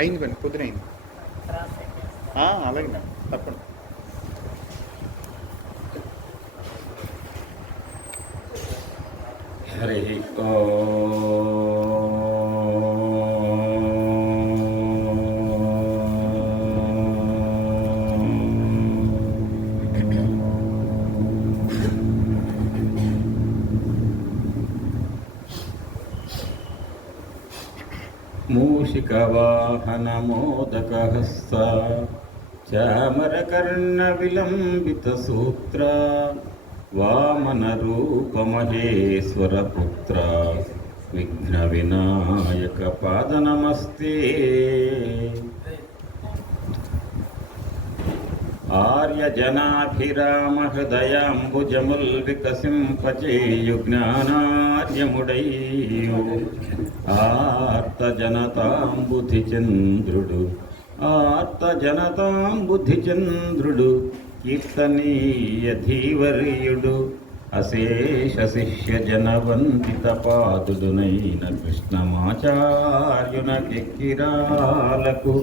అయింది పని పొద్దున అయింది. అలాగే తప్పండి. హరి ఓ మూషికవాహనమోదకహస్త చామరకర్ణవిలంబితసూత్ర వామనరూపమహేశ్వరపుత్ర విఘ్నవినాయక పాదనమస్తే. ఆర్యజనాభిరామహృదయాంబుజముల్వికసింపచేయు జ్ఞానార్యముడయ్యు ఆర్తజనతాంబుధిచంద్రుడు కీర్తనీయ ధీవర్యుడు అశేష శిష్య జనవందిత పాదుడునైన కృష్ణమాచార్యునకెక్కిరాలకు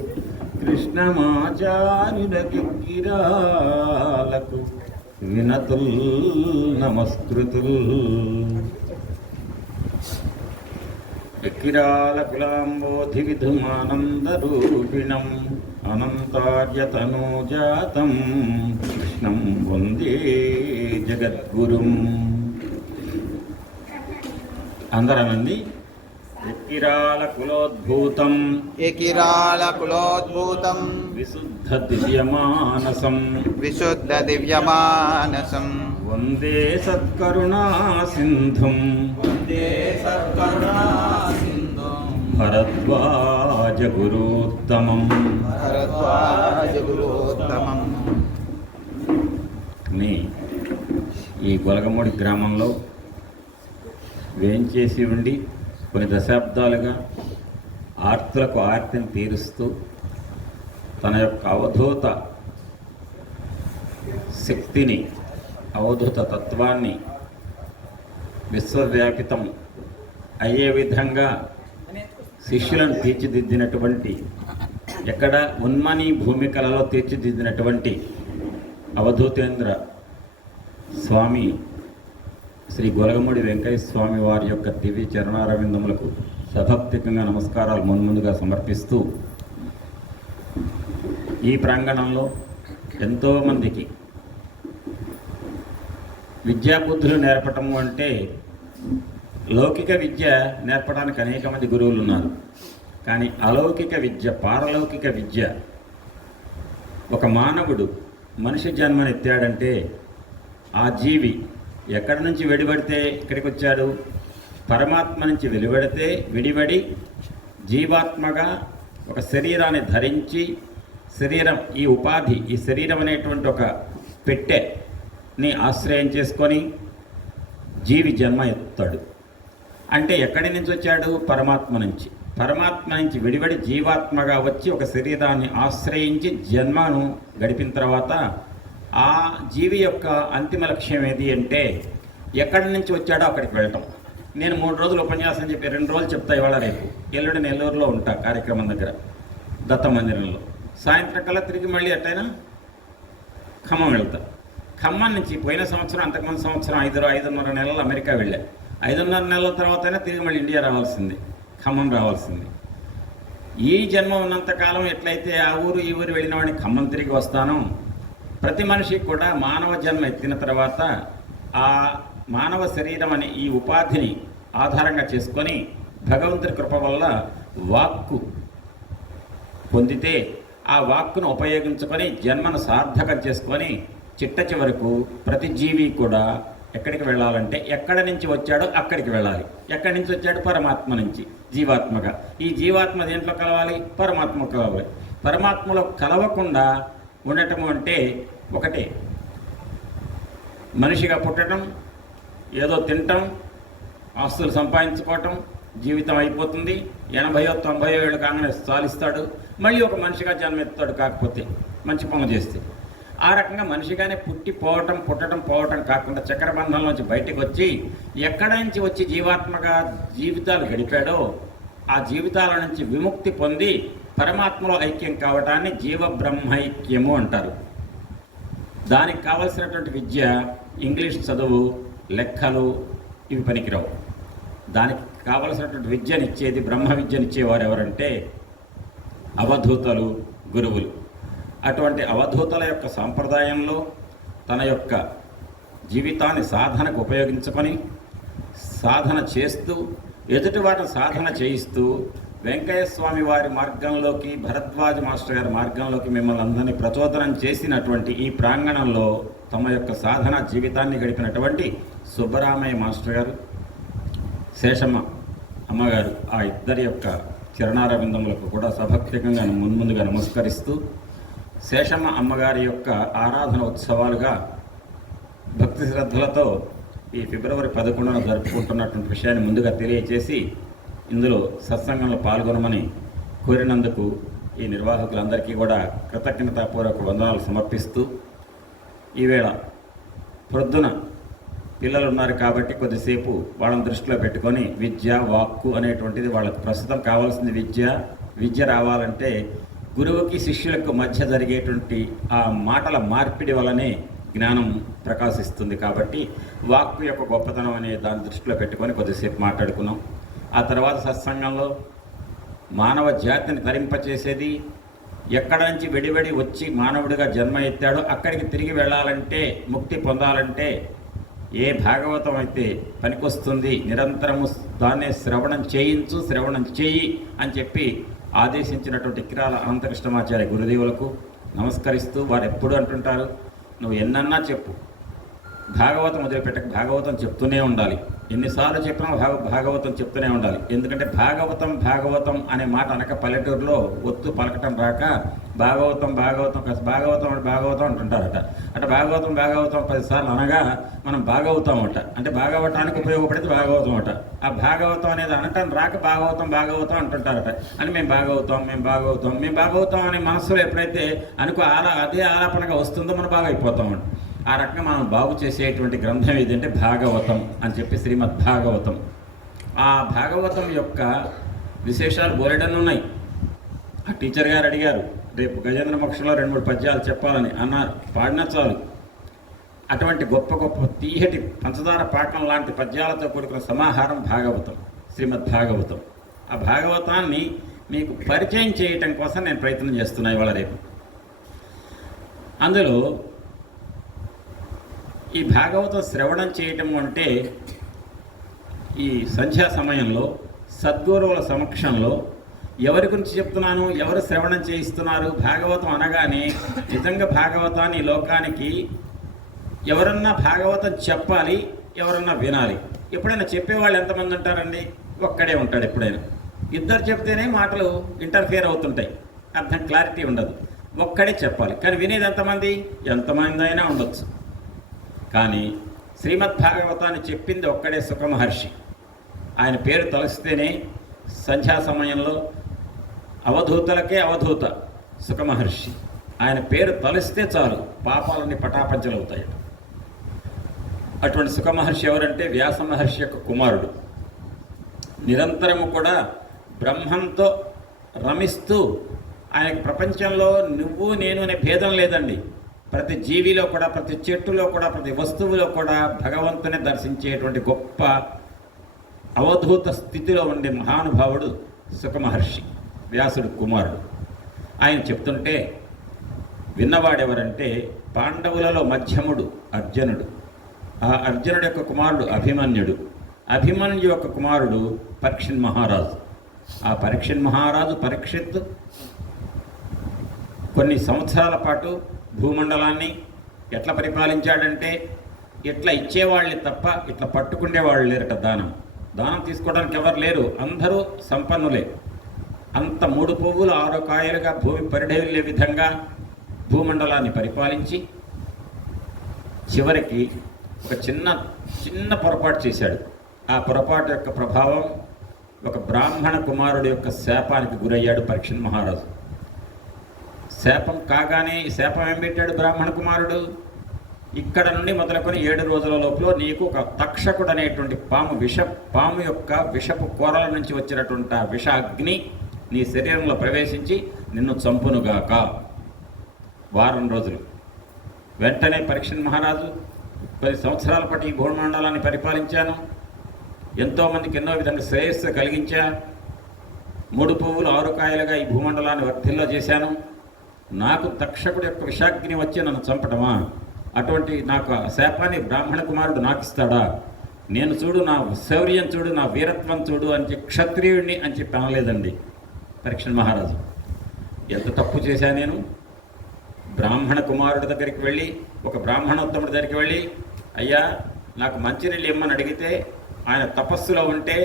కృష్ణమాచార్యునకెక్కిరాలకు వినతుల్ నమస్కృతుల్. ఎక్కిరాల కులాంబోధి విధుమానందరూపిణం అనంతార్యతనూజాతం కృష్ణం వందే జగద్గురుం. అందరనండి. ఎక్కిరాల కులోద్భూతం విశుద్ధ దివ్యమానసం వందే సత్కరుణా సింధుం భరద్వాజ గురోత్తమం. ఈ గొలగమూడి గ్రామంలో వేంచేసి ఉండి కొన్ని దశాబ్దాలుగా ఆర్తులకు ఆర్తిని తీరుస్తూ తన యొక్క అవధూత శక్తిని, అవధూత తత్వాన్ని విశ్వవ్యాపితం అయ్యే విధంగా శిష్యులను తీర్చిదిద్దినటువంటి, ఎక్కడ ఉన్మని భూమికలలో తీర్చిదిద్దినటువంటి అవధూతేంద్ర స్వామి శ్రీ గొలగమూడి వెంకయ్య స్వామి వారి యొక్క దివ్య చరణారవిందములకు సభక్తికంగా నమస్కారాలు ముందుగా సమర్పిస్తూ, ఈ ప్రాంగణంలో ఎంతోమందికి విద్యాబుద్ధులు నేర్పటము అంటే, లౌకిక విద్య నేర్పడానికి అనేక మంది గురువులు ఉన్నారు. కానీ అలౌకిక విద్య, పారలౌకిక విద్య, ఒక మానవుడు మనిషి జన్మనెత్తాడంటే ఆ జీవి ఎక్కడి నుంచి వెడిపడితే ఇక్కడికి వచ్చాడు, పరమాత్మ నుంచి విడివడి జీవాత్మగా ఒక శరీరాన్ని ధరించి, శరీరం ఈ ఉపాధి, ఈ శరీరం అనేటువంటి ఒక పెట్టెని ఆశ్రయం చేసుకొని జీవి జన్మ ఎత్తాడు. అంటే ఎక్కడి నుంచి వచ్చాడు? పరమాత్మ నుంచి. పరమాత్మ నుంచి విడివడి జీవాత్మగా వచ్చి ఒక శరీరాన్ని ఆశ్రయించి జన్మను గడిపిన తర్వాత ఆ జీవి యొక్క అంతిమ లక్ష్యం ఏది అంటే, ఎక్కడి నుంచి వచ్చాడో అక్కడికి వెళ్ళటం. నేను 3 రోజులు ఉపన్యాసం చెప్పి 2 రోజులు చెప్తా. ఇవాళ రేపు ఎల్లుడి నెల్లూరులో ఉంటా కార్యక్రమం దగ్గర దత్త మందిరంలో. సాయంత్రం కల్లా తిరిగి మళ్ళీ ఎట్టయినా ఖమ్మం వెళ్తా. ఖమ్మం నుంచి పోయిన సంవత్సరం, అంతకుముందు సంవత్సరం 5.5 నెలలు అమెరికా వెళ్ళా. 5.5 నెలల తర్వాత అయినా తిరిగి మళ్ళీ ఇండియా రావాల్సింది, ఖమ్మం రావాల్సింది. ఈ జన్మ ఉన్నంతకాలం ఎట్లయితే ఆ ఊరు ఈ ఊరు వెళ్ళిన వాడిని ఖమ్మం తిరిగి వస్తానో, ప్రతి మనిషికి కూడా మానవ జన్మ ఎత్తిన తర్వాత ఆ మానవ శరీరం అనే ఈ ఉపాధిని ఆధారంగా చేసుకొని భగవంతుడి కృప వల్ల వాక్కు పొందితే, ఆ వాక్కును ఉపయోగించుకొని జన్మను సార్థకం చేసుకొని చిట్ట చివరకు ప్రతి జీవి కూడా ఎక్కడికి వెళ్ళాలంటే ఎక్కడి నుంచి వచ్చాడో అక్కడికి వెళ్ళాలి. ఎక్కడి నుంచి వచ్చాడు? పరమాత్మ నుంచి జీవాత్మగా. ఈ జీవాత్మ దేంట్లో కలవాలి? పరమాత్మ కలవాలి. పరమాత్మలో కలవకుండా ఉండటము అంటే ఒకటే, మనిషిగా పుట్టడం, ఏదో తినటం, ఆస్తులు సంపాదించుకోవటం, జీవితం అయిపోతుంది. 80-90 ఏళ్ళు కాగానే చాలిస్తాడు, మళ్ళీ ఒక మనిషిగా జన్మెత్తాడు. కాకపోతే మంచి పనులు చేస్తే ఆ రకంగా మనిషిగానే పుట్టడం పోవటం కాకుండా చక్రబంధంలోంచి బయటకు వచ్చి ఎక్కడి నుంచి వచ్చి జీవాత్మగా జీవితాలు గడిపాడో ఆ జీవితాల నుంచి విముక్తి పొంది పరమాత్మలో ఐక్యం కావటాన్ని జీవ బ్రహ్మైక్యము అంటారు. దానికి కావలసినటువంటి విద్య ఇంగ్లీష్ చదువు, లెక్కలు ఇవి పనికిరావు. దానికి కావలసినటువంటి విద్యనిచ్చేది, బ్రహ్మ విద్యనిచ్చేవారు ఎవరంటే అవధూతలు, గురువులు. అటువంటి అవధూతల యొక్క సాంప్రదాయంలో తన యొక్క జీవితాన్ని సాధనకు ఉపయోగించుకొని సాధన చేస్తూ, ఎదుటి వాటిని సాధన చేయిస్తూ వెంకయ్య స్వామి వారి మార్గంలోకి, భరద్వాజ మాస్టర్ గారి మార్గంలోకి మిమ్మల్ని అందరినీ ప్రచోదనం చేసినటువంటి ఈ ప్రాంగణంలో తమ యొక్క సాధన జీవితాన్ని గడిపినటువంటి సుబ్బరామయ్య మాస్టర్ గారు, శేషమ్మ అమ్మగారు, ఆ ఇద్దరి యొక్క చరణారవిందములకు కూడా సభక్తికంగా ముందుగా నమస్కరిస్తూ, శేషమ్మ అమ్మగారి యొక్క ఆరాధన ఉత్సవాలుగా భక్తి శ్రద్ధలతో ఈ ఫిబ్రవరి 11న జరుపుకుంటున్నటువంటి విషయాన్ని ముందుగా తెలియచేసి ఇందులో సత్సంగంలో పాల్గొనమని కోరినందుకు ఈ నిర్వాహకులందరికీ కూడా కృతజ్ఞతాపూర్వక వందనాలు సమర్పిస్తూ, ఈవేళ ప్రొద్దున పిల్లలు ఉన్నారు కాబట్టి కొద్దిసేపు వాళ్ళని దృష్టిలో పెట్టుకొని విద్య, వాక్కు అనేటువంటిది వాళ్ళకి ప్రస్తుతం కావాల్సింది విద్య రావాలంటే గురువుకి శిష్యులకు మధ్య జరిగేటువంటి ఆ మాటల మార్పిడి వల్లనే జ్ఞానం ప్రకాశిస్తుంది. కాబట్టి వాక్కు యొక్క గొప్పతనం అనే దాన్ని దృష్టిలో పెట్టుకొని కొద్దిసేపు మాట్లాడుకున్నాం. ఆ తర్వాత సత్సంగంలో మానవ జాతిని తరింపచేసేది, ఎక్కడ నుంచి వెడివెడి వచ్చి మానవుడిగా జన్మ ఎత్తాడో అక్కడికి తిరిగి వెళ్ళాలంటే, ముక్తి పొందాలంటే ఏ భాగవతం అయితే పనికొస్తుంది, నిరంతరము దాన్నే శ్రవణం చేయి అని చెప్పి ఆదేశించినటువంటి కిరాల అనంతకృష్ణమాచార్య గురుదేవులకు నమస్కరిస్తూ, వారు ఎప్పుడు అంటుంటారు, నువ్వు ఎన్నన్నా చెప్పు, భాగవతం వదిలిపెట్టక భాగవతం చెప్తూనే ఉండాలి. ఎన్నిసార్లు చెప్పినా భాగవతం చెప్తూనే ఉండాలి. ఎందుకంటే భాగవతం అనే మాట అనక పల్లెటూరులో ఒత్తు పలకటం రాక భాగవతం అంటుంటారట. అంటే భాగవతం 10 సార్లు అనగా మనం బాగవుతామట. అంటే భాగవతానికి ఉపయోగపడేది భాగవతం అట. ఆ భాగవతం అనేది అనటం రాక భాగవతం అంటుంటారట. అని మేము భాగవుతాం అనే మనసులో ఎప్పుడైతే అదే ఆలాపనగా వస్తుందో మనం బాగా అయిపోతామంట. ఆ రకంగా మనం బాగు చేసేటువంటి గ్రంథం ఏదంటే భాగవతం అని చెప్పి శ్రీమద్ భాగవతం. ఆ భాగవతం యొక్క విశేషాలు బోలెడన్ని ఉన్నాయి. ఆ టీచర్ గారు అడిగారు, రేపు గజేంద్ర మోక్షంలో 2-3 పద్యాలు చెప్పాలని అన్నారు. పాడినా చాలు. అటువంటి గొప్ప తీయటి పంచదార పాకం లాంటి పద్యాలతో కూడుకున్న సమాహారం భాగవతం, శ్రీమద్ భాగవతం. ఆ భాగవతాన్ని మీకు పరిచయం చేయటం కోసం నేను ప్రయత్నం చేస్తున్నాను ఇవాళ రేపు. అందులో ఈ భాగవతం శ్రవణం చేయటం అంటే ఈ సంధ్యా సమయంలో సద్గురువుల సమక్షంలో ఎవరి గురించి చెప్తున్నాను, ఎవరు శ్రవణం చేయిస్తున్నారు? భాగవతం అనగానే నిజంగా భాగవతాన్ని లోకానికి ఎవరన్నా భాగవతం చెప్పాలి, ఎవరన్నా వినాలి. ఎప్పుడైనా చెప్పేవాళ్ళు ఎంతమంది ఉంటారండి? ఒక్కడే ఉంటాడు. ఎప్పుడైనా ఇద్దరు చెప్తేనే మాటలు ఇంటర్ఫియర్ అవుతుంటాయి, అర్థం క్లారిటీ ఉండదు. ఒక్కడే చెప్పాలి. కానీ వినేది ఎంతమంది అయినా ఉండొచ్చు. కానీ శ్రీమద్ భాగవతాన్ని చెప్పింది ఒక్కడే సుఖమహర్షి. ఆయన పేరు తలుస్తేనే సంధ్యా సమయంలో అవధూతలకే అవధూత సుఖమహర్షి. ఆయన పేరు తలిస్తే చాలు పాపాలన్నీ పటాపంచలవుతాయి. అటువంటి సుఖమహర్షి ఎవరంటే వ్యాస మహర్షి యొక్క కుమారుడు. నిరంతరము కూడా బ్రహ్మంతో రమిస్తూ ఆయనకు ప్రపంచంలో నువ్వు నేను అనే భేదం లేదండి. ప్రతి జీవిలో కూడా, ప్రతి చెట్టులో కూడా, ప్రతి వస్తువులో కూడా భగవంతుని దర్శించేటువంటి గొప్ప అవధూత స్థితిలో ఉండే మహానుభావుడు సుఖమహర్షి, వ్యాసుడు కుమారుడు. ఆయన చెప్తుంటే విన్నవాడెవరంటే పాండవులలో మధ్యముడు అర్జునుడు. ఆ అర్జునుడి యొక్క కుమారుడు అభిమన్యుడు. అభిమన్యు యొక్క కుమారుడు పరీక్షిత్ మహారాజు. ఆ పరీక్షిత్ మహారాజు పరీక్షిత్ కొన్ని సంవత్సరాల పాటు భూమండలాన్ని ఎట్లా పరిపాలించాడంటే, ఇట్లా ఇచ్చేవాళ్ళే తప్ప ఇట్లా పట్టుకునేవాళ్ళు లేరట. దానం తీసుకోవడానికి ఎవరు లేరు, అందరూ సంపన్నులే. అంత 3 పువ్వులు 6 కాయలుగా భూమి పరిఢవిల్లే విధంగా భూమండలాన్ని పరిపాలించి చివరికి ఒక చిన్న పొరపాటు చేశాడు. ఆ పొరపాటు యొక్క ప్రభావం ఒక బ్రాహ్మణ కుమారుడు యొక్క శాపానికి గురయ్యాడు పరీక్షిత్ మహారాజు. శాపం కాగానే ఈ శాపం ఏం పెట్టాడు బ్రాహ్మణ కుమారుడు? ఇక్కడ నుండి మొదలుకొని 7 రోజుల లోపల నీకు ఒక తక్షకుడు అనేటువంటి పాము యొక్క విషపు కూరల నుంచి వచ్చినటువంటి విష అగ్ని నీ శరీరంలో ప్రవేశించి నిన్ను చంపునుగాక. వారం రోజులు. వెంటనే పరీక్షణ్ మహారాజు, 10 సంవత్సరాల పాటు ఈ భూమండలాన్ని పరిపాలించాను, ఎంతోమందికి ఎన్నో విధంగా శ్రేయస్సు కలిగించా, 3 పువ్వులు 6 కాయలుగా ఈ భూమండలాన్ని వర్ధిల్లో చేశాను. నాకు తక్షకుడు యొక్క విషాగ్ని వచ్చి నన్ను చంపటమా? అటువంటి నాకు శాపాన్ని బ్రాహ్మణ కుమారుడు నాకు ఇస్తాడా? నేను చూడు, నా శౌర్యం చూడు, నా వీరత్వం చూడు అని చెప్పి క్షత్రియుడిని అని చెప్పి అనలేదండి పరీక్షణ్ మహారాజు. ఎంత తప్పు చేశాను నేను? బ్రాహ్మణ కుమారుడి దగ్గరికి వెళ్ళి, ఒక బ్రాహ్మణోత్తముడి దగ్గరికి వెళ్ళి, అయ్యా నాకు మంచినీళ్ళు ఇమ్మని అడిగితే ఆయన తపస్సులో ఉంటే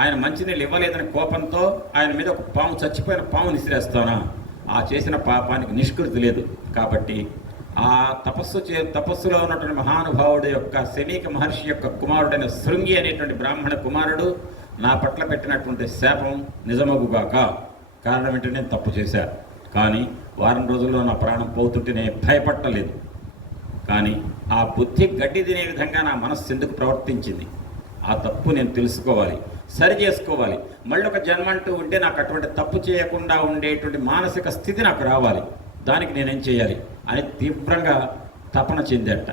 ఆయన మంచినీళ్ళు ఇవ్వలేదని కోపంతో ఆయన మీద ఒక పాము, చచ్చిపోయిన పాము విసిరేస్తానా? ఆ చేసిన పాపానికి నిష్కృతి లేదు. కాబట్టి ఆ తపస్సులో ఉన్నటువంటి మహానుభావుడు యొక్క శమీక మహర్షి యొక్క కుమారుడైన శృంగి అనేటువంటి బ్రాహ్మణ కుమారుడు నా పట్ల పెట్టినటువంటి శాపం నిజమగుగాక. కారణం ఏంటంటే నేను తప్పు చేశా, కానీ వారం రోజుల్లో నా ప్రాణం పోతుంటే నేను భయపడలేదు. కానీ ఆ బుద్ధి గడ్డి తినే విధంగా నా మనస్సు ఎందుకు ప్రవర్తించింది? ఆ తప్పు నేను తెలుసుకోవాలి, సరి చేసుకోవాలి. మళ్ళీ ఒక జన్మ అంటూ ఉంటే నాకు అటువంటి తప్పు చేయకుండా ఉండేటువంటి మానసిక స్థితి నాకు రావాలి. దానికి నేనేం చేయాలి అని తీవ్రంగా తపన చెందేట.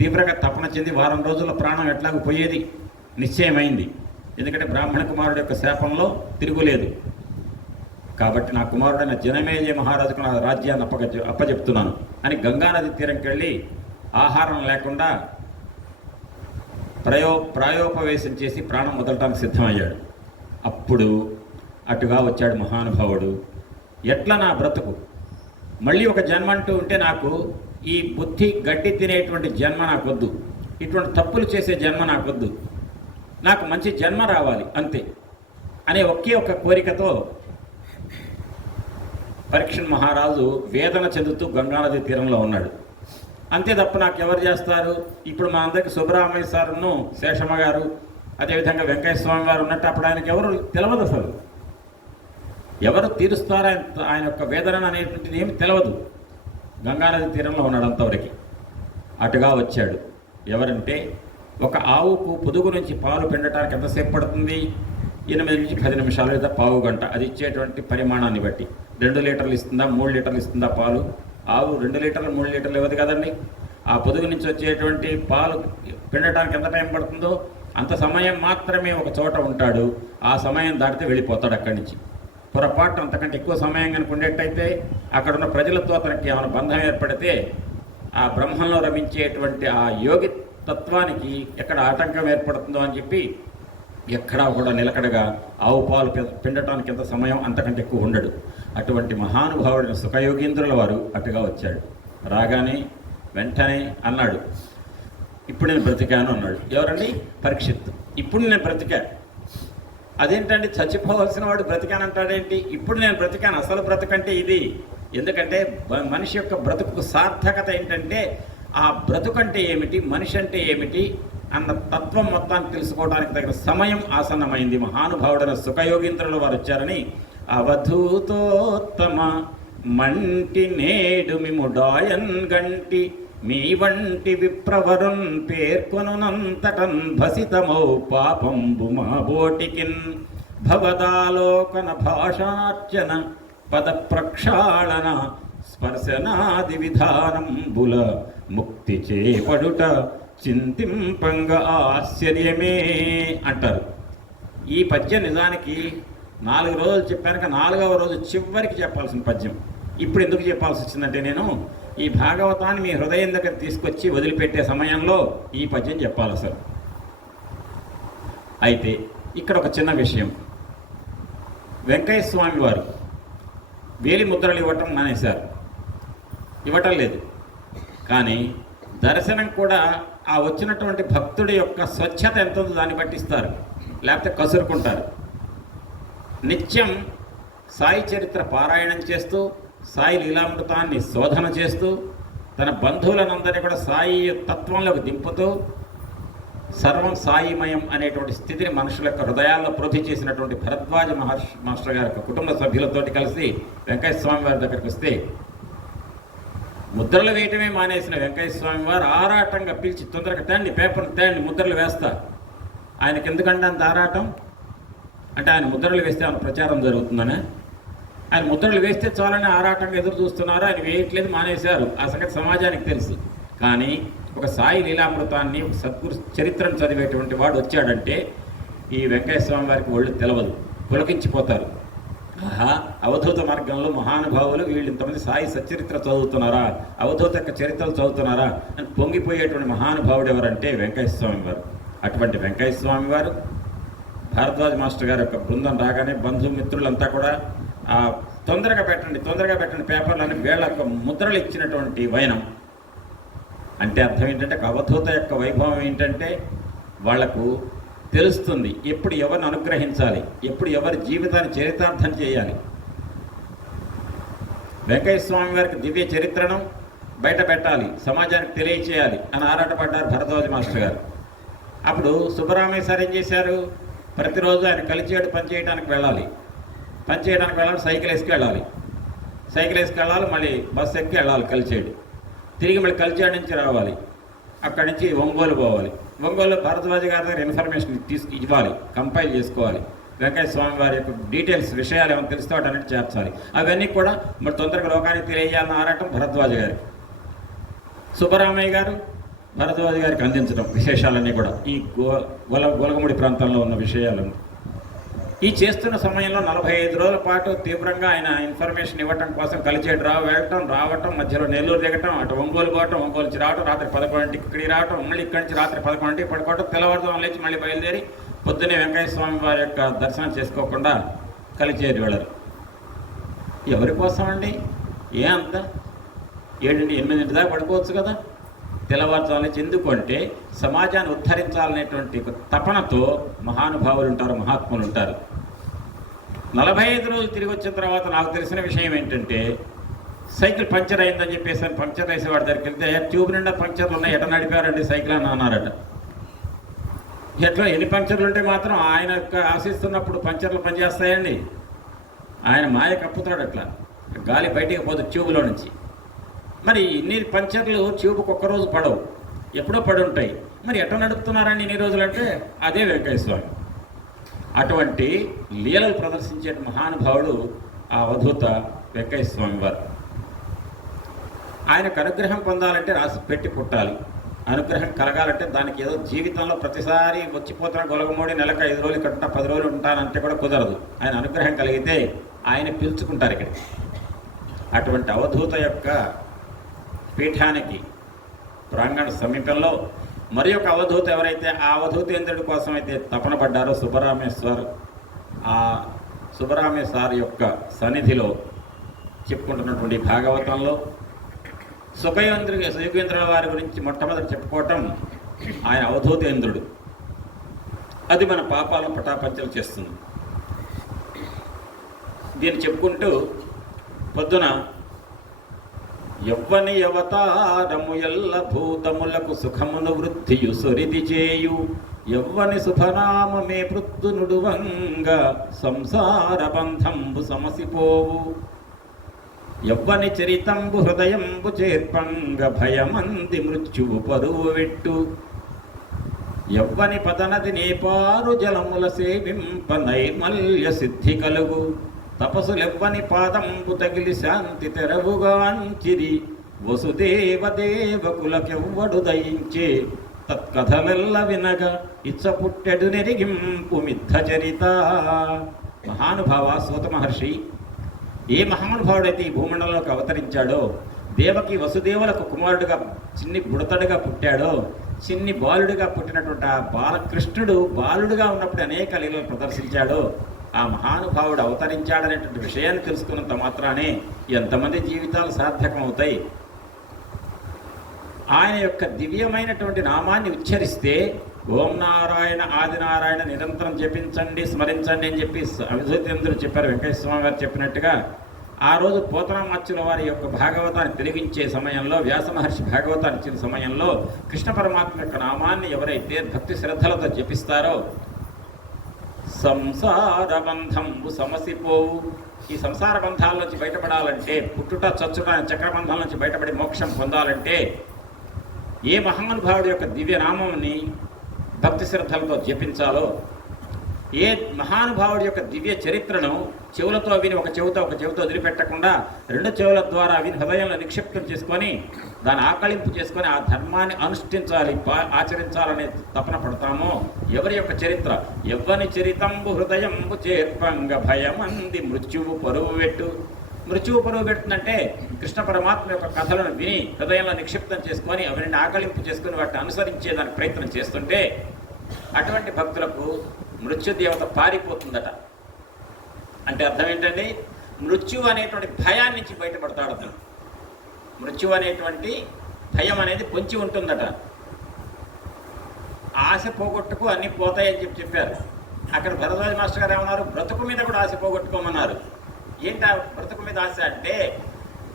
తీవ్రంగా తపన చెంది వారం రోజుల్లో ప్రాణం ఎట్లాగూ పోయేది నిశ్చయమైంది. ఎందుకంటే బ్రాహ్మణ కుమారుడు యొక్క శాపంలో తిరుగులేదు. కాబట్టి నా కుమారుడైన జనమేజయ మహారాజుకు నా రాజ్యాన్ని అప్పచెప్తున్నాను అని గంగానది తీరంకి వెళ్ళి ఆహారం లేకుండా ప్రాయోపవేశం చేసి ప్రాణం వదలటానికి సిద్ధమయ్యాడు. అప్పుడు అటుగా వచ్చాడు మహానుభావుడు. ఎట్లా నా బ్రతుకు? మళ్ళీ ఒక జన్మ అంటూ ఉంటే నాకు ఈ బుద్ధి గడ్డి తినేటువంటి జన్మ నాకొద్దు, ఇటువంటి తప్పులు చేసే జన్మ నాకొద్దు, నాకు మంచి జన్మ రావాలి అంతే అనే ఒకే ఒక కోరికతో పరీక్షణ్ మహారాజు వేదన చెందుతూ గంగానది తీరంలో ఉన్నాడు. అంతే తప్ప నాకు ఎవరు చేస్తారు? ఇప్పుడు మా అందరికి సుబ్రహ్మణ్య సారును, శేషమ్మ గారు, అదేవిధంగా వెంకయ్య స్వామి వారు ఉన్నట్టు అప్పుడు ఆయనకి ఎవరు తెలియదు. అసలు ఎవరు తీరుస్తారా ఆయన యొక్క వేదన అనేటువంటిది ఏమి తెలియదు. గంగానది తీరంలో ఉన్నాడు అంతవరకు. అటుగా వచ్చాడు. ఎవరంటే, ఒక ఆవుకు పొదుగు నుంచి పాలు పిండటానికి ఎంతసేపు పడుతుంది? 8 నుంచి 10 నిమిషాలు లేదా పావు గంట. అది ఇచ్చేటువంటి పరిమాణాన్ని బట్టి 2 లీటర్లు ఇస్తుందా, 3 లీటర్లు ఇస్తుందా పాలు? ఆవు 2 లీటర్లు 3 లీటర్లు ఇవ్వదు కదండి. ఆ పొదుగు నుంచి వచ్చేటువంటి పాలు పిండటానికి ఎంత టైం పడుతుందో అంత సమయం మాత్రమే ఒక చోట ఉంటాడు. ఆ సమయం దాటితే వెళ్ళిపోతాడు అక్కడి నుంచి. పొరపాటు అంతకంటే ఎక్కువ సమయం కనుక ఉండేట్టయితే అక్కడ ఉన్న ప్రజలతో అతనికి ఏమైనా బంధం ఏర్పడితే ఆ బ్రహ్మంలో రమించేటువంటి ఆ యోగి తత్వానికి ఎక్కడ ఆటంకం ఏర్పడుతుందో అని చెప్పి ఎక్కడా కూడా నిలకడగా ఆవు పాలు పిండటానికి ఎంత సమయం అంతకంటే ఎక్కువ ఉండడు. అటువంటి మహానుభావుడైన సుఖయోగీంద్రుల వారు అటుగా వచ్చాడు. రాగానే వెంటనే అన్నాడు, ఇప్పుడు నేను బ్రతికాను అన్నాడు. ఎవరండి? పరీక్షిత్తు. ఇప్పుడు నేను బ్రతికా. అదేంటండి, చచ్చిపోవలసిన వాడు బ్రతికానంటాడేంటి? ఇప్పుడు నేను బ్రతికాను. అసలు బ్రతుకంటే ఇది. ఎందుకంటే మనిషి యొక్క బ్రతుకు సార్థకత ఏంటంటే ఆ బ్రతుకంటే ఏమిటి, మనిషి అంటే ఏమిటి అన్న తత్వం మొత్తాన్ని తెలుసుకోవడానికి తగిన సమయం ఆసన్నమైంది. మహానుభావుడైన సుఖయోగీంద్రుల వారు వచ్చారని అవధూతోత్తమ మంటి నేడు మిముడాయన్ గంటి మీ వంటి విప్రవరున్ పేర్కొనునంతటన్ భసితమౌ పాపంబు మా బోటికిన్ భవదాలోకన భాషార్చన పద ప్రక్షాళన స్పర్శనాది విధానంబుల ముక్తి చేపడుట చింతింపంగ ఆశ్చర్యమే అంటారు. ఈ పద్యం నిజానికి 4 రోజులు చెప్పాక 4వ రోజు చివరికి చెప్పాల్సిన పద్యం. ఇప్పుడు ఎందుకు చెప్పాల్సి వచ్చిందంటే, నేను ఈ భాగవతాన్ని మీ హృదయం దగ్గర తీసుకొచ్చి వదిలిపెట్టే సమయంలో ఈ పద్యం చెప్పాలి అసలు. అయితే ఇక్కడ ఒక చిన్న విషయం. వెంకయ్య స్వామి వారు వేలి ముద్రలు ఇవ్వటం మానేశారు, ఇవ్వటం లేదు. కానీ దర్శనం కూడా ఆ వచ్చినటువంటి భక్తుడి యొక్క స్వచ్ఛత ఎంత ఉందో దాన్ని పట్టిస్తారు, లేకపోతే కసురుకుంటారు. నిత్యం సాయి చరిత్ర పారాయణం చేస్తూ, సాయి లీలామృతాన్ని శోధన చేస్తూ, తన బంధువులనందరినీ కూడా సాయి తత్వంలోకి దింపుతూ, సర్వం సాయిమయం అనేటువంటి స్థితిని మనుషుల యొక్క హృదయాల్లో ప్రొధి చేసినటువంటి భరద్వాజ మాస్టర్ గారి యొక్క కుటుంబ సభ్యులతోటి కలిసి వెంకయ్య స్వామి వారి దగ్గరికి వస్తే, ముద్రలు వేయటమే మానేసిన వెంకయ్య స్వామి వారు ఆరాటంగా పిలిచి, తొందరగా తేండి, పేపర్లు తేండి, ముద్రలు వేస్తా. ఆయనకి ఎందుకంటే అంత ఆరాటం? అంటే ఆయన ముద్రలు వేస్తే ఆయన ప్రచారం జరుగుతుందనే? ఆయన ముద్రలు వేస్తే చాలని ఆరాటంగా ఎదురు చూస్తున్నారు. ఆయన వేయట్లేదు, మానేశారు. ఆ సంగతి సమాజానికి తెలుసు. కానీ ఒక సాయి లీలామృతాన్ని, ఒక సద్గురు చరిత్రను చదివేటువంటి వాడు వచ్చాడంటే ఈ వెంకయ్య స్వామి వారికి ఒళ్ళు తెలవదు, పులకించిపోతారు. ఆహా, అవధూత మార్గంలో మహానుభావులు వీళ్ళు ఇంతమంది సాయి సచ్చరిత్ర చదువుతున్నారా, అవధూత యొక్క చరిత్రలు చదువుతున్నారా అని పొంగిపోయేటువంటి మహానుభావుడు ఎవరంటే వెంకయ్య స్వామి వారు. అటువంటి వెంకయ్య స్వామి వారు భారద్వాజ్ మాస్టర్ గారి యొక్క బృందం రాగానే బంధుమిత్రులంతా కూడా తొందరగా పెట్టండి పేపర్లని వీళ్ళ యొక్క ముద్రలు ఇచ్చినటువంటి వైనం. అంటే అర్థం ఏంటంటే అవధూత యొక్క వైభవం ఏంటంటే వాళ్లకు తెలుస్తుంది ఎప్పుడు ఎవరిని అనుగ్రహించాలి, ఎప్పుడు ఎవరి జీవితాన్ని చరితార్థం చేయాలి. వెంకయ్య స్వామి వారికి దివ్య చరిత్రను బయట పెట్టాలి, సమాజానికి తెలియచేయాలి అని ఆరాటపడ్డారు భరద్వాజ మాస్టర్ గారు. అప్పుడు సుబ్బరామయ్య సార్ ఏం చేశారు? ప్రతిరోజు ఆయన కలిచేడు పనిచేయడానికి వెళ్ళాలి, సైకిల్ వేసుకెళ్ళాలి, మళ్ళీ బస్సు ఎక్కి వెళ్ళాలి కలిచేడు, తిరిగి మళ్ళీ కలిచేడు నుంచి రావాలి, అక్కడి నుంచి ఒంగోలు పోవాలి, ఒంగోలు భారద్వాజ గారి దగ్గర ఇన్ఫర్మేషన్ ఇవ్వాలి, కంపైల్ చేసుకోవాలి, వెంకయ్య స్వామి వారి యొక్క డీటెయిల్స్ విషయాలు ఏమైనా తెలుసుకోవడానికి చేర్చాలి. అవన్నీ కూడా మరి తొందరగా లోకానికి తెలియజేయాలన్న ఆరాటం భరద్వాజ గారి. సుబ్బరామయ్య గారు భరద్వాజ గారికి అందించడం విశేషాలన్నీ కూడా ఈ గొలగముడి ప్రాంతంలో ఉన్న విషయాలను ఈ చేస్తున్న సమయంలో 45 రోజుల పాటు తీవ్రంగా ఆయన ఇన్ఫర్మేషన్ ఇవ్వటం కోసం కలిచేడు రావటం, మధ్యలో నెల్లూరు దిగటం, అటు ఒంగోలు పోవటం, ఒంగోలు నుంచి రావటం, రాత్రి 11ంటికి ఇక్కడికి రావటం, మళ్ళీ ఇక్కడి నుంచి రాత్రి 11ంటికి పడుకోవటం, తెల్లవారుజామున లేచి మళ్ళీ బయలుదేరి పొద్దున్నే వెంకయ్య స్వామి వారి యొక్క దర్శనం చేసుకోకుండా కలిచేరు వెళ్ళరు. ఎవరి కోసం అండి? ఏ అంత 7-8 దాకా పడుకోవచ్చు కదా. తెల్లవారుజామున ఎందుకు అంటే సమాజాన్ని ఉద్ధరించాలనేటువంటి తపనతో మహానుభావులు ఉంటారు, మహాత్ములు ఉంటారు. 45 రోజులు తిరిగి వచ్చిన తర్వాత నాకు తెలిసిన విషయం ఏంటంటే సైకిల్ పంక్చర్ అయిందని చెప్పేసి పంక్చర్ వేసేవాడి దగ్గరికి వెళ్తే ట్యూబ్ నిండా పంక్చర్లు ఉన్నాయి, ఎట నడిపారండి సైకిల్ అని అన్నారట. ఎట్లా ఎన్ని పంక్చర్లు ఉంటే మాత్రం ఆయన యొక్క ఆశిస్తున్నప్పుడు పంక్చర్లు పనిచేస్తాయండి? ఆయన మాయ కప్పుతాడు, అట్లా గాలి బయటికి పోదు ట్యూబ్లో నుంచి. మరి ఇన్ని పంక్చర్లు ట్యూబ్కి ఒక్కరోజు పడవు, ఎప్పుడో పడి ఉంటాయి. మరి ఎట్లా నడుపుతున్నారండి ఇన్ని రోజులు అంటే అదే వెంకయ్య స్వామి. అటువంటి లీలలు ప్రదర్శించే మహానుభావుడు ఆ అవధూత వెంకయ్య స్వామి వారు. ఆయనకు అనుగ్రహం పొందాలంటే రాసి పెట్టి పుట్టాలి, అనుగ్రహం కలగాలంటే దానికి ఏదో జీవితంలో ప్రతిసారి వచ్చిపోతున్న గొలగమూడి నెలకు 5 రోజులు ఇక్కడ 10 రోజులు ఉంటానంటే కూడా కుదరదు. ఆయన అనుగ్రహం కలిగితే ఆయన పిలుచుకుంటారు ఇక్కడ. అటువంటి అవధూత యొక్క పీఠానికి ప్రాంగణ సమీపంలో మరి ఒక అవధూత ఎవరైతే ఆ అవధూతేంద్రుడి కోసం అయితే తపన పడ్డారో సుబ్బరామేశ్వర్, ఆ సుబ్బరామేశ్వర్ యొక్క సన్నిధిలో చెప్పుకుంటున్నటువంటి భాగవతంలో సుఖేంద్రుల వారి గురించి మొట్టమొదటి చెప్పుకోవటం ఆయన అవధూతేంద్రుడు. అది మన పాపాలను పటాపంచలు చేస్తుంది. దీన్ని చెప్పుకుంటూ పొద్దున యవ్వని అవతారము ఎల్ల భూతములకు సుఖమును వృద్ధియు సొరిది చేయు యవ్వని శుభనామమే పృత్తునుడువంగ సంసార బంధంబు సమసిపోవు యవ్వని చరితంబు హృదయంబు చేర్పంగ భయమంది మృత్యువు పరువు వెట్టు యవ్వని పదనది నేపారు జలముల సేవింప నైర్మల్య సిద్ధి కలుగు తపసులెవ్వని పాదంబు తగిలి శాంతి తెరవుగాంచిరి వసుదేవ దేవకులకెవ్వడు దయించే తత్కథలెల్ల వినగ ఇచ్చ పుట్టెడు నెరిగింపు మిథ చరిత. మహానుభావ సూత మహర్షి, ఏ మహానుభావుడైతే ఈ భూమండలంలోకి అవతరించాడో, దేవకి వసుదేవులకు కుమారుడుగా చిన్ని బుడతడుగా పుట్టాడో, చిన్ని బాలుడిగా పుట్టినటువంటి ఆ బాలకృష్ణుడు బాలుడిగా ఉన్నప్పుడు అనేక లీలలు ప్రదర్శించాడో, ఆ మహానుభావుడు అవతరించాడనేటువంటి విషయాన్ని తెలుసుకున్నంత మాత్రానే ఎంతమంది జీవితాలు సార్థకం అవుతాయి. ఆయన యొక్క దివ్యమైనటువంటి నామాన్ని ఉచ్చరిస్తే ఓం నారాయణ ఆదినారాయణ నిరంతరం జపించండి, స్మరించండి అని చెప్పి అవధూతేంద్రుడు చెప్పారు. వెంకయ్య స్వామి గారు చెప్పినట్టుగా ఆ రోజు పోతనామాచ్యుల వారి యొక్క భాగవతాన్ని తెలివించే సమయంలో, వ్యాస మహర్షి భాగవతాన్ని ఇచ్చిన సమయంలో కృష్ణ పరమాత్మ యొక్క నామాన్ని ఎవరైతే భక్తి శ్రద్ధలతో జపిస్తారో సంసార బంధంబు సమసిపోవు. ఈ సంసార బంధాల నుంచి బయటపడాలంటే, పుట్టుట చచ్చుట చక్రబంధాల నుంచి బయటపడి మోక్షం పొందాలంటే ఏ మహానుభావుడి యొక్క దివ్యనామంని భక్తి శ్రద్ధలతో జపించాలో ఏ మహానుభావుడి యొక్క దివ్య చరిత్రను చెవులతో విని ఒక చెవితో వదిలిపెట్టకుండా రెండు చెవుల ద్వారా విని హృదయంలో నిక్షిప్తం చేసుకొని దాన్ని ఆకళింపు చేసుకొని ఆ ధర్మాన్ని అనుష్ఠించాలి, ఆచరించాలనే తపన పడతామో ఎవరి యొక్క చరిత్ర ఎవ్వని చరితంబు హృదయంబు చేర్పంగ భయమంది మృత్యువు పరువు పెట్టు. మృత్యువు పరువు పెడుతుందంటే కృష్ణ పరమాత్మ యొక్క కథలను విని హృదయంలో నిక్షిప్తం చేసుకొని అవన్నీ ఆకళింపు చేసుకొని వాటిని అనుసరించేదానికి ప్రయత్నం చేస్తుంటే అటువంటి భక్తులకు మృత్యుదేవత పారిపోతుందట. అంటే అర్థం ఏంటండి? మృత్యు అనేటువంటి భయాన్ని నుంచి బయటపడతాడు అతను. మృత్యు అనేటువంటి భయం అనేది పొంచి ఉంటుందట. ఆశ పోగొట్టుకు అన్నీ పోతాయని చెప్పారు. అక్కడ భరద్వాజ మాస్టర్ గారు ఏమన్నారు? బ్రతుకు మీద కూడా ఆశ పోగొట్టుకోమన్నారు. ఏంటి ఆ బ్రతుకు మీద ఆశ అంటే,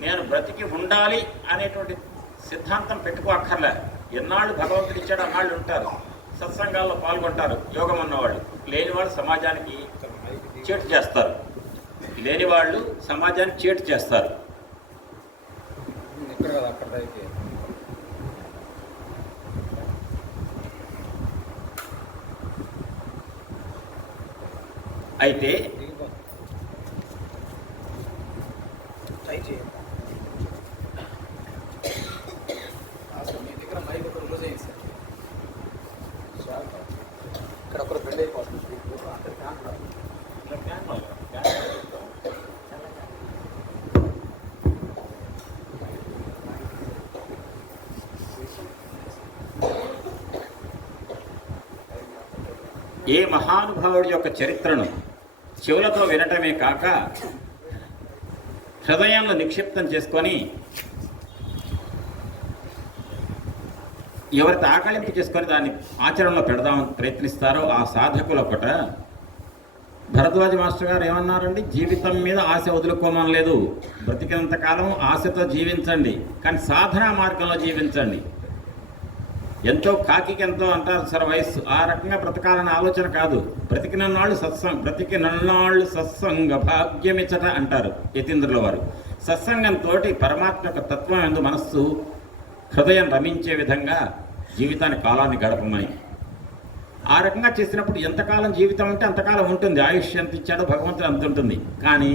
నేను బ్రతికి ఉండాలి అనేటువంటి సిద్ధాంతం పెట్టుకోక్కర్లే. ఎన్నాళ్ళు భగవంతుడు ఇచ్చాడు అన్నాళ్ళు ఉంటారు, సత్సంగాల్లో పాల్గొంటారు యోగం ఉన్నవాళ్ళు. లేనివాళ్ళు సమాజానికి చేటు చేస్తారు, లేనివాళ్ళు సమాజానికి చేటు చేస్తారు. అయితే ఇక్కడ ఒకరు ఫ్రెండ్ అయిపోతుంది. ఏ మహానుభావుడి యొక్క చరిత్రను చెవులతో వినటమే కాక హృదయంలో నిక్షిప్తం చేసుకొని ఎవరైతే ఆకళింపు చేసుకొని దాన్ని ఆచరణలో పెడదామని ప్రయత్నిస్తారో ఆ సాధకుల ఒకట భరద్వాజ మాస్టర్ గారు ఏమన్నారండి? జీవితం మీద ఆశ వదులుకోమనలేదు. బ్రతికినంతకాలం ఆశతో జీవించండి, కానీ సాధనా మార్గంలో జీవించండి. ఎంతో కాకికి ఎంతో అంటారు సార్ వయస్సు, ఆ రకంగా బ్రతకాలన్న ఆలోచన కాదు. బ్రతికినన్నాళ్ళు సత్సంగ భాగ్యమిచ్చట అంటారు యతీంద్రుల వారు. సత్సంగంతో పరమాత్మ యొక్క తత్వం ఎందు మనస్సు హృదయం రమించే విధంగా జీవితాన్ని కాలాన్ని గడపమని. ఆ రకంగా చేసినప్పుడు ఎంతకాలం జీవితం అంటే అంతకాలం ఉంటుంది. ఆయుష్ ఎంత ఇచ్చాడో భగవంతుడు అంత ఉంటుంది. కానీ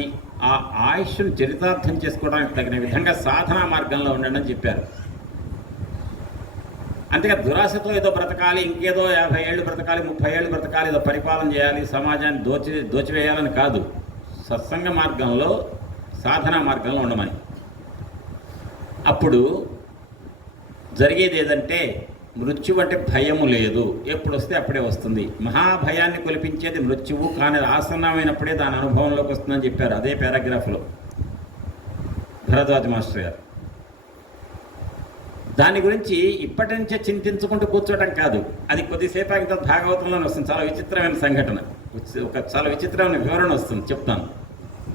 ఆ ఆయుష్ను చరితార్థం చేసుకోవడానికి తగిన విధంగా సాధనా మార్గంలో ఉండండి అని చెప్పారు. అంతేగా దురాశతో ఏదో బ్రతకాలి, ఇంకేదో 50 ఏళ్ళు బ్రతకాలి, 30 ఏళ్ళు బ్రతకాలి, ఏదో పరిపాలన చేయాలి, సమాజాన్ని దోచివేయాలని కాదు. సత్సంగ మార్గంలో సాధనా మార్గంలో ఉండమని. అప్పుడు జరిగేది ఏదంటే మృత్యువు అంటే భయము లేదు, ఎప్పుడు వస్తే అప్పుడే వస్తుంది. మహాభయాన్ని కొలిపించేది మృత్యువు, కానీ ఆసన్నమైనప్పుడే దాని అనుభవంలోకి వస్తుందని చెప్పారు అదే పారాగ్రాఫ్లో భరద్వాజ మాస్టర్ గారు. దాని గురించి ఇప్పటి నుంచే చింతించుకుంటూ కూర్చోవడం కాదు, అది కొద్దిసేపు అయిన తర్వాత భాగవతంలోనే వస్తుంది. చాలా విచిత్రమైన సంఘటన, చాలా విచిత్రమైన వివరణ వస్తుంది, చెప్తాను.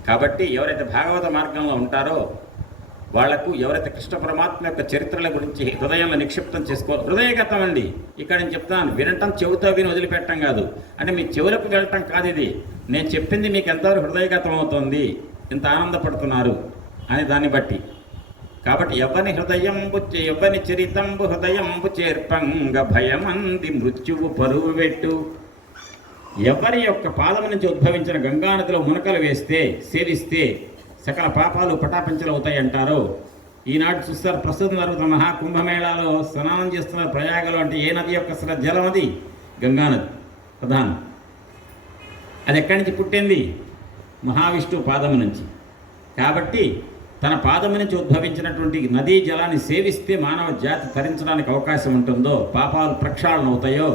కాబట్టి ఎవరైతే భాగవత మార్గంలో ఉంటారో వాళ్లకు, ఎవరైతే కృష్ణ పరమాత్మ యొక్క చరిత్రల గురించి హృదయంలో నిక్షిప్తం హృదయగతం అండి. ఇక్కడ నేను చెప్తాను, వినటం చెవితో విని వదిలిపెట్టడం కాదు. అంటే మీ చెవులకు వెళ్ళటం కాదు, ఇది నేను చెప్పింది మీకు ఎంతవరకు హృదయగతం అవుతుంది, ఎంత ఆనందపడుతున్నారు అని దాన్ని బట్టి. కాబట్టి ఎవ్వని చరితంబు హృదయంబు చేర్పంగ భయమంది మృత్యువు పరువు పెట్టు. ఎవరి యొక్క పాదం నుంచి ఉద్భవించిన గంగానదిలో మునకలు వేస్తే, సేవిస్తే సకల పాపాలు పటాపంచలవుతాయి అంటారో. ఈనాడు చూస్తారు, ప్రస్తుతం జరుగుతున్న మహాకుంభమేళాలో స్నానం చేస్తున్నారు ప్రయాగలో. అంటే ఏ నది యొక్క జలం? అది గంగానది ప్రధానం. అది ఎక్కడి నుంచి పుట్టింది? మహావిష్ణువు పాదము నుంచి. కాబట్టి తన పాదము నుంచి ఉద్భవించినటువంటి నదీ జలాన్ని సేవిస్తే మానవ జాతి తరించడానికి అవకాశం ఉంటుందో, పాపాలు ప్రక్షాళన అవుతాయో.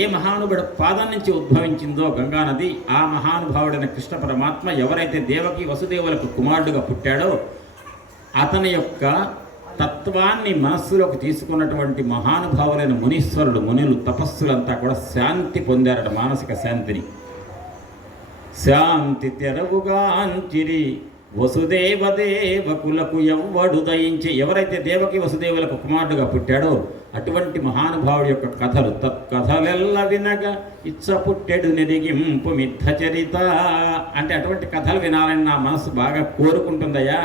ఏ మహానుభుడు పాదం నుంచి ఉద్భవించిందో గంగానది, ఆ మహానుభావుడైన కృష్ణ పరమాత్మ ఎవరైతే దేవకి వసుదేవులకు కుమారుడుగా పుట్టాడో అతని యొక్క తత్వాన్ని మనస్సులోకి తీసుకున్నటువంటి మహానుభావులైన మునులు, తపస్సులంతా కూడా శాంతి పొందారట, మానసిక శాంతిని. శాంతి తెరవుగా అంచిరి వసుదేవదేవకులకు ఎవ్వడు దయించి. ఎవరైతే దేవకి వసుదేవులకు కుమారుడుగా పుట్టాడో అటువంటి మహానుభావుడి యొక్క కథలు, తత్కథలెల్ల వినగా ఇచ్చ పుట్టెడు నెరిగింపు మిథ చరిత. అంటే అటువంటి కథలు వినాలని నా మనసు బాగా కోరుకుంటుందయ్యా,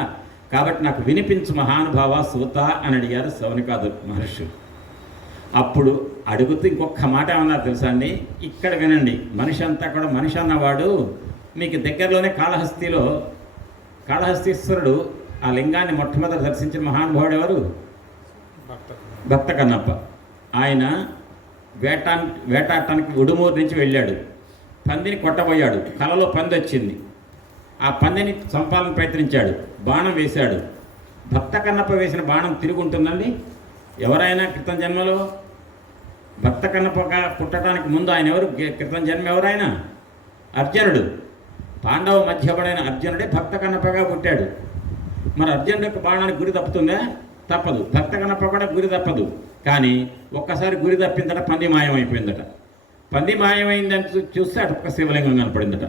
కాబట్టి నాకు వినిపించు మహానుభావ సూత అని అడిగారు శౌనకాదు మహర్షి. అప్పుడు అడుగుతూ ఇంకొక మాట ఏమన్నారు తెలుసా అండి? ఇక్కడ వినండి. మనిషి అంతా కూడా, మనిషి అన్నవాడు మీకు దగ్గరలోనే కాళహస్తీశ్వరుడు ఆ లింగాన్ని మొట్టమొదటి దర్శించిన మహానుభావుడు ఎవరు? భక్త కన్నప్ప. ఆయన వేటాడటానికి ఉడుమూరు నుంచి వెళ్ళాడు. పందిని కొట్టబోయాడు. కలలో పంది వచ్చింది. ఆ పందిని చంపాలని ప్రయత్నించాడు. బాణం వేశాడు. భక్త కన్నప్ప వేసిన బాణం తిరిగి ఉంటుందండి? ఎవరైనా క్రితం జన్మలో భక్త కన్నప్పగా పుట్టడానికి ముందు ఆయన ఎవరు? క్రితం జన్మ ఎవరైనా అర్జునుడు. పాండవ మధ్యపడైన అర్జునుడే భక్త కన్నప్పగా పుట్టాడు. మరి అర్జునుడు యొక్క బాణానికి గురి తప్పుతుందా? తప్పదు. భక్త కన్నప్ప కూడా గురి తప్పదు. కానీ ఒక్కసారి గురి తప్పిందట, పంది మాయమైపోయిందట. పంది మాయమైందని చూస్తే అటు ఒక్క శివలింగం కనపడిందట.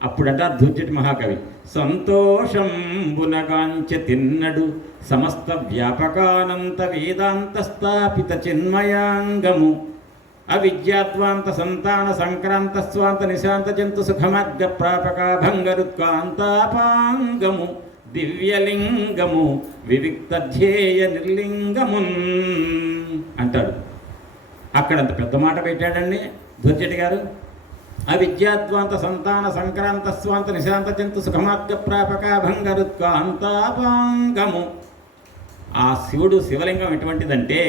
అప్పుడంట దుర్జటి మహాకవి, సంతోషంబునగాంచ తిన్నడు సమస్త వ్యాపకానంత వేదాంత స్థాపిత చిన్మయాంగము అవిద్యాద్వాంత సంతాన సంక్రాంత స్వాంత నిశాంత జంతు సుఖమార్గ ప్రాపక భంగరుత్కాంతాపాంగము దివ్యలింగము వివిక్త ధ్యేయ నిర్లింగమున్ అంటాడు. అక్కడంత పెద్ద మాట పెట్టాడండి దుర్జటి గారు. అవిద్యాద్వాంత సంతాన సంక్రాంత స్వాంత నిశాంత జంతు సుఖమార్గ ప్రాపక భంగరుత్కాంతాపాంగము. ఆ శివుడు శివలింగం ఎటువంటిదంటే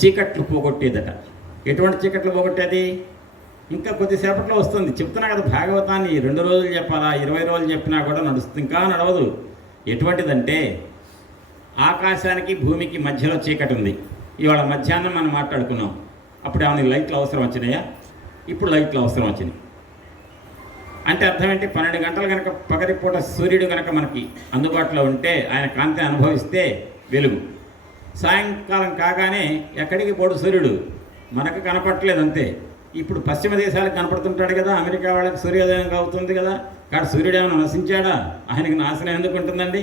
చీకట్లు పోగొట్టేదట. ఎటువంటి చీకట్లు పోగొట్టేది? ఇంకా కొద్దిసేపట్లో వస్తుంది. చెప్తున్నా కదా, భాగవతాన్ని 2 రోజులు చెప్పాలా, 20 రోజులు చెప్పినా కూడా నడుస్తుంది, ఇంకా నడవదు. ఎటువంటిదంటే ఆకాశానికి భూమికి మధ్యలో చీకటి ఉంది. ఇవాళ మధ్యాహ్నం మనం మాట్లాడుకున్నాం. అప్పుడు ఏమైనా లైట్లు అవసరం వచ్చినాయా? ఇప్పుడు లైట్లు అవసరం వచ్చినాయి. అంటే అర్థం ఏంటి? 12 గంటలు కనుక పగటిపూట సూర్యుడు కనుక మనకి అందుబాటులో ఉంటే, ఆయన కాంతిని అనుభవిస్తే వెలుగు. సాయంకాలం కాగానే ఎక్కడికి పోడు సూర్యుడు, మనకు కనపడట్లేదు అంతే. ఇప్పుడు పశ్చిమ దేశాలకు కనపడుతుంటాడు కదా, అమెరికా వాళ్ళకి సూర్యోదయం అవుతుంది కదా. కానీ సూర్యుడు ఏమైనా నశించాడా? ఆయనకి నాశనం ఎందుకు ఉంటుందండి?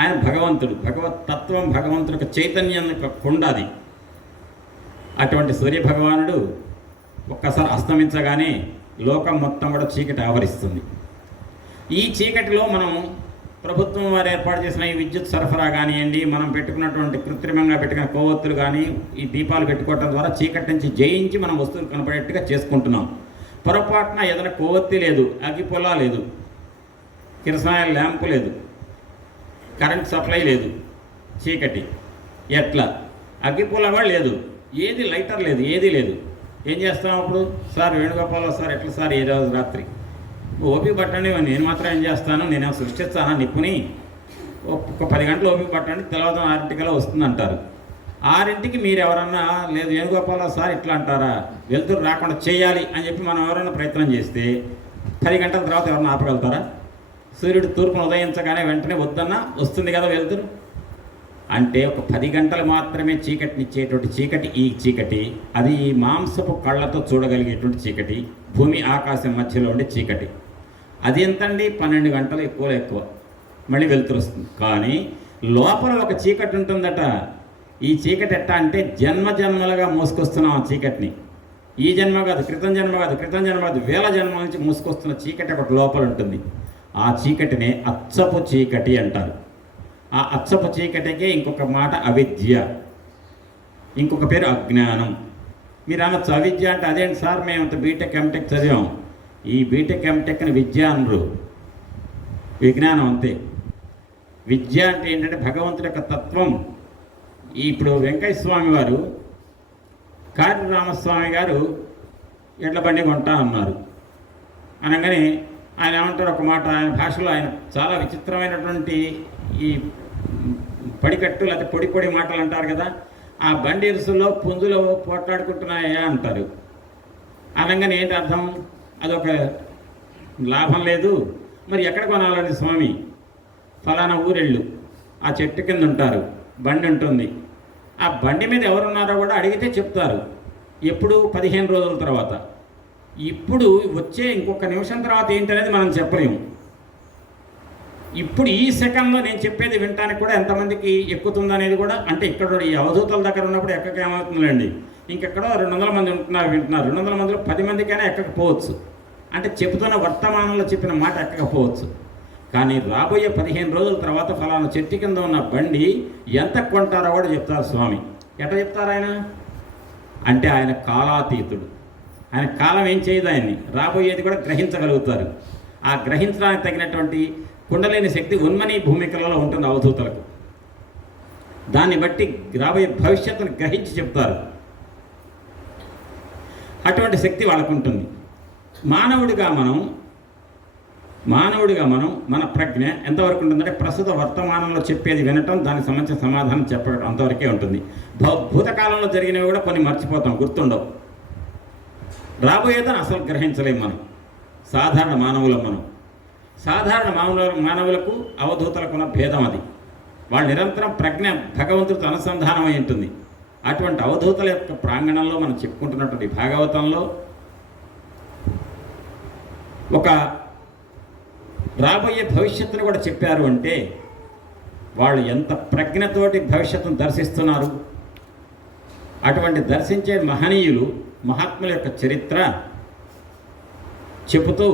ఆయన భగవంతుడు, భగవత్ తత్వం, భగవంతుడి యొక్క చైతన్యం యొక్క కొండది. అటువంటి సూర్యభగవానుడు ఒక్కసారి అస్తమించగానే లోకం మొత్తం కూడా చీకటి ఆవరిస్తుంది. ఈ చీకటిలో మనం ప్రభుత్వం వారు ఏర్పాటు చేసిన ఈ విద్యుత్ సరఫరా కానివ్వండి, మనం పెట్టుకున్నటువంటి కృత్రిమంగా పెట్టుకున్న కొవ్వొత్తులు కానీ, ఈ దీపాలు పెట్టుకోవటం ద్వారా చీకటి నుంచి జయించి మనం వస్తువులు కనపడేట్టుగా చేసుకుంటున్నాం. పొరపాటున ఏదైనా కొవ్వొత్తి లేదు, అగ్గిపొల లేదు, కిరసనాయిల్ ల్యాంపు లేదు, కరెంట్ సప్లై లేదు, చీకటి. ఎట్లా? అగ్గిపొల కూడా లేదు, ఏది లైటర్ లేదు, ఏది లేదు. ఏం చేస్తాం అప్పుడు? సార్ వేణుగోపాలరావు సార్, ఎట్లా సార్ ఈ రోజు రాత్రి ఓపిక పట్టండి, నేను మాత్రం ఏం చేస్తాను, నేనేమో సృష్టిస్తాను నిప్పుని, ఒక 10 గంటలు ఓపిక పట్టండి, తర్వాత 6ంటికల్లా వస్తుందంటారు. 6ంటికి మీరు ఎవరన్నా లేదు వేణుగోపాలరావు సార్ ఇట్లా అంటారా, వెలుతురు రాకుండా చేయాలి అని చెప్పి మనం ఎవరైనా ప్రయత్నం చేస్తే 10 గంటల తర్వాత ఎవరన్నా ఆపగలుగుతారా? సూర్యుడు తూర్పును ఉదయించగానే వెంటనే వద్దన్నా వస్తుంది కదా వెలుతురు. అంటే ఒక 10 గంటలు మాత్రమే చీకటినిచ్చేటువంటి చీకటి ఈ చీకటి. అది మాంసపు కళ్ళతో చూడగలిగేటువంటి చీకటి, భూమి ఆకాశం మధ్యలో ఉండే చీకటి. అది ఎంతండి? 12 గంటలు ఎక్కువ మళ్ళీ వెలుతురు వస్తుంది. కానీ లోపల ఒక చీకటి ఉంటుందట. ఈ చీకటి ఎట్టా అంటే జన్మలుగా మోసుకొస్తున్నాం ఆ చీకటిని. ఈ జన్మ కాదు, క్రితం జన్మ కాదు, వేల జన్మల నుంచి మోసుకొస్తున్న చీకటి ఒకటి లోపల ఉంటుంది. ఆ చీకటినే అచ్చపు చీకటి అంటారు. ఆ అచ్చపు చీకటికే ఇంకొక మాట అవిద్య, ఇంకొక పేరు అజ్ఞానం. మీరు అనొచ్చు అవిద్య అంటే అదేంటి సార్, మేము బీటెక్ ఎంటెక్ చదివాం. ఈ బీటెక్ ఎంటెక్ని విద్య అనరు, విజ్ఞానం అంతే. విద్య అంటే ఏంటంటే భగవంతుడి యొక్క తత్వం. ఇప్పుడు వెంకయ్య స్వామి వారు, కాటి రామస్వామి గారు ఎడ్ల బండి కొంటా అన్నారు. అనగానే ఆయన ఏమంటారు ఒక మాట, ఆయన భాషలో ఆయన చాలా విచిత్రమైనటువంటి ఈ పడికట్టు లేకపోతే పొడి మాటలు అంటారు కదా. ఆ బండి ఇరుసుల్లో పుంజులు పోట్లాడుకుంటున్నాయా అంటారు. అనగానే ఏంటి అర్థం? అదొక లాభం లేదు. మరి ఎక్కడ కొనాలండి స్వామి? ఫలానా ఊరెళ్ళు, ఆ చెట్టు కింద ఉంటారు, బండి ఉంటుంది. ఆ బండి మీద ఎవరున్నారో కూడా అడిగితే చెప్తారు. ఎప్పుడు? 15 రోజుల తర్వాత. ఇప్పుడు వచ్చే ఇంకొక నిమిషం తర్వాత ఏంటనేది మనం చెప్పలేము. ఇప్పుడు ఈ సెకండ్లో నేను చెప్పేది వినటానికి కూడా ఎంతమందికి ఎక్కుతుందనేది కూడా, అంటే ఇక్కడ ఈ అవధూతల దగ్గర ఉన్నప్పుడు ఎక్కడికి ఏమవుతుందండి, ఇంకెక్కడో 200 మంది వింటున్నారు. 200 మందిలో 10 మందికైనా ఎక్కకపోవచ్చు. అంటే చెబుతున్న వర్తమానంలో చెప్పిన మాట ఎక్కకపోవచ్చు. కానీ రాబోయే 15 రోజుల తర్వాత ఫలానా చెట్టు కింద ఉన్న బండి ఎంత కొంటారో కూడా చెప్తారు స్వామి. ఎట్లా చెప్తారు ఆయన అంటే ఆయన కాలాతీతుడు. ఆయన కాలం ఏం చేయదు, ఆయన్ని రాబోయేది కూడా గ్రహించగలుగుతారు. ఆ గ్రహించడానికి తగినటువంటి కుండలేని శక్తి ఉన్మని భూమికలలో ఉంటుంది అవధూతలకు. దాన్ని బట్టి రాబోయే భవిష్యత్తును గ్రహించి చెప్తారు. అటువంటి శక్తి వాళ్ళకు ఉంటుంది. మానవుడిగా మనం మన ప్రజ్ఞ ఎంతవరకు ఉంటుందంటే ప్రస్తుత వర్తమానంలో చెప్పేది వినటం, దానికి సంబంధించిన సమాధానం చెప్పడం అంతవరకే ఉంటుంది. భూతకాలంలో జరిగినవి కూడా కొన్ని మర్చిపోతాం, గుర్తుండవు. రాబోయేదని అసలు గ్రహించలేము మనం సాధారణ మానవులకు అవధూతలకు ఉన్న భేదం అది. వాళ్ళు నిరంతరం ప్రజ్ఞ భగవంతుడితో అనుసంధానం అయి ఉంటుంది. అటువంటి అవధూతల యొక్క ప్రాంగణంలో మనం చెప్పుకుంటున్నటువంటి భాగవతంలో ఒక రాబోయే భవిష్యత్తును కూడా చెప్పారు అంటే వాళ్ళు ఎంత ప్రజ్ఞతోటి భవిష్యత్తును దర్శిస్తున్నారు. అటువంటి దర్శించే మహనీయులు మహాత్ముల యొక్క చరిత్ర చెబుతూ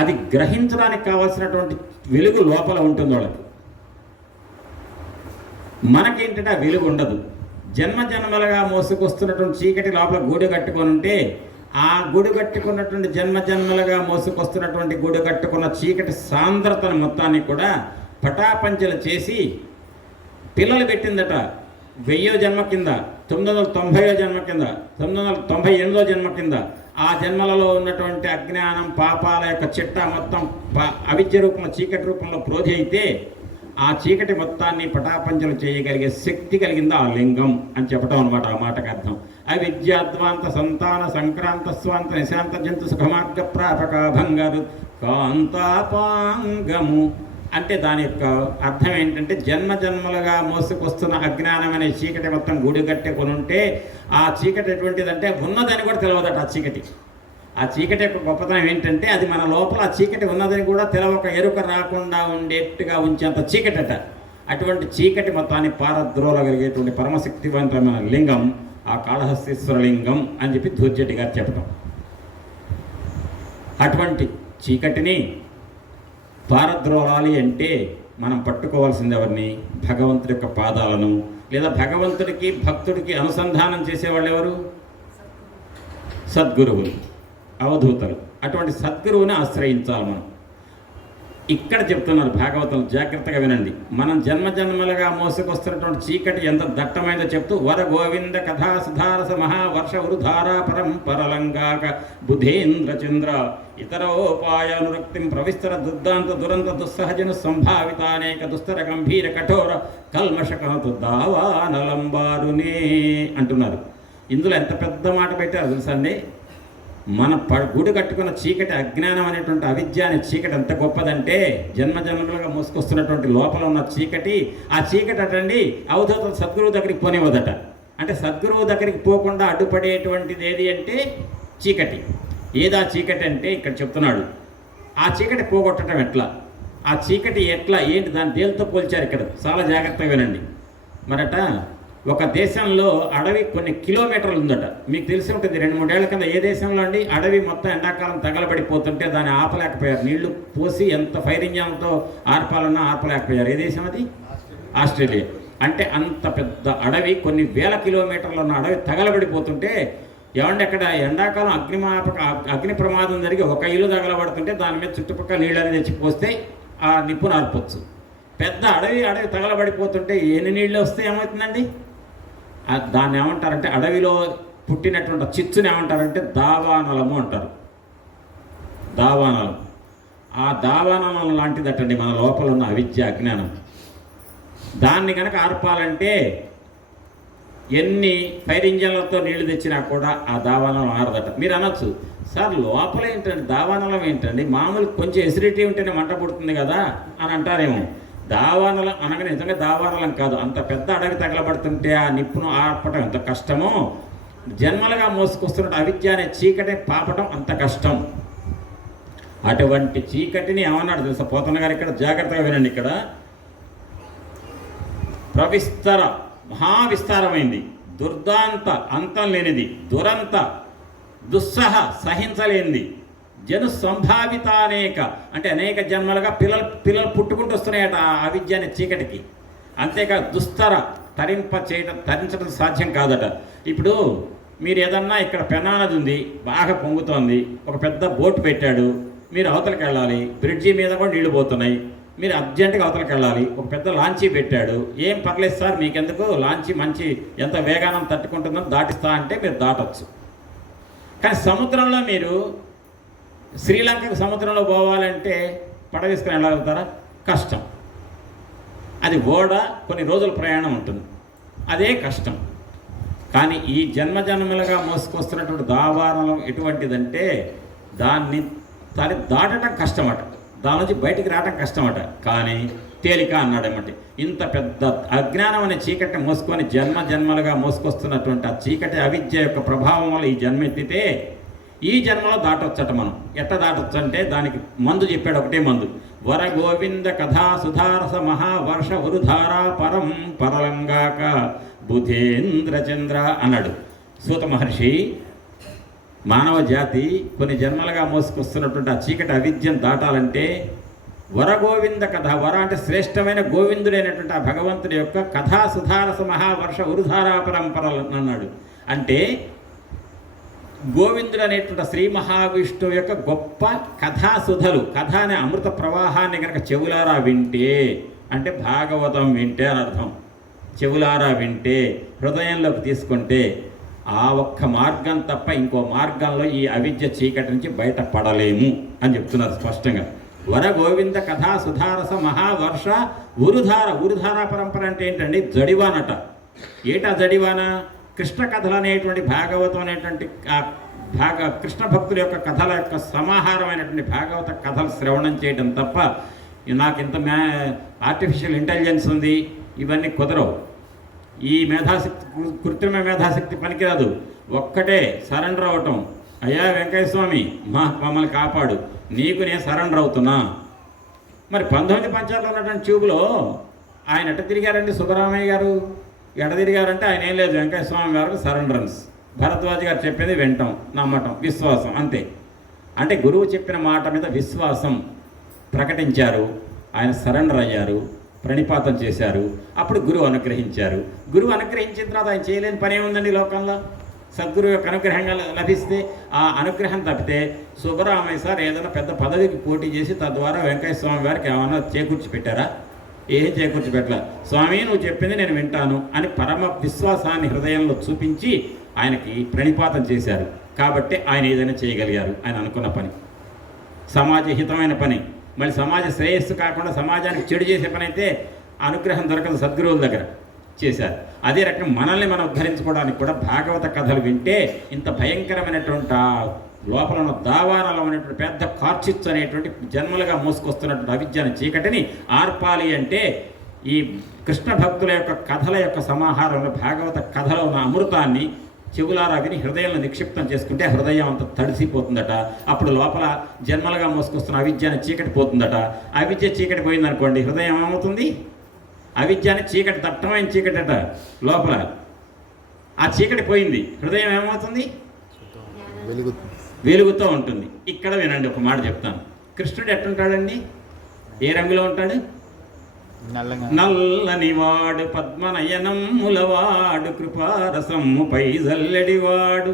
అది గ్రహించడానికి కావాల్సినటువంటి వెలుగు లోపల ఉంటుంది వాళ్ళకి. మనకేంటంటే ఆ వెలుగు ఉండదు. జన్మలుగా మోసుకొస్తున్నటువంటి చీకటి లోపల గూడు కట్టుకొని ఉంటే ఆ గూడు కట్టుకున్నటువంటి జన్మలుగా మోసుకొస్తున్నటువంటి గూడు కట్టుకున్న చీకటి సాంద్రతను మొత్తాన్ని కూడా పటాపంచలు చేసి పిల్లలు పెట్టిందట. 1000వ జన్మ కింద, 990వ జన్మ కింద, 998వ జన్మ కింద ఆ జన్మలలో ఉన్నటువంటి అజ్ఞానం పాపాల యొక్క చిట్టా మొత్తం అవిద్య రూపంలో చీకటి రూపంలో ప్రోధి అయితే ఆ చీకటి మొత్తాన్ని పటాపంచలు చేయగలిగే శక్తి కలిగింది ఆ లింగం అని చెప్పడం అనమాట. ఆ మాటకు అర్థం అవిద్యాద్వాంత సంతాన సంక్రాంత స్వాంత నిశాంత జంతు సుఖమార్గ ప్రాపక భంగరు కాంతాపాంగము అంటే దాని యొక్క అర్థం ఏంటంటే జన్మలుగా మోసుకొస్తున్న అజ్ఞానం అనే చీకటి మొత్తం గూడు కట్టుకొని ఉంటే ఆ చీకటి ఎటువంటిదంటే ఉన్నదని కూడా తెలియదట. ఆ చీకటి యొక్క గొప్పతనం ఏంటంటే అది మన లోపల ఆ చీకటి ఉన్నదని కూడా తెలవక ఎరుక రాకుండా ఉండేట్టుగా ఉంచేంత చీకటట. అటువంటి చీకటి మొత్తాన్ని పారద్రోలగలిగేటువంటి పరమశక్తివంతమైన లింగం ఆ కాళహస్తీశ్వర లింగం అని చెప్పి ధూర్జటి గారు చెప్పడం. అటువంటి చీకటిని పారద్రోలాలి అంటే మనం పట్టుకోవాల్సింది ఎవరిని? భగవంతుడి యొక్క పాదాలను, లేదా భగవంతుడికి భక్తుడికి అనుసంధానం చేసేవాళ్ళు ఎవరు? సద్గురువులు, అవధూతలు. అటువంటి సద్గురువుని ఆశ్రయించాలి మనం. ఇక్కడ చెప్తున్నారు భాగవతం, జాగ్రత్తగా వినండి. మనం జన్మలుగా మోసుకొస్తున్నటువంటి చీకటి ఎంత దట్టమైందో చెప్తూ వర గోవింద కథా సుధారస మహావర్ష ఉరుధారా పరంపరలంగాక బుధేంద్ర చంద్ర ఇతరోపాయానురక్తిం ప్రవిస్తర దుర్దాంత దురంత దుస్సహజను సంభావితానేక దుస్తర గంభీర కఠోర కల్మషకాంతు దావానలంబారునే అంటున్నారు. ఇందులో ఎంత పెద్ద మాట పెట్టారు తెలుసండి. మన గూడు కట్టుకున్న చీకటి అజ్ఞానం అనేటువంటి అవిద్య అనే చీకటి ఎంత గొప్పదంటే జన్మలుగా మోసుకొస్తున్నటువంటి లోపల ఉన్న చీకటి, ఆ చీకటి అటండి అవధూతలు సద్గురువు దగ్గరికి పోనివ్వదట. అంటే సద్గురువు దగ్గరికి పోకుండా అడ్డుపడేటువంటిది ఏది అంటే చీకటి. ఏదా చీకటి అంటే ఇక్కడ చెప్తున్నాడు. ఆ చీకటి పోగొట్టడం ఎట్లా, ఆ చీకటి ఎట్లా ఏంటి, దాన్ని దేనితో పోల్చారు ఇక్కడ చాలా జాగ్రత్తగా వినండి. మరట ఒక దేశంలో అడవి కొన్ని కిలోమీటర్లు ఉందట. మీకు తెలిసి ఉంటుంది, 2-3 ఏళ్ల కింద ఏ దేశంలో అండి అడవి మొత్తం ఎండాకాలం తగలబడిపోతుంటే దాన్ని ఆపలేకపోయారు. నీళ్లు పోసి ఎంత ఫైర్ ఇంజన్తో ఆర్పాలన్నా ఆర్పలేకపోయారు. ఏ దేశం అది? ఆస్ట్రేలియా. అంటే అంత పెద్ద అడవి, కొన్ని వేల కిలోమీటర్లు ఉన్న అడవి తగలబడిపోతుంటే ఏమంటే అక్కడ ఎండాకాలం అగ్ని ప్రమాదం జరిగి ఒక ఇల్లు తగలబడుతుంటే దాని మీద చుట్టుపక్కల నీళ్ళని తెచ్చి పోస్తే ఆ నిప్పును ఆర్పొచ్చు. పెద్ద అడవి తగలబడిపోతుంటే ఎన్ని నీళ్ళు వస్తే ఏమవుతుందండి? దాన్ని ఏమంటారంటే అడవిలో పుట్టినటువంటి చిచ్చుని ఏమంటారంటే దావానలము అంటారు. దావానలం. ఆ దావానలం లాంటిదటండి మన లోపల ఉన్న అవిద్య అజ్ఞానం. దాన్ని కనుక ఆర్పాలంటే ఎన్ని ఫైర్ ఇంజన్లతో నీళ్లు తెచ్చినా కూడా ఆ దావానలం ఆరదట. మీరు అనొచ్చు, సార్ లోపల ఏంటండి దావానలం ఏంటండి, మామూలు కొంచెం ఎసిడిటీ ఉంటేనే మంట పుడుతుంది కదా అని అంటారేమో. దావానలం అనగా నిజంగా దావానలం కాదు, అంత పెద్ద అడవి తగలబడుతుంటే ఆ నిప్పును ఆర్పటం ఎంత కష్టమో జన్మలుగా మోసుకొస్తున్న అవిద్య అనే చీకటి పాపటం అంత కష్టం. అటువంటి చీకటిని ఏమన్నాడు తెలుసా పోతన్న గారు? ఇక్కడ జాగ్రత్తగా వినండి. ఇక్కడ ప్రవిస్తర మహావిస్తారమైంది, దుర్దాంత అంతం లేనిది, దురంత దుస్సహ సహించలేనిది, జను సంభావిత అంటే అనేక జన్మలుగా పిల్లలు పుట్టుకుంటూ వస్తున్నాయట ఆ అవిద్య అనే చీకటికి. అంతేకాదు దుస్తర తరించడం సాధ్యం కాదట. ఇప్పుడు మీరు ఏదన్నా ఇక్కడ పెన్నా నది ఉంది, బాగా పొంగుతోంది, ఒక పెద్ద బోట్ పెట్టాడు, మీరు అవతలకి వెళ్ళాలి, బ్రిడ్జి మీద కూడా నీళ్లు పోతున్నాయి, మీరు అర్జెంటుగా అవతలకి వెళ్ళాలి, ఒక పెద్ద లాంచీ పెట్టాడు, ఏం పర్లేదు సార్ మీకెందుకు, లాంచీ మంచి ఎంత వేగానం తట్టుకుంటుందో దాటిస్తా అంటే మీరు దాటొచ్చు. కానీ సముద్రంలో మీరు శ్రీలంకకు సముద్రంలో పోవాలంటే పడవ వేసుకుని వెళ్ళగలుగుతారా? కష్టం. అది ఓడ కొన్ని రోజుల ప్రయాణం ఉంటుంది, అదే కష్టం. కానీ ఈ జన్మలుగా మోసుకొస్తున్నటువంటి దావారణం ఎటువంటిదంటే దాన్ని దాటడం కష్టమట, దాని నుంచి బయటికి రావడం కష్టమట, కానీ తేలిక అన్నాడేమంటే ఇంత పెద్ద అజ్ఞానం అనే చీకటిని మోసుకొని జన్మలుగా మోసుకొస్తున్నటువంటి ఆ చీకటి అవిద్య యొక్క ప్రభావం వల్ల ఈ జన్మ ఎత్తితే ఈ జన్మలో దాటొచ్చట. మనం ఎట్ట దాటొచ్చు అంటే దానికి మందు చెప్పాడు, ఒకటే మందు. వర గోవింద కథా సుధారస మహావర్ష ఉరుధారా పరం పరలంగాక బుధేంద్రచంద్ర అన్నాడు సూత మహర్షి. మానవ జాతి కొన్ని జన్మలుగా మోసుకొస్తున్నటువంటి ఆ చీకటి అవిద్యను దాటాలంటే వరగోవింద కథ, వర అంటే శ్రేష్టమైన గోవిందుడైనటువంటి ఆ భగవంతుడి యొక్క కథా సుధారస మహావర్ష ఉరుధారా పరంపరలు అన్నాడు. అంటే గోవిందుడు అనేటువంటి శ్రీ మహావిష్ణువు యొక్క గొప్ప కథాసుధలు, కథ అనే అమృత ప్రవాహాన్ని కనుక చెవులారా వింటే, అంటే భాగవతం వింటే అని అర్థం. చెవులారా వింటే, హృదయంలోకి తీసుకుంటే ఆ ఒక్క మార్గం తప్ప ఇంకో మార్గంలో ఈ అవిద్య చీకటి నుంచి బయటపడలేము అని చెప్తున్నారు స్పష్టంగా. వర గోవింద కథా సుధారస మహావర్ష ఉరుధారా పరంపర అంటే ఏంటండి? జడివానట. ఏటా జడివాన? కృష్ణ కథలు అనేటువంటి భాగవతం అనేటువంటి కృష్ణ భక్తుల యొక్క కథల యొక్క సమాహారమైనటువంటి భాగవత కథలు శ్రవణం చేయడం తప్ప నాకు ఇంత ఆర్టిఫిషియల్ ఇంటెలిజెన్స్ ఉంది, ఇవన్నీ కుదరవు. ఈ మేధాశక్తి, కృత్రిమ మేధాశక్తి పనికిరాదు. ఒక్కటే సరెండర్ అవ్వటం. అయ్యా వెంకయ్య స్వామి మమ్మల్ని కాపాడు, నీకు నేను సరెండర్ అవుతున్నా. మరి 19 పంచాల్లో ఉన్నటువంటి ట్యూబ్లో ఆయన ఎట్ట తిరిగారండి సుబ్బరామయ్య గారు? ఎడ తిరిగారంటే ఆయన ఏం లేదు, వెంకయ్య స్వామి గారికి సరెండరెన్స్. భరద్వాజ్ గారు చెప్పేది వింటాం, నమ్మటం, విశ్వాసం, అంతే. అంటే గురువు చెప్పిన మాట మీద విశ్వాసం ప్రకటించారు, ఆయన సరెండర్ అయ్యారు, ప్రణిపాతం చేశారు, అప్పుడు గురువు అనుగ్రహించారు. గురువు అనుగ్రహించిన తర్వాత ఆయన చేయలేని పని ఏముందండి లోకంలో? సద్గురువు యొక్క అనుగ్రహంగా లభిస్తే ఆ అనుగ్రహం తప్పితే సుబ్బరామయ్య సార్ ఏదైనా పెద్ద పదవికి పోటీ చేసి తద్వారా వెంకయ్య స్వామి గారికి ఏమన్నా చేకూర్చి పెట్టారా? ఏం చేకూర్చి పెట్టలే. స్వామి నువ్వు చెప్పింది నేను వింటాను అని పరమ విశ్వాసాన్ని హృదయంలో చూపించి ఆయనకి ప్రణిపాతం చేశారు. కాబట్టి ఆయన ఏదైనా చేయగలిగారు. ఆయన అనుకున్న పని సమాజ హితమైన పని, మళ్ళీ సమాజ శ్రేయస్సు కాకుండా సమాజానికి చెడు చేసే పని అయితే అనుగ్రహం దొరకదు, సద్గురువుల దగ్గర చేశారు. అదే రకం మనల్ని మనం ఉద్ధరించుకోవడానికి కూడా భాగవత కథలు వింటే ఇంత భయంకరమైనటువంటి లోపల ఉన్న దావానాలు అనేటువంటి పెద్ద కార్చిచ్చు అనేటువంటి జన్మలుగా మోసుకొస్తున్నటువంటి అవిద్యని చీకటిని ఆర్పాలి అంటే ఈ కృష్ణ భక్తుల యొక్క కథల యొక్క సమాహారంలో భాగవత కథలో ఉన్న అమృతాన్ని చెవులారా విని హృదయంలో నిక్షిప్తం చేసుకుంటే హృదయం అంత తడిసిపోతుందట. అప్పుడు లోపల జన్మలుగా మోసుకొస్తున్న అవిద్యని చీకటి పోతుందట. అవిద్య చీకటి పోయిందనుకోండి, హృదయం ఏమవుతుంది? అవిద్యని చీకటి, దట్టమైన చీకటట లోపల. ఆ చీకటి పోయింది, హృదయం ఏమవుతుంది? వెలుగుతూ ఉంటుంది. ఇక్కడ వినండి, ఒక మాట చెప్తాను. కృష్ణుడు ఎట్టుంటాడండి? ఏ రంగులో ఉంటాడు? నల్లనివాడు, పద్మనయనములవాడు, కృపారసమ్ముపై జల్లెడివాడు,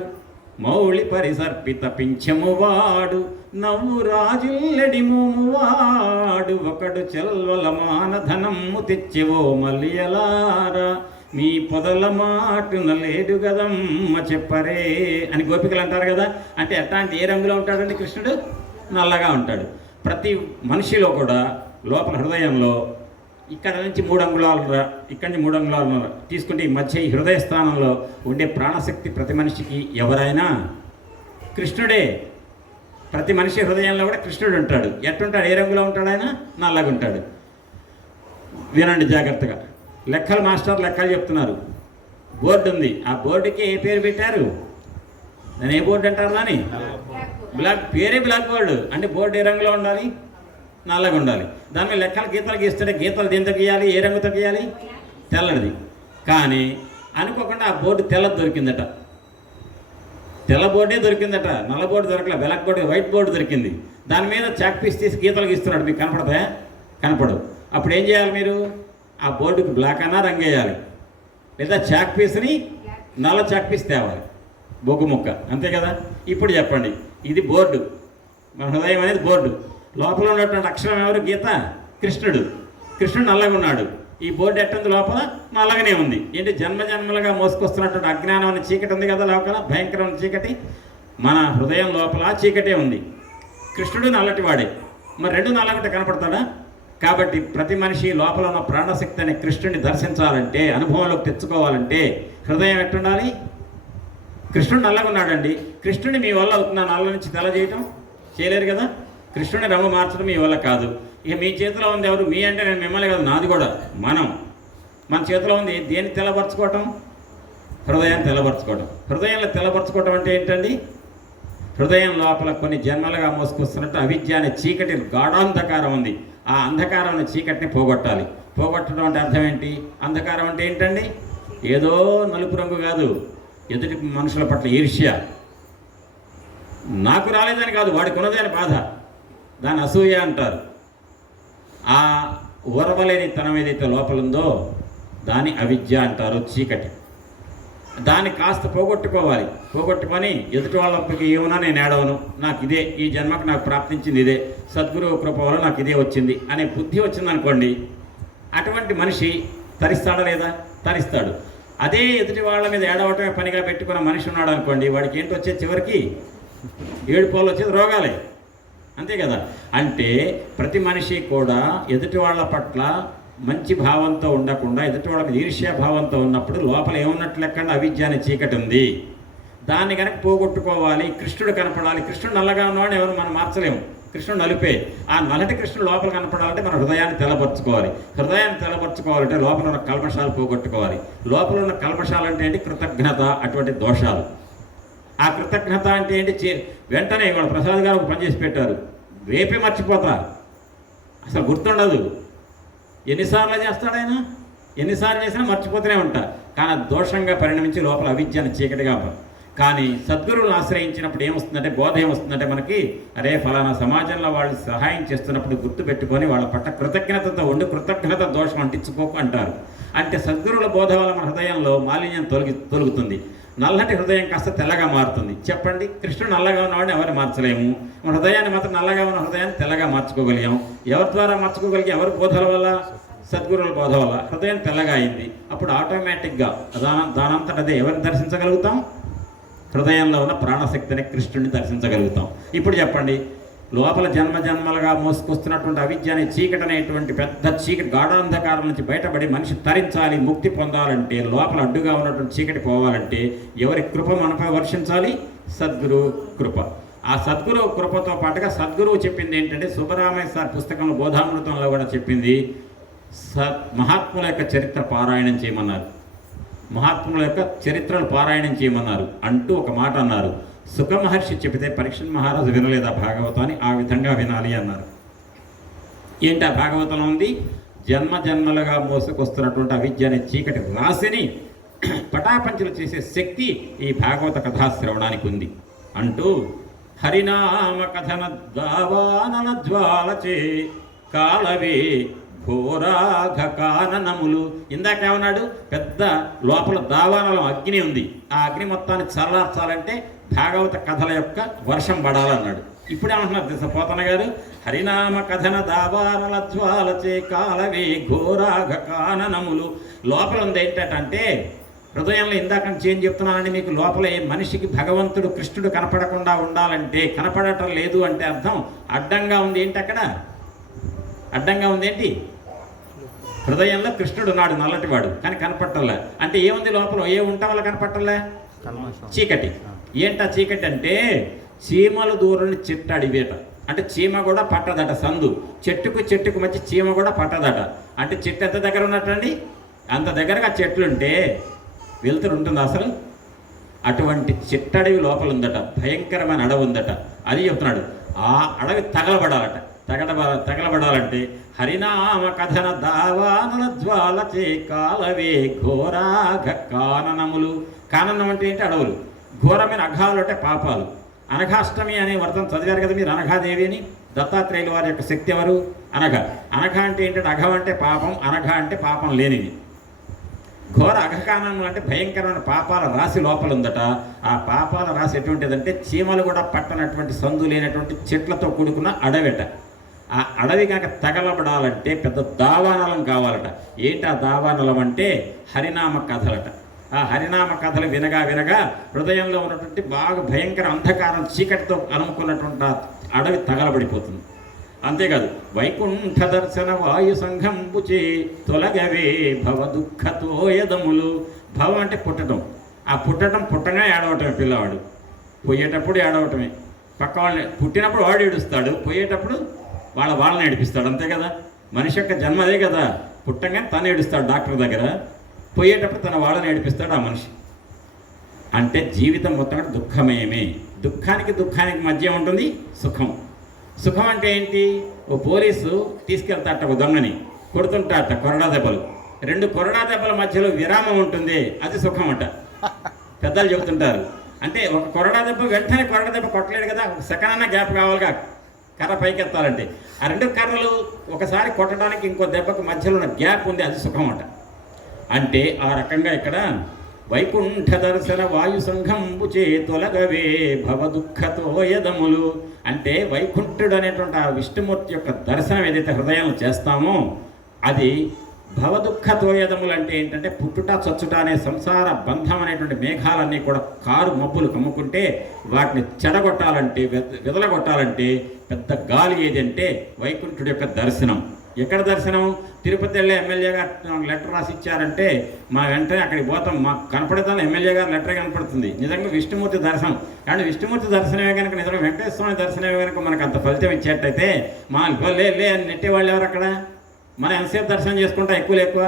మౌళి పరిసర్పిత పింఛమువాడు, నవ్వు రాజుల్లెడి మోమువాడు, ఒకడు చెల్వల మానధనమ్ము తెచ్చెవో మలియలారా, మీ పొదల మాటున లేడు గదమ్మ చెప్పరే అని గోపికలు అంటారు కదా. అంటే ఎట్లాంటి ఏ రంగులో ఉంటాడండి కృష్ణుడు? నల్లగా ఉంటాడు. ప్రతి మనిషిలో కూడా లోపల హృదయంలో ఇక్కడ నుంచి 3 అంగుళాలు, ఇక్కడి నుంచి 3 అంగుళాలు తీసుకుంటే ఈ మధ్య ఈ హృదయ స్థానంలో ఉండే ప్రాణశక్తి ప్రతి మనిషికి ఎవరైనా కృష్ణుడే. ప్రతి మనిషి హృదయంలో కూడా కృష్ణుడు ఉంటాడు. ఎట్టుంటాడు? ఏ రంగులో ఉంటాడు? ఆయన నల్లగా ఉంటాడు. వినండి జాగ్రత్తగా. లెక్కలు మాస్టర్ లెక్కలు చెప్తున్నారు. బోర్డు ఉంది, ఆ బోర్డుకి ఏ పేరు పెట్టారు? దాన్ని ఏ బోర్డు అంటారు? దాన్ని పేరే బ్లాక్ బోర్డు. అంటే బోర్డు ఏ రంగులో ఉండాలి? నల్లగా ఉండాలి. దాని మీద లెక్కలు గీతలు గీస్తుంటే గీతలు దేంతో గీయాలి? ఏ రంగుతో గీయాలి? తెల్లడిది. కానీ అనుకోకుండా ఆ బోర్డు తెల్లది దొరికిందట. తెల్ల బోర్డే దొరికిందట, నల్ల బోర్డు దొరకలే. బ్లాక్ బోర్డు, వైట్ బోర్డు దొరికింది. దాని మీద చాక్ పీస్ తీసి గీతలు గీస్తున్నాడు. మీకు కనపడతాయా? కనపడవు. అప్పుడు ఏం చేయాలి మీరు? ఆ బోర్డుకి బ్లాక్ అన్నా రంగు వేయాలి. లేదా చాక్ పీస్ని నల్ల చాక్ పీస్ తేవాలి, బొగ్గు ముక్క, అంతే కదా. ఇప్పుడు చెప్పండి, ఇది బోర్డు, మన హృదయం అనేది బోర్డు. లోపల ఉన్నటువంటి అక్షరం ఎవరు? గీత, కృష్ణుడు. కృష్ణుడు నల్లగా ఉన్నాడు. ఈ బోర్డు ఎట్టుంది? లోపల నల్లగానే ఉంది. ఏంటి? జన్మ జన్మలుగా మోసుకొస్తున్నటువంటి అజ్ఞానం అనే చీకటి ఉంది కదా లోపల, భయంకరమైన చీకటి. మన హృదయం లోపల చీకటే ఉంది. కృష్ణుడు నల్లటి వాడే. మరి రెండు నల్లగంటే కనపడతాడా? కాబట్టి ప్రతి మనిషి లోపల ఉన్న ప్రాణశక్తి అనే కృష్ణుడిని దర్శించాలంటే, అనుభవంలోకి తెచ్చుకోవాలంటే హృదయం ఎట్టుండాలి? కృష్ణుడు నల్లగా ఉన్నాడండి. కృష్ణుడిని మీ వల్ల అవుతున్నా నల్ల నుంచి తెల్ల చేయటం? చేయలేరు కదా. కృష్ణుని రంగు మార్చడం మీ వల్ల కాదు. ఇక మీ చేతిలో ఉంది ఎవరు? మీ అంటే నేను మిమ్మల్ని కాదు, నాది కూడా. మన చేతిలో ఉంది దేన్ని తెల్లబరుచుకోవటం? హృదయాన్ని తెల్లబరుచుకోవటం. హృదయంలో తెల్లబరుచుకోవటం అంటే ఏంటండి? హృదయం లోపల కొన్ని జన్మలుగా మోసుకొస్తున్నట్టు అవిద్య అనే చీకటి గాఢాంధకారం ఉంది. ఆ అంధకారం చీకటిని పోగొట్టాలి. పోగొట్టడం అంటే అర్థం ఏంటి? అంధకారం అంటే ఏంటండి? ఏదో నలుపు రంగు కాదు, ఎదుటి మనుషుల పట్ల ఈర్ష్య. నాకు రాలేదని కాదు, వాడికి ఉన్నదే అని బాధ, దాన్ని అసూయ అంటారు. ఆ ఓర్వలేని తనం ఏదైతే లోపల ఉందో దాన్ని అవిద్య అంటారు, చీకటి. దాన్ని కాస్త పోగొట్టుకోవాలి. పోగొట్టుకొని ఎదుటి వాళ్ళకి ఏమన్నా నేను ఏడవను, నాకు ఇదే, ఈ జన్మకు నాకు ప్రాప్తించింది ఇదే, సద్గురువు కృప వల్ల నాకు ఇదే వచ్చింది అనే బుద్ధి వచ్చిందనుకోండి, అటువంటి మనిషి తరిస్తాడా లేదా? తరిస్తాడు. అదే ఎదుటి వాళ్ళ మీద ఏడవటమే పనిగా పెట్టుకున్న మనిషి ఉన్నాడు అనుకోండి, వాడికి ఏంటి వచ్చేది? చివరికి ఏడుపోలు వచ్చేది రోగాలే, అంతే కదా. అంటే ప్రతి మనిషి కూడా ఎదుటి వాళ్ళ పట్ల మంచి భావంతో ఉండకుండా ఎదుటి వాళ్ళకి ఈర్ష్యా భావంతో ఉన్నప్పుడు లోపల ఏమున్నట్లు లెక్కండి? అవిద్య అనే చీకటి ఉంది. దాన్ని కనుక పోగొట్టుకోవాలి. కృష్ణుడు కనపడాలి. కృష్ణుడు నల్లగా ఉన్నవాడిని ఎవరు మనం మార్చలేము, కృష్ణుడు నలిపే. ఆ నల్లటి కృష్ణుడు లోపల కనపడాలంటే మన హృదయాన్ని తెల్లబరుచుకోవాలి. హృదయాన్ని తెల్లబరుచుకోవాలంటే లోపల ఉన్న కల్మషాలు పోగొట్టుకోవాలి. లోపల ఉన్న కల్మషాలు అంటే ఏంటి? కృతజ్ఞత, అటువంటి దోషాలు. ఆ కృతజ్ఞత అంటే ఏంటి? వెంటనే ఇవాళ ప్రసాద్ గారు ఒక పని చేసి పెట్టారు, రేపే మర్చిపోతా, అసలు గుర్తుండదు. ఎన్నిసార్లు చేస్తాడు ఆయన? ఎన్నిసార్లు చేసినా మర్చిపోతూనే ఉంటా. కానీ దోషంగా పరిణమించి లోపల అవిద్యను చీకటిగా. కానీ సద్గురువులను ఆశ్రయించినప్పుడు ఏమొస్తుందంటే, బోధ ఏమొస్తుందంటే మనకి, అరే ఫలానా సమాజంలో వాళ్ళు సహాయం చేస్తున్నప్పుడు గుర్తుపెట్టుకొని వాళ్ళ పట్ల కృతజ్ఞతతో ఉండి కృతజ్ఞత దోషం అంటించుకోకు అంటారు. అంటే సద్గురువుల బోధ వల్ల మన హృదయంలో మాలిన్యం తొలుగుతుంది. నల్లటి హృదయం కాస్త తెల్లగా మారుతుంది. చెప్పండి, కృష్ణుడు నల్లగా ఉన్నవాడిని ఎవరిని మార్చలేము. మన హృదయాన్ని మాత్రం నల్లగా ఉన్న హృదయాన్ని తెల్లగా మార్చుకోగలిగాం. ఎవరి ద్వారా మార్చుకోగలిగాం? ఎవరి బోధల వల్ల? సద్గురువుల బోధ వల్ల హృదయం తెల్లగా అయింది. అప్పుడు ఆటోమేటిక్గా దానంతట అదే ఎవరిని దర్శించగలుగుతాం? హృదయంలో ఉన్న ప్రాణశక్తిని, కృష్ణుడిని దర్శించగలుగుతాం. ఇప్పుడు చెప్పండి, లోపల జన్మ జన్మలుగా మోసుకొస్తున్నటువంటి అవిద్య అనే చీకటి అనేటువంటి పెద్ద చీకటి గాఢాంధకారం నుంచి బయటపడి మనిషి తరించాలి, ముక్తి పొందాలంటే, లోపల అడ్డుగా ఉన్నటువంటి చీకటి పోవాలంటే ఎవరి కృప మనపై వర్షించాలి? సద్గురు కృప. ఆ సద్గురు కృపతో పాటుగా సద్గురువు చెప్పింది ఏంటంటే, సుబ్బరామయ్య సార్ పుస్తకంలో బోధామృతంలో కూడా చెప్పింది, మహాత్ముల యొక్క చరిత్ర పారాయణం చేయమన్నారు. మహాత్ముల యొక్క చరిత్రను పారాయణం చేయమన్నారు అంటూ ఒక మాట అన్నారు. సుఖ మహర్షి చెబితే పరీక్షణ్ మహారాజు వినలేదా భాగవతాన్ని? ఆ విధంగా వినాలి అన్నారు. ఏంటి ఆ భాగవతంలో ఉంది? జన్మ జన్మలుగా మోసుకొస్తున్నటువంటి అవిద్య అనే చీకటి రాశిని పటాపంచలు చేసే శక్తి ఈ భాగవత కథాశ్రవణానికి ఉంది అంటూ, హరినామ కథన దావానన జ్వాలచే కాలవే ఘోరాఘ కాననములు. ఇందాక ఏమన్నాడు? పెద్ద లోపల దావానలో అగ్ని ఉంది. ఆ అగ్ని మొత్తాన్ని చల్లార్చాలంటే భాగవత కథల యొక్క వర్షం పడాలన్నాడు. ఇప్పుడేమంటున్నారు పోతన గారు? హరినామ కథన దావానల జ్వాలచే కాలవే ఘోరాఘ కాననములు. లోపల ఉంది ఏంటంటే, హృదయంలో ఇందాక నుంచి ఏం చెప్తున్నానండి మీకు, లోపల మనిషికి భగవంతుడు కృష్ణుడు కనపడకుండా ఉండాలంటే, కనపడటం లేదు అంటే అర్థం అడ్డంగా ఉంది. ఏంటి అక్కడ అడ్డంగా ఉంది? ఏంటి? హృదయంలో కృష్ణుడు ఉన్నాడు, నల్లటివాడు, కానీ కనపట్టలే. అంటే ఏముంది లోపల? ఏ ఉంటా వల్ల కనపట్టలే? చీకటి. ఏంటా చీకటి అంటే, చీమలు దూరని చెట్టు అడివేట. అంటే చీమ కూడా పట్టదట సందు. చెట్టుకు మధ్య చీమ కూడా పట్టదట. అంటే చెట్టు ఎంత దగ్గర ఉన్నట్టండి? అంత దగ్గరగా చెట్లుంటే వెలుతురు ఉంటుంది అసలు? అటువంటి చెట్టడవి లోపల ఉందట, భయంకరమైన అడవి ఉందట. అది చెప్తున్నాడు. ఆ అడవి తగలబడాలట. తగలబడాలంటే హరినామ కథన దావానల జ్వాలచే కాలవే ఘోరాఘ కాననములు. కాననం అంటే ఏంటి? అడవులు. ఘోరమైన అఘాలు అంటే పాపాలు. అనఘాష్టమి అనే వ్రతం చదివారు కదా మీరు, అనఘాదేవి అని. దత్తాత్రేయుల వారి యొక్క శక్తి ఎవరు? అనఘ. అనఘ అంటే ఏంటంటే, అఘం అంటే పాపం, అనఘ అంటే పాపం లేనిది. ఘోర అఘకానములు అంటే భయంకరమైన పాపాల రాశి లోపల ఉందట. ఆ పాపాల రాశి ఎటువంటిదంటే చీమలు కూడా పట్టనటువంటి సందు లేనటువంటి చెట్లతో కూడుకున్న అడవిట. ఆ అడవి కనుక తగలబడాలంటే పెద్ద దావానలం కావాలట. ఏంటి ఆ దావానలం అంటే హరినామ కథలట. ఆ హరినామ కథలు వినగా వినగా హృదయంలో ఉన్నటువంటి బాగా భయంకర అంధకారం చీకటితో అలుముకున్నటువంటి అడవి తగలబడిపోతుంది. అంతేకాదు వైకుంఠ దర్శన వాయు సంఘంబుచే తొలగవే భవ దుఃఖతోయదములు. భవ అంటే పుట్టడం. ఆ పుట్టగా ఏడవటమే పిల్లవాడు, పోయేటప్పుడు ఏడవటమే. పక్క వాళ్ళని పుట్టినప్పుడు వాడు ఏడుస్తాడు, పోయేటప్పుడు వాళ్ళని ఏడిపిస్తాడు. అంతే కదా, మనిషి యొక్క జన్మ అదే కదా. పుట్టంగానే తను ఏడుస్తాడు డాక్టర్ దగ్గర, పోయేటప్పుడు తన వాళ్ళని ఏడిపిస్తాడు ఆ మనిషి. అంటే జీవితం మొత్తం దుఃఖమయమే. దుఃఖానికి మధ్య ఉంటుంది సుఖం. సుఖం అంటే ఏంటి? ఓ పోలీసు తీసుకెళ్తాట ఒక దొంగని, కొడుతుంటాట కొరడా దెబ్బలు. 2 కొరడా దెబ్బల మధ్యలో విరామం ఉంటుంది, అది సుఖం అంట. పెద్దలు చెబుతుంటారు. అంటే ఒక కొరడా దెబ్బ వెంటనే కొరడా దెబ్బ కొట్టలేడు కదా, ఒక సెకండ్ అన్న గ్యాప్ కావాలిగా కర్ర పైకి ఎత్తాలంటే. ఆ 2 కర్రలు ఒకసారి కొట్టడానికి ఇంకో దెబ్బకు మధ్యలో ఉన్న గ్యాప్ ఉంది, అది సుఖం అంట. అంటే ఆ రకంగా ఇక్కడ వైకుంఠ దర్శన వాయు సంఘంబుచే తొలగవే భవ దుఃఖతోయదములు అంటే వైకుంఠుడు అనేటువంటి ఆ విష్ణుమూర్తి యొక్క దర్శనం ఏదైతే హృదయంలో చేస్తామో అది భవదుఃఖతోయదములు. అంటే ఏంటంటే పుట్టుట చచ్చుట అనే సంసార బంధం అనేటువంటి మేఘాలన్నీ కూడా కారు మబ్బులు కమ్ముకుంటే వాటిని చెడగొట్టాలంటే విదలగొట్టాలంటే పెద్ద గాలి ఏదంటే వైకుంఠుడి యొక్క దర్శనం. ఎక్కడ దర్శనం? తిరుపతి వెళ్ళే ఎమ్మెల్యే గారు లెటర్ రాసి ఇచ్చారంటే మా వెంటనే అక్కడికి పోతాం. మాకు కనపడతాను ఎమ్మెల్యే గారు లెటర్ కనపడుతుంది. నిజంగా విష్ణుమూర్తి దర్శనం. కానీ విష్ణుమూర్తి దర్శనమే కనుక నిజంగా వెంకటేశ్వర స్వామి దర్శనమే కనుక మనకు అంత ఫలితం ఇచ్చేటైతే మా లే అని నెట్టేవాళ్ళు ఎవరు అక్కడ? మనం ఎంతసేపు దర్శనం చేసుకుంటా? ఎక్కువ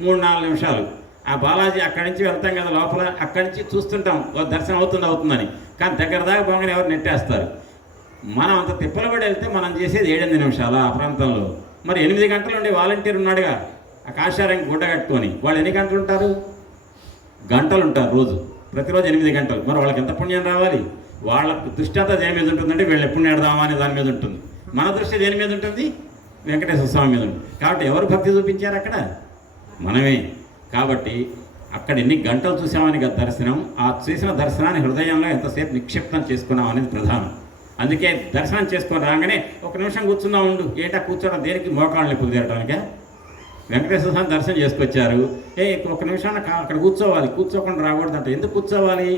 3-4 నిమిషాలు. ఆ బాలాజీ అక్కడి నుంచి వెళ్తాం కదా లోపల, అక్కడి నుంచి చూస్తుంటాం దర్శనం అవుతుందని. కానీ దగ్గర దాకా పోగానే ఎవరు నెట్టేస్తారు. మనం అంత తిప్పలబడి వెళ్తే మనం చేసేది 7-8 నిమిషాలు ఆ ప్రాంతంలో. మరి 8 గంటలు ఉండే వాలంటీర్ ఉన్నాడుగా ఆ కాషాయం గుడ్డ కట్టుకొని, వాళ్ళు ఎన్ని గంటలు ఉంటారు? గంటలు ఉంటారు ప్రతిరోజు 8 గంటలు. మరి వాళ్ళకి ఎంత పుణ్యం రావాలి? వాళ్ళ దృష్టి అంతా దేని మీద ఉంటుందంటే వీళ్ళు ఎప్పుడు నేడదామా అనే దాని మీద ఉంటుంది. మన దృష్టి దేని మీద ఉంటుంది? వెంకటేశ్వర స్వామి మీద ఉంటుంది. కాబట్టి ఎవరు భక్తి చూపించారు అక్కడ? మనమే. కాబట్టి అక్కడ ఎన్ని గంటలు చూసామని దర్శనం. ఆ చేసిన దర్శనాన్ని హృదయంలో ఎంతసేపు నిక్షిప్తం చేసుకున్నాం అనేది ప్రధానం. అందుకే దర్శనం చేసుకొని రాగానే 1 నిమిషం కూర్చున్నా ఉండు. ఏంటా కూర్చోవడం దేనికి? మోకాళ్ళ నొప్పులు తీరటానికే. వెంకటేశ్వర స్వామి దర్శనం చేసుకొచ్చారు. 1 నిమిషాన్ని అక్కడ కూర్చోవాలి, కూర్చోకుండా రాకూడదంట. ఎందుకు కూర్చోవాలి?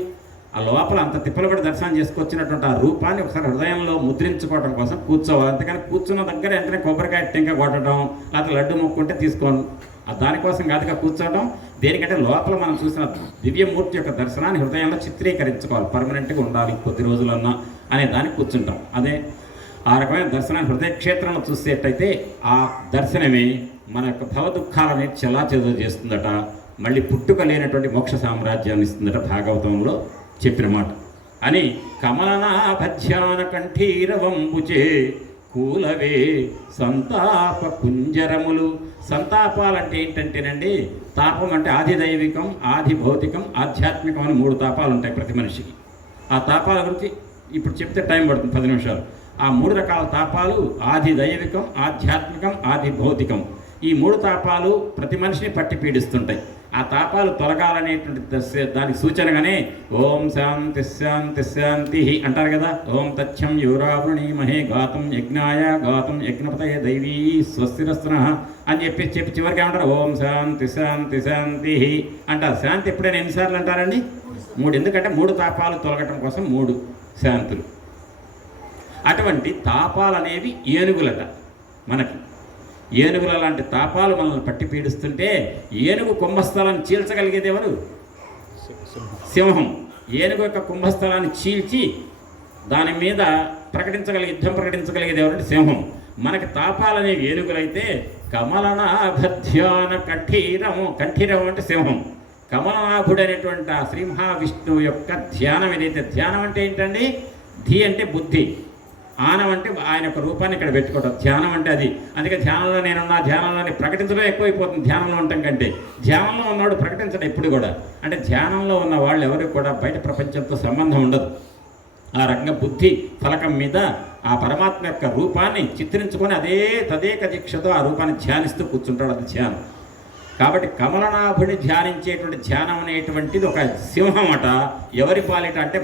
ఆ లోపల అంత తిప్పలబడి దర్శనం చేసుకొచ్చినటువంటి ఆ రూపాన్ని ఒకసారి హృదయంలో ముద్రించుకోవడం కోసం కూర్చోవాలి. అంతేకాని కూర్చున్న దగ్గర వెంటనే కొబ్బరికాయ టెంక కొట్టడం, లేకపోతే లడ్డు మొక్కుంటే తీసుకోండి. దానికోసం కాదుగా కూర్చోవడం. దేనికంటే లోపల మనం చూసిన దివ్యమూర్తి యొక్క దర్శనాన్ని హృదయంలో చిత్రీకరించుకోవాలి. పర్మనెంట్గా ఉండాలి కొద్ది రోజులన్నా అనే దానికి కూర్చుంటాం. అదే ఆ రకమైన దర్శనాన్ని హృదయ క్షేత్రంలో చూసేటైతే ఆ దర్శనమే మన యొక్క భవదుఖాలని చెల్లాచెదురు చేస్తుందట. మళ్ళీ పుట్టుక లేనటువంటి మోక్ష సామ్రాజ్యాన్ని ఇస్తుందట భాగవతంలో చెప్పిన మాట అని. కమలనాభధ్యాన కంఠీరవంబుచే కూలవే సంతాప కుంజరములు. సంతాపాలంటే ఏంటంటేనండి, తాపం అంటే ఆది దైవికం, ఆది భౌతికం, ఆధ్యాత్మికం అని 3 తాపాలు ఉంటాయి ప్రతి మనిషికి. ఆ తాపాల గురించి ఇప్పుడు చెప్తే టైం పడుతుంది 10 నిమిషాలు. ఆ 3 రకాల తాపాలు ఆది దైవికం, ఆధ్యాత్మికం, ఆది భౌతికం. ఈ 3 తాపాలు ప్రతి మనిషిని పట్టి పీడిస్తుంటాయి. ఆ తాపాలు తొలగాలనేటువంటి దానికి సూచనగానే ఓం శాంతి శాంతి శాంతి అంటారు కదా. ఓం తథ్యం యువరావృణీమహే గాతం యజ్ఞాయ గాతం యజ్ఞపతయ దైవీ స్వస్తిరస్తున అని చెప్పి చివరికి ఏమంటారు? ఓం శాంతి శాంతి శాంతి అంటారు. శాంతి ఎప్పుడైనా ఎన్నిసార్లు అంటారండి? 3. ఎందుకంటే 3 తాపాలు తొలగటం కోసం 3 శాంతులు. అటువంటి తాపాలు అనేవి ఏనుగులట. మనకి ఏనుగుల లాంటి తాపాలు మనల్ని పట్టి పీడిస్తుంటే ఏనుగు కుంభస్థలాన్ని చీల్చగలిగేది ఎవరు? సింహం. ఏనుగు యొక్క కుంభస్థలాన్ని చీల్చి దాని మీద యుద్ధం ప్రకటించగలిగేది ఎవరంటే సింహం. మనకి తాపాలనేవి ఏనుగులైతే కమలనాభధ్యాన కంఠీరవం అంటే సింహం. కమలనాభుడు అనేటువంటి ఆ శ్రీ మహావిష్ణువు యొక్క ధ్యానం ఏదైతే, ధ్యానం అంటే ఏంటండి? ధీ అంటే బుద్ధి, ఆనం అంటే ఆయన యొక్క రూపాన్ని ఇక్కడ పెట్టుకోవడం. ధ్యానం అంటే అది. అందుకే ధ్యానంలో నేనున్నా, ధ్యానంలోని ప్రకటించడం ఎక్కువైపోతుంది ధ్యానంలో ఉండటం కంటే. ధ్యానంలో ఉన్నవాడు ప్రకటించడం ఎప్పుడు కూడా. అంటే ధ్యానంలో ఉన్న వాళ్ళు ఎవరికి కూడా బయట ప్రపంచంతో సంబంధం ఉండదు. ఆ రకంగా బుద్ధి ఫలకం మీద ఆ పరమాత్మ యొక్క రూపాన్ని చిత్రించుకొని తదేక దీక్షతో ఆ రూపాన్ని ధ్యానిస్తూ కూర్చుంటాడు. అది ధ్యానం. కాబట్టి కమలనాభుని ధ్యానించేటువంటి ధ్యానం అనేటువంటిది ఒక సింహం అట. ఎవరి పాలిట అంటే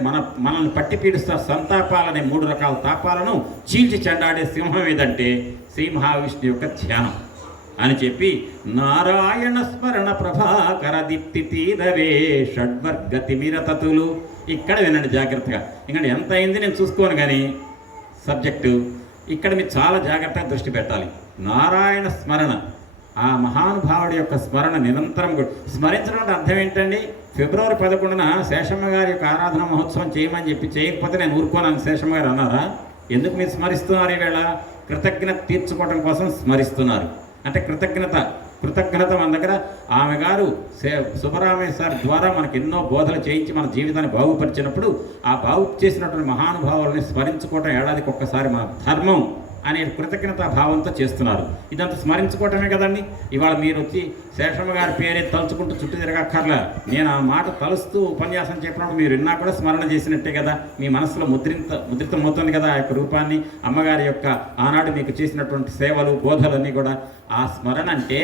మనల్ని పట్టి పీడిస్తున్న సంతాపాలనే 3 రకాల తాపాలను చీల్చి చెండాడే సింహం ఏదంటే శ్రీ మహావిష్ణు యొక్క ధ్యానం అని చెప్పి నారాయణ స్మరణ ప్రభాకర దీప్తి తీరవే షడ్వర్గతి మిరతతులు. ఇక్కడ వినండి జాగ్రత్తగా. ఇక్కడ ఎంత అయింది నేను చూసుకోను కానీ సబ్జెక్టు ఇక్కడ మీరు చాలా జాగ్రత్తగా దృష్టి పెట్టాలి. నారాయణ స్మరణ, ఆ మహానుభావుడి యొక్క స్మరణ నిరంతరం స్మరించడం అంటే అర్థం ఏంటండి? ఫిబ్రవరి 11న శేషమ్మ గారి యొక్క ఆరాధన మహోత్సవం చేయమని చెప్పి చేయకపోతే నేను ఊరుకోనని శేషమ్మ గారు అన్నారా? ఎందుకు మీరు స్మరిస్తున్నారు? ఈవేళ కృతజ్ఞత తీర్చుకోవడం కోసం స్మరిస్తున్నారు. అంటే కృతజ్ఞత మన దగ్గర ఆమె గారు సుబ్బరామేశ్వర ద్వారా మనకు ఎన్నో బోధలు చేయించి మన జీవితాన్ని బాగుపరిచినప్పుడు ఆ బాగు చేసినటువంటి మహానుభావులని స్మరించుకోవటం ఏడాదికి ఒక్కసారి మన ధర్మం అనే కృతజ్ఞతా భావంతో చేస్తున్నారు. ఇదంతా స్మరించుకోవటమే కదండి. ఇవాళ మీరు వచ్చి శేషమ్మ గారి పేరే తలుచుకుంటూ చుట్టూ తిరగక్కర్లా. నేను ఆ మాట తలుస్తూ ఉపన్యాసం చెప్పినప్పుడు మీరు విన్నా కూడా స్మరణ చేసినట్టే కదా. మీ మనసులో ముద్రితమవుతుంది కదా ఆ యొక్క రూపాన్ని, అమ్మగారి యొక్క ఆనాడు మీకు చేసినటువంటి సేవలు బోధలన్నీ కూడా. ఆ స్మరణ అంటే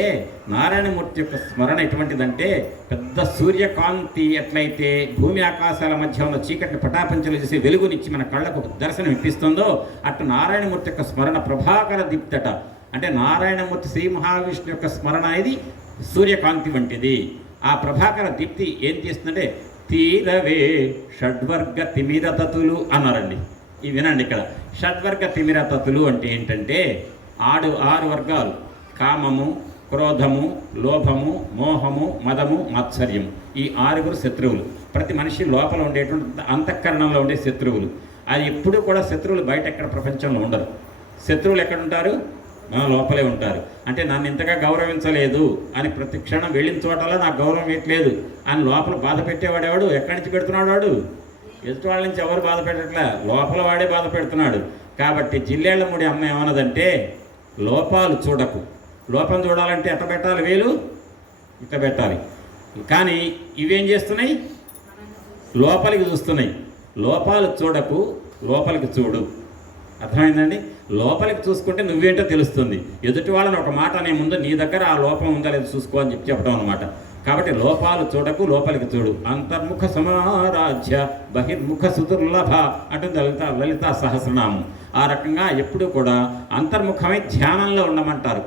నారాయణమూర్తి యొక్క స్మరణ ఎటువంటిదంటే పెద్ద సూర్యకాంతి ఎట్లయితే భూమి ఆకాశాల మధ్య ఉన్న చీకటిని పటాపంచలు చేసి వెలుగునిచ్చి మన కళ్ళకు దర్శనం ఇప్పిస్తుందో అటు నారాయణమూర్తి యొక్క స్మరణ ప్రభాకర దీప్తట. అంటే నారాయణమూర్తి శ్రీ మహావిష్ణు యొక్క స్మరణ అనేది సూర్యకాంతి వంటిది. ఆ ప్రభాకర దీప్తి ఏం చేస్తుందంటే తీరవే షడ్వర్గ తిమిరతతులు అన్నారండి. ఇవి వినండి. ఇక్కడ షడ్వర్గ తిమిరతతులు అంటే ఏంటంటే 6 వర్గాలు: కామము, క్రోధము, లోభము, మోహము, మదము, మాత్సర్యము. ఈ 6 శత్రువులు. ప్రతి మనిషి లోపల ఉండేటువంటి అంతఃకరణంలో ఉండే శత్రువులు. అది ఎప్పుడూ కూడా శత్రువులు బయట ఎక్కడ ప్రపంచంలో ఉండరు. శత్రువులు ఎక్కడుంటారు? మన లోపలే ఉంటారు. అంటే నన్ను ఇంతగా గౌరవించలేదు అని ప్రతి క్షణం వెళ్ళిన చోటలో నాకు గౌరవం ఇవ్వట్లేదు అని లోపల బాధ పెట్టేవాడేవాడు. ఎక్కడి నుంచి పెడుతున్నాడు వాడు? ఎదుటి వాళ్ళ నుంచి ఎవరు బాధ పెట్టట్లే, లోపల వాడే బాధ పెడుతున్నాడు. కాబట్టి జిల్లేళ్లముడి అమ్మ ఏమన్నదంటే లోపాలు చూడకు. లోపం చూడాలంటే ఎట్ట పెట్టాలి? వేలు ఇట్ట పెట్టాలి. కానీ ఇవేం చేస్తున్నాయి? లోపలికి చూస్తున్నాయి. లోపాలు చూడకు, లోపలికి చూడు. అర్థమైందండి? లోపలికి చూసుకుంటే నువ్వేంటో తెలుస్తుంది. ఎదుటి వాళ్ళని ఒక మాట అనే ముందు నీ దగ్గర ఆ లోపం ఉందా లేదు చూసుకో అని చెప్పడం అనమాట. కాబట్టి లోపాలు చూడకు, లోపలికి చూడు. అంతర్ముఖ సమారాధ్య బహిర్ముఖ సుదుర్లభ అంటుంది లలితా సహస్రనామం. ఆ రకంగా ఎప్పుడూ కూడా అంతర్ముఖమై ధ్యానంలో ఉండమంటారు.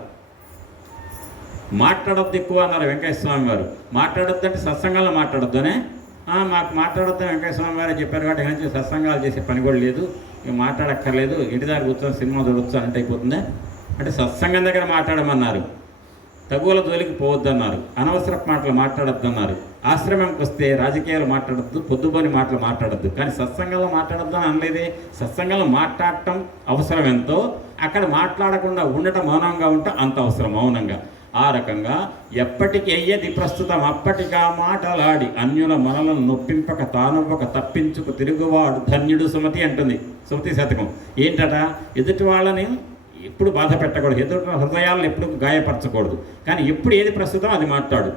మాట్లాడొద్దు ఎక్కువ అన్నారు వెంకటేశ్వర స్వామి గారు. మాట్లాడొద్దు అంటే సత్సంగంలో మాట్లాడొద్దనే. మాకు మాట్లాడొద్దని వెంకటేశ్వర స్వామి గారే చెప్పారు కాబట్టి నుంచి సత్సంగాలు చేసే పని కూడా లేదు, ఇక మాట్లాడక్కర్లేదు, ఇంటి దగ్గర కూర్చొని సినిమా చూడొచ్చు అంటే అయిపోతుందా? అంటే సత్సంగం దగ్గర మాట్లాడమన్నారు. తగువల జోలికి పోవద్దన్నారు. అనవసర మాటలు మాట్లాడొద్దన్నారు. ఆశ్రమంకి వస్తే రాజకీయాలు మాట్లాడద్దు, పొద్దుపోని మాటలు మాట్లాడద్దు. కానీ సత్సంగంలో మాట్లాడద్దు అని అనలేదే. సత్సంగంలో మాట్లాడటం అవసరం ఎంతో అక్కడ మాట్లాడకుండా ఉండటం, మౌనంగా ఉంటే అంత అవసరం. మౌనంగా ఆ రకంగా ఎప్పటికి అయ్యేది ప్రస్తుతం అప్పటిగా మాటలాడి అన్యుల మనలను నొప్పింపక తానొవ్వక తప్పించుకు తిరుగువాడు ధన్యుడు సుమతి అంటుంది సుమతి శతకం. ఏంటట? ఎదుటి వాళ్ళని ఎప్పుడు బాధ పెట్టకూడదు, ఎదుటి హృదయాలను ఎప్పుడు గాయపరచకూడదు. కానీ ఎప్పుడు ఏది ప్రస్తుతం అది మాట్లాడు.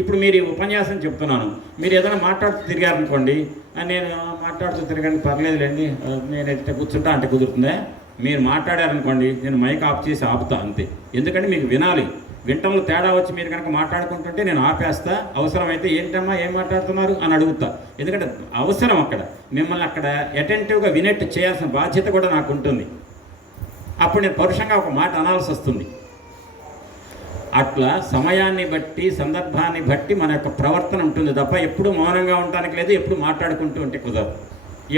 ఇప్పుడు మీరు ఈ ఉపన్యాసం చెప్తున్నాను, మీరు ఏదైనా మాట్లాడుతూ తిరిగారనుకోండి, నేను మాట్లాడుతూ తిరగండి పర్లేదులేండి, నేను ఎట్లా కూర్చుంటా అంటే కుదురుతుందా? మీరు మాట్లాడారనుకోండి, నేను మైక్ ఆఫ్ చేసి ఆపుతా అంతే. ఎందుకంటే మీకు వినాలి. వింటంలో తేడా వచ్చి మీరు కనుక మాట్లాడుకుంటుంటే నేను ఆపేస్తా. అవసరమైతే ఏంటమ్మా ఏం మాట్లాడుతున్నారు అని అడుగుతా. ఎందుకంటే అవసరం అక్కడ మిమ్మల్ని అక్కడ అటెంటివ్గా వినెట్టు చేయాల్సిన బాధ్యత కూడా నాకు ఉంటుంది. అప్పుడు నేను పరుషంగా ఒక మాట అనాల్సి వస్తుంది. అట్లా సమయాన్ని బట్టి సందర్భాన్ని బట్టి మన యొక్క ప్రవర్తన ఉంటుంది తప్ప ఎప్పుడు మౌనంగా ఉండడానికి లేదు, ఎప్పుడు మాట్లాడుకుంటూ ఉంటే కుదరదు.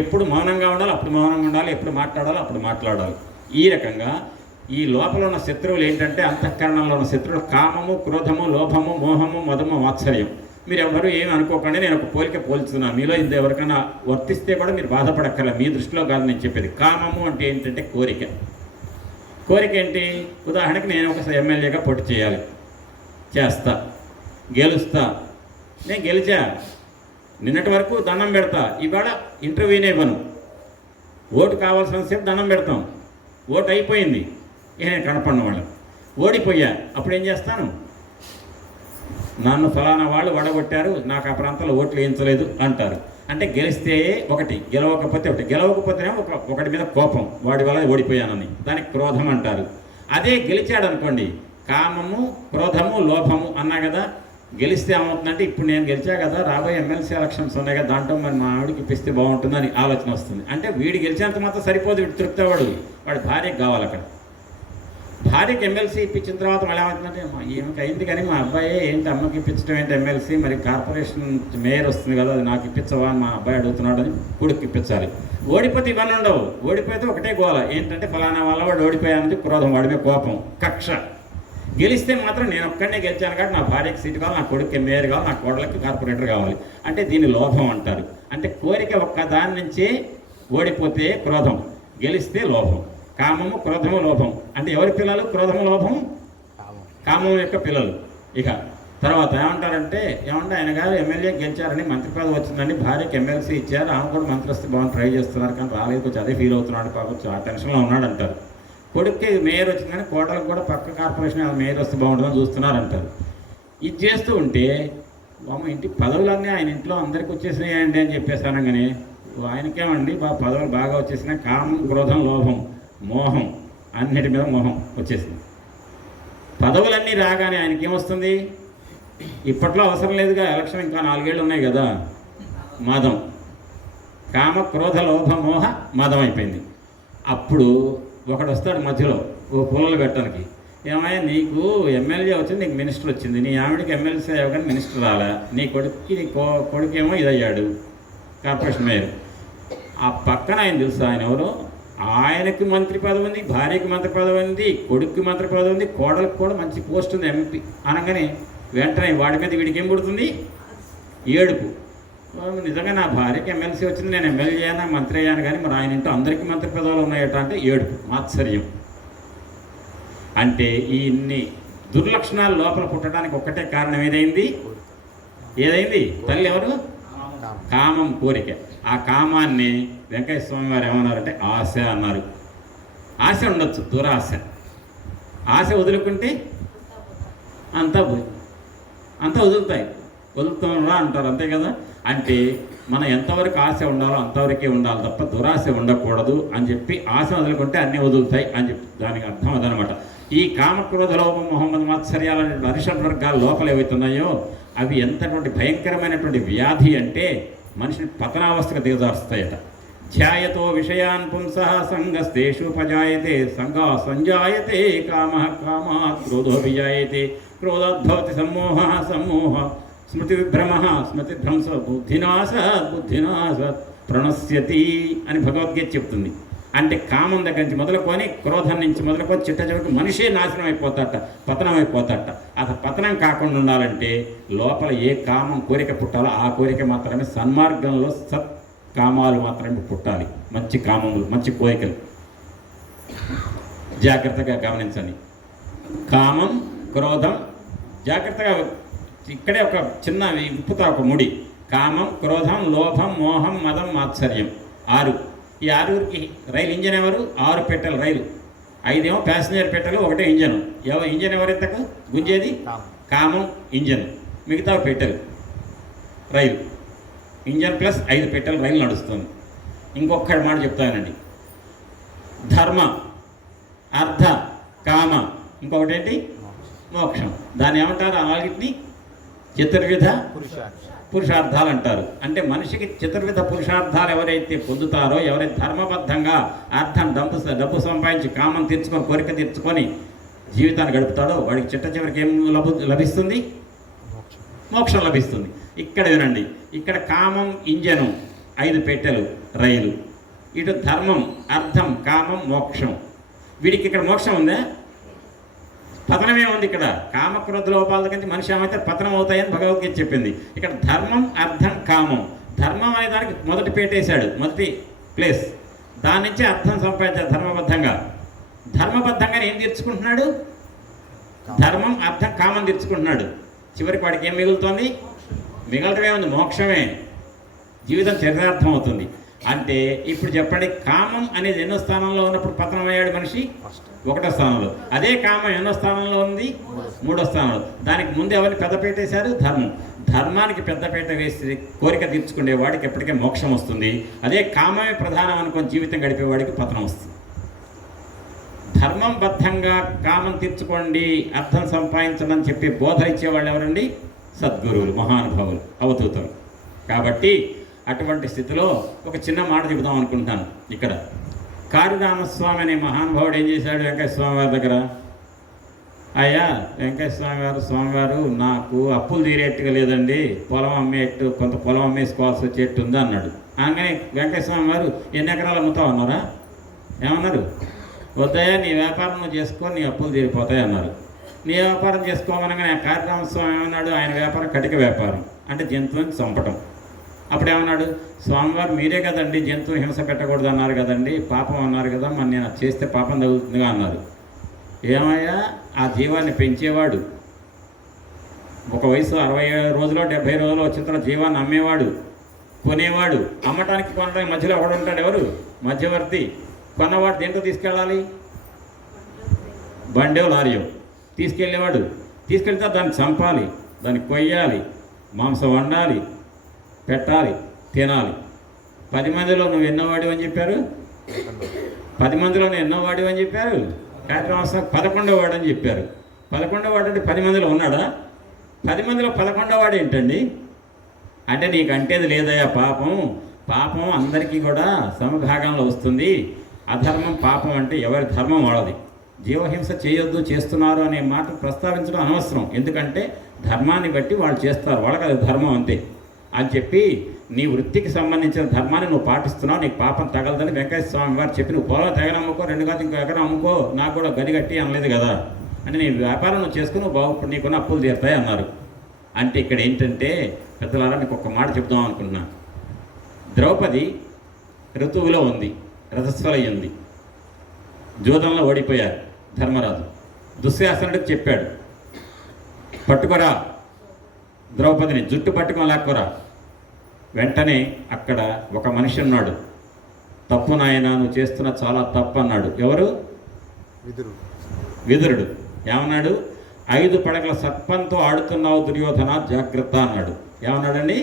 ఎప్పుడు మౌనంగా ఉండాలి అప్పుడు మౌనంగా ఉండాలి, ఎప్పుడు మాట్లాడాలి అప్పుడు మాట్లాడాలి. ఈ రకంగా ఈ లోపల ఉన్న శత్రువులు ఏంటంటే అంతఃకరణంలో ఉన్న శత్రువులు కామము, క్రోధము, లోభము, మోహము, మదము, మాత్సర్యం. మీరు ఎవరు ఏమి అనుకోకండి, నేను ఒక పోలిక పోల్చుతున్నాను. మీలో ఇంత ఎవరికైనా వర్తిస్తే కూడా మీరు బాధపడక్కర్ల, మీ దృష్టిలో కాదు నేను చెప్పేది. కామము అంటే ఏంటంటే కోరిక. కోరిక ఏంటి? ఉదాహరణకి నేను ఒక ఎమ్మెల్యేగా పోటీ చేయాలి, చేస్తా, గెలుస్తా. నేను గెలిచా, నిన్నటి వరకు దండం పెడతా, ఇవాళ ఇంటర్వ్యూనే ఇవ్వను. ఓటు కావాల్సిన సేపు దండం పెడతాం. ఓటు అయిపోయింది, నేను కనపడిన వాళ్ళం. ఓడిపోయా, అప్పుడు ఏం చేస్తాను? నన్ను ఫలానా వాళ్ళు వడగొట్టారు, నాకు ఆ ప్రాంతంలో ఓట్లు వేయించలేదు అంటారు. అంటే గెలిస్తే ఒకటి, గెలవకపోతే ఒకటి. గెలవకపోతేనే ఒకటి మీద కోపం, వాడి వల్ల ఓడిపోయానని, దానికి క్రోధం అంటారు. అదే గెలిచాడు అనుకోండి, కామము, క్రోధము, లోభము అన్నా కదా. గెలిస్తే ఏమవుతుందంటే ఇప్పుడు నేను గెలిచా కదా, రాబోయే ఎమ్మెల్సీ ఎలక్షన్స్ ఉన్నాయి కదా, దాంట్లో మరి మా ఆవిడకి ఇప్పిస్తే బాగుంటుందని ఆలోచన వస్తుంది. అంటే వీడు గెలిచేంత మాత్రం సరిపోదు, వీడు తృప్తి వాడి భార్యకి కావాలి. అక్కడ భార్యకి ఎమ్మెల్సీ ఇప్పించిన తర్వాత మళ్ళీ ఏమవుతుందంటే ఈమెకి అయింది కానీ మా అబ్బాయి ఏంటి అమ్మకి ఇప్పించడం ఏంటి ఎమ్మెల్సీ, మరి కార్పొరేషన్ మేయర్ వస్తుంది కదా, అది నాకు ఇప్పించవా అని మా అబ్బాయి అడుగుతున్నాడు అని కొడుకు ఇప్పించాలి. ఓడిపోతే ఇవన్నీ ఉండవు. ఓడిపోతే ఒకటే గోల ఏంటంటే ఫలానా వల్ల వాడు ఓడిపోయానని క్రోధం, వాడిపై కోపం, కక్ష. గెలిస్తే మాత్రం నేను ఒక్కడనే గెలిచాను కాబట్టి నా భార్యకి సీటు కావాలి, నా కొడుకు మేయర్ కావాలి, నా కోడలకి కార్పొరేటర్ కావాలి. అంటే దీన్ని లోభం అంటారు. అంటే కోరిక ఒక్క దాని నుంచే ఓడిపోతే క్రోధం, గెలిస్తే లోభం. కామము, క్రోధము, లోభం. అంటే ఎవరి పిల్లలు క్రోధము, లోభం? కామం యొక్క పిల్లలు. ఇక తర్వాత ఏమంటారంటే ఆయన గారు ఎమ్మెల్యే గెలిచారని మంత్రి పదవి వచ్చిందండి, భార్యకి ఎమ్మెల్సీ ఇచ్చారు, ఆమె కూడా మంత్రి వస్తే బాగుంది ట్రై చేస్తున్నారు కానీ రాలేదు, కొంచెం అదే ఫీల్ అవుతున్నాడు కావచ్చు, ఆ టెన్షన్లో ఉన్నాడు అంటారు. కొడుక్కి మేయర్ వచ్చిందని కోటలకు కూడా పక్క కార్పొరేషన్ మేయర్ వస్తే బాగుంటుందని చూస్తున్నారు అంటారు. ఇది చేస్తూ ఉంటే ఇంటి పదవులన్నీ ఆయన ఇంట్లో అందరికీ వచ్చేసినాయండి అని చెప్పేసాను. కానీ ఆయనకేమండి పదవులు బాగా వచ్చేసినాయి. కామం, క్రోధం, లోభం, మోహం, అన్నిటి మీద మోహం వచ్చేసింది. పదవులన్నీ రాగానే ఆయనకి ఏమొస్తుంది? ఇప్పట్లో అవసరం లేదుగా, ఎలక్షన్ ఇంకా 4 ఏళ్ళు ఉన్నాయి కదా. మదం, కామ, క్రోధ, లోభ, మోహ, మదం అయిపోయింది. అప్పుడు ఒకడు వస్తాడు మధ్యలో ఓ పుల్లలు పెట్టడానికి. ఏమయ్యా నీకు ఎమ్మెల్యే వచ్చింది, నీకు మినిస్టర్ వచ్చింది, నీ ఆవిడికి ఎమ్మెల్సీ అయ్యావు మినిస్టర్ రాలా, నీ కొడుకేమో ఇదయ్యాడు కార్పొరేషన్ మేయర్. ఆ పక్కన ఆయన తెలుసు, ఆయన ఎవరో, ఆయనకి మంత్రి పదవి ఉంది, భార్యకి మంత్రి పదవి ఉంది, కొడుక్కి మంత్రి పదవి ఉంది, కోడలికి కూడా మంచి పోస్ట్ ఉంది ఎంపీ అనగానే వెంటనే వాడి మీద వీడికి ఏం పుడుతుంది? ఏడుపు. నిజంగా నా భార్యకి ఎమ్మెల్సీ వచ్చింది, నేను ఎమ్మెల్యే అయ్యాను, మంత్రి అయ్యాను, కానీ మరి ఆయన ఇంటూ అందరికీ మంత్రి పదవులు ఉన్నాయట అంటే ఏడుపు, మాత్సర్యం. అంటే ఈ ఇన్ని దుర్లక్షణాలు లోపల పుట్టడానికి ఒక్కటే కారణం ఏదైంది? తల్లి ఎవరు? కామం, కోరిక. ఆ కామాన్ని వెంకయ్య స్వామి వారు ఏమన్నారంటే ఆశ అన్నారు. ఆశ ఉండొచ్చు, దురాశ. ఆశ వదులుకుంటే అంతా వదులుతారా అంటారు, అంతే కదా. అంటే మనం ఎంతవరకు ఆశ ఉండాలో అంతవరకే ఉండాలి తప్ప దురాశ ఉండకూడదు అని చెప్పి ఆశ వదులుకుంటే అన్నీ వదులుతాయి అని చెప్పి దానికి అర్థం అదనమాట. ఈ కామక్రోధ లోపం, మొహమ్మద్ మాత్సర్యాలనే అరిషడ్ వర్గాల లోపల ఏవైతున్నాయో అవి ఎంతటువంటి భయంకరమైనటువంటి వ్యాధి అంటే మనిషిని పతనావస్థకు దిగజారుస్తాయట. ధ్యాయతో విషయాన్ పుంసః సంగస్తేషుపజాయతే సంగా సంజాయతే కామాత్ క్రోధో విజాయతే క్రోధాద్భవతి సమ్మోహ స్మృతివిభ్రమ స్మృతిభ్రంశ బుద్ధినాశ ప్రణశ్యతి అని భగవద్గీత చెప్తుంది. అంటే కామం దగ్గర నుంచి మొదలుకొని, క్రోధం నుంచి మొదలుకొని చిట్ట చివరికి మనిషే నాశనం అయిపోతాట, పతనం అయిపోతాట. అసలు పతనం కాకుండా ఉండాలంటే లోపల ఏ కామం కోరిక పుట్టాలో ఆ కోరిక మాత్రమే సన్మార్గంలో సత్ కామాలు మాత్రమే పుట్టాలి. మంచి కామములు, మంచి కోరికలు జాగ్రత్తగా గమనించండి. కామం, క్రోధం, జాగ్రత్తగా ఇక్కడే ఒక చిన్న విప్పుతా ఒక ముడి. కామం, క్రోధం, లోభం, మోహం, మదం, మాత్సర్యం 6. ఈ 6కి రైలు ఇంజన్ ఎవరు? 6 పెట్టెలు రైలు, 5 ఏమో ప్యాసింజర్ పెట్టెలు, 1 ఇంజను. ఇంజన్ ఎవరెత్తకు గుంజేది? కామం ఇంజన్, మిగతా పెట్టెలు రైలు. ఇంజన్ ప్లస్ 5 పెట్టెలు రైలు నడుస్తుంది. ఇంకొక మాట చెప్తానండి. ధర్మ, అర్థ, కామ, ఇంకొకటి ఏంటి? మోక్షం. దాన్ని ఏమంటారు? అలాంటిని చతుర్విధ పురుషార్థాలు అంటారు. అంటే మనిషికి చతుర్విధ పురుషార్థాలు ఎవరైతే పొందుతారో, ఎవరైతే ధర్మబద్ధంగా అర్థం డబ్బు సంపాదించి కామం తీర్చుకొని, కోరిక తీర్చుకొని జీవితాన్ని గడుపుతాడో వాడికి చిట్ట చివరికి ఏం లభిస్తుంది? మోక్షం లభిస్తుంది. ఇక్కడ వినండి, ఇక్కడ కామం ఇంజను, 5 పెట్టెలు రైలు, ఇటు ధర్మం, అర్థం, కామం, మోక్షం. వీడికి ఇక్కడ మోక్షం ఉందా? పతనమే ఉంది. ఇక్కడ కామక్రోధ లోపాల దగ్గర నుంచి మనిషి ఏమైతే పతనం అవుతాయని భగవద్గీత చెప్పింది. ఇక్కడ ధర్మం, అర్థం, కామం. ధర్మం అనే దానికి మొదటి పేటేశాడు, మొదటి ప్లేస్. దాని నుంచి అర్థం సంపాదించాడు ధర్మబద్ధంగా ఏం తీర్చుకుంటున్నాడు? ధర్మం, అర్థం, కామం తీర్చుకుంటున్నాడు. చివరికి వాడికి ఏం మిగులుతోంది? మిగలటమే ఉంది, మోక్షమే. జీవితం చరితార్థం అవుతుంది. అంటే ఇప్పుడు చెప్పండి, కామం అనేది ఎన్నో స్థానంలో ఉన్నప్పుడు పతనమయ్యాడు మనిషి? 1వ స్థానంలో. అదే కామం ఎన్నో స్థానంలో ఉంది? 3వ స్థానంలో. దానికి ముందు ఎవరిని పెద్దపేట వేశారు? ధర్మానికి పెద్దపేట వేసి కోరిక తీర్చుకునే వాడికి ఎప్పటికే మోక్షం వస్తుంది. అదే కామమే ప్రధానం అనుకొని జీవితం గడిపేవాడికి పతనం వస్తుంది. ధర్మం బద్ధంగా కామం తీర్చుకోండి, అర్థం సంపాదించండి అని చెప్పి బోధన ఇచ్చేవాళ్ళు ఎవరండి? సద్గురువులు, మహానుభావులు, అవధూతలు. కాబట్టి అటువంటి స్థితిలో ఒక చిన్న మాట చెబుదాం అనుకుంటున్నాను. ఇక్కడ కాళిరామస్వామి అనే మహానుభావుడు ఏం చేశాడు వెంకటేశ్వర స్వామి వారి దగ్గర? అయ్యా వెంకటేశ్వర స్వామివారు నాకు అప్పులు తీరేట్టుగా లేదండి, పొలం అమ్మేట్టు, కొంత పొలం అమ్మేసుకోవాల్సి వచ్చేట్టు ఉంది అన్నాడు. అనగానే వెంకటేశ్వర స్వామి వారు ఎన్ని ఎకరాలు అమ్ముతావు అన్నారా? ఏమన్నారు? వద్దయ్యా నీ వ్యాపారం నువ్వు చేసుకో, నీ అప్పులు తీరిపోతాయి అన్నారు. నీ వ్యాపారం చేసుకోమనగానే కాళిరామస్వామి ఏమన్నాడు? ఆయన వ్యాపారం కటిక వ్యాపారం, అంటే జంతువుని చంపటం. అప్పుడు ఏమన్నాడు? స్వామివారు మీరే కదండి జంతువు హింస పెట్టకూడదు అన్నారు కదండి, పాపం అన్నారు కదా, మరి నేను చేస్తే పాపం తగులుతుందిగా అన్నారు. ఏమయ్యా, ఆ జీవాన్ని పెంచేవాడు, ఒక వయసు 60 రోజులు 70 రోజులు వచ్చిన తర్వాత జీవాన్ని అమ్మేవాడు, కొనేవాడు, అమ్మటానికి కొనడానికి మధ్యలో ఎవడు ఉంటాడు? ఎవరు? మధ్యవర్తి. కొన్నవాడు దేంట్లో తీసుకెళ్ళాలి? బండో లారియో తీసుకెళ్ళేవాడు. తీసుకెళ్తే దాన్ని చంపాలి, దాన్ని కొయ్యాలి, మాంసం వండాలి, పెట్టాలి, తినాలి. 10 మందిలో నువ్వు ఎన్నో వాడివి అని చెప్పారు? 10 మందిలో నువ్వు ఎన్నో వాడివి అని చెప్పారు? కార్యక్రమం 11వ వాడు అని చెప్పారు. 11వ వాడు అంటే 10 మందిలో ఉన్నాడా? 10 మందిలో 11వ వాడు ఏంటండి? అంటే నీకు అంటేది లేదయ్యా పాపం. పాపం అందరికీ కూడా సమభాగంలో వస్తుంది. అధర్మం పాపం అంటే ఎవరి ధర్మం వాళ్ళది. జీవహింస చేయొద్దు, చేస్తున్నారు అనే మాట ప్రస్తావించడం అనవసరం. ఎందుకంటే ధర్మాన్ని బట్టి వాళ్ళు చేస్తారు, వాళ్ళకి అది ధర్మం అంతే అని చెప్పి నీ వృత్తికి సంబంధించిన ధర్మాన్ని నువ్వు పాటిస్తున్నావు, నీకు పాపం తగలదని వెంకటేశ్వర స్వామి వారు చెప్పి నువ్వు పొలం తెగన అమ్ముకో, 2 కాదు ఇంకో ఎకరం అమ్ముకో, నాకు కూడా గది కట్టి అనలేదు కదా. అంటే నీ వ్యాపారం నువ్వు చేసుకుని నువ్వు బాగుపడి నీకున్న అప్పులు తీరుతాయి అన్నారు. అంటే ఇక్కడ ఏంటంటే పెద్దలారా మీకు ఒక మాట చెప్దాం అనుకుంటున్నా. ద్రౌపది ఋతువులో ఉంది, రథస్వలై ఉంది, జూదంలో ఓడిపోయారు ధర్మరాజు. దుశ్శాసనుడికి చెప్పాడు, పట్టుకోరా ద్రౌపదిని, జుట్టు పట్టుకొని లాక్కోరా. వెంటనే అక్కడ ఒక మనిషి ఉన్నాడు, తప్పు నాయన నువ్వు చేస్తున్న చాలా తప్పు అన్నాడు. ఎవరు? విదురుడు. ఏమన్నాడు? 5 పడగల సర్పంతో ఆడుతున్నావు దుర్యోధన, జాగ్రత్త అన్నాడు. ఏమన్నాడండి?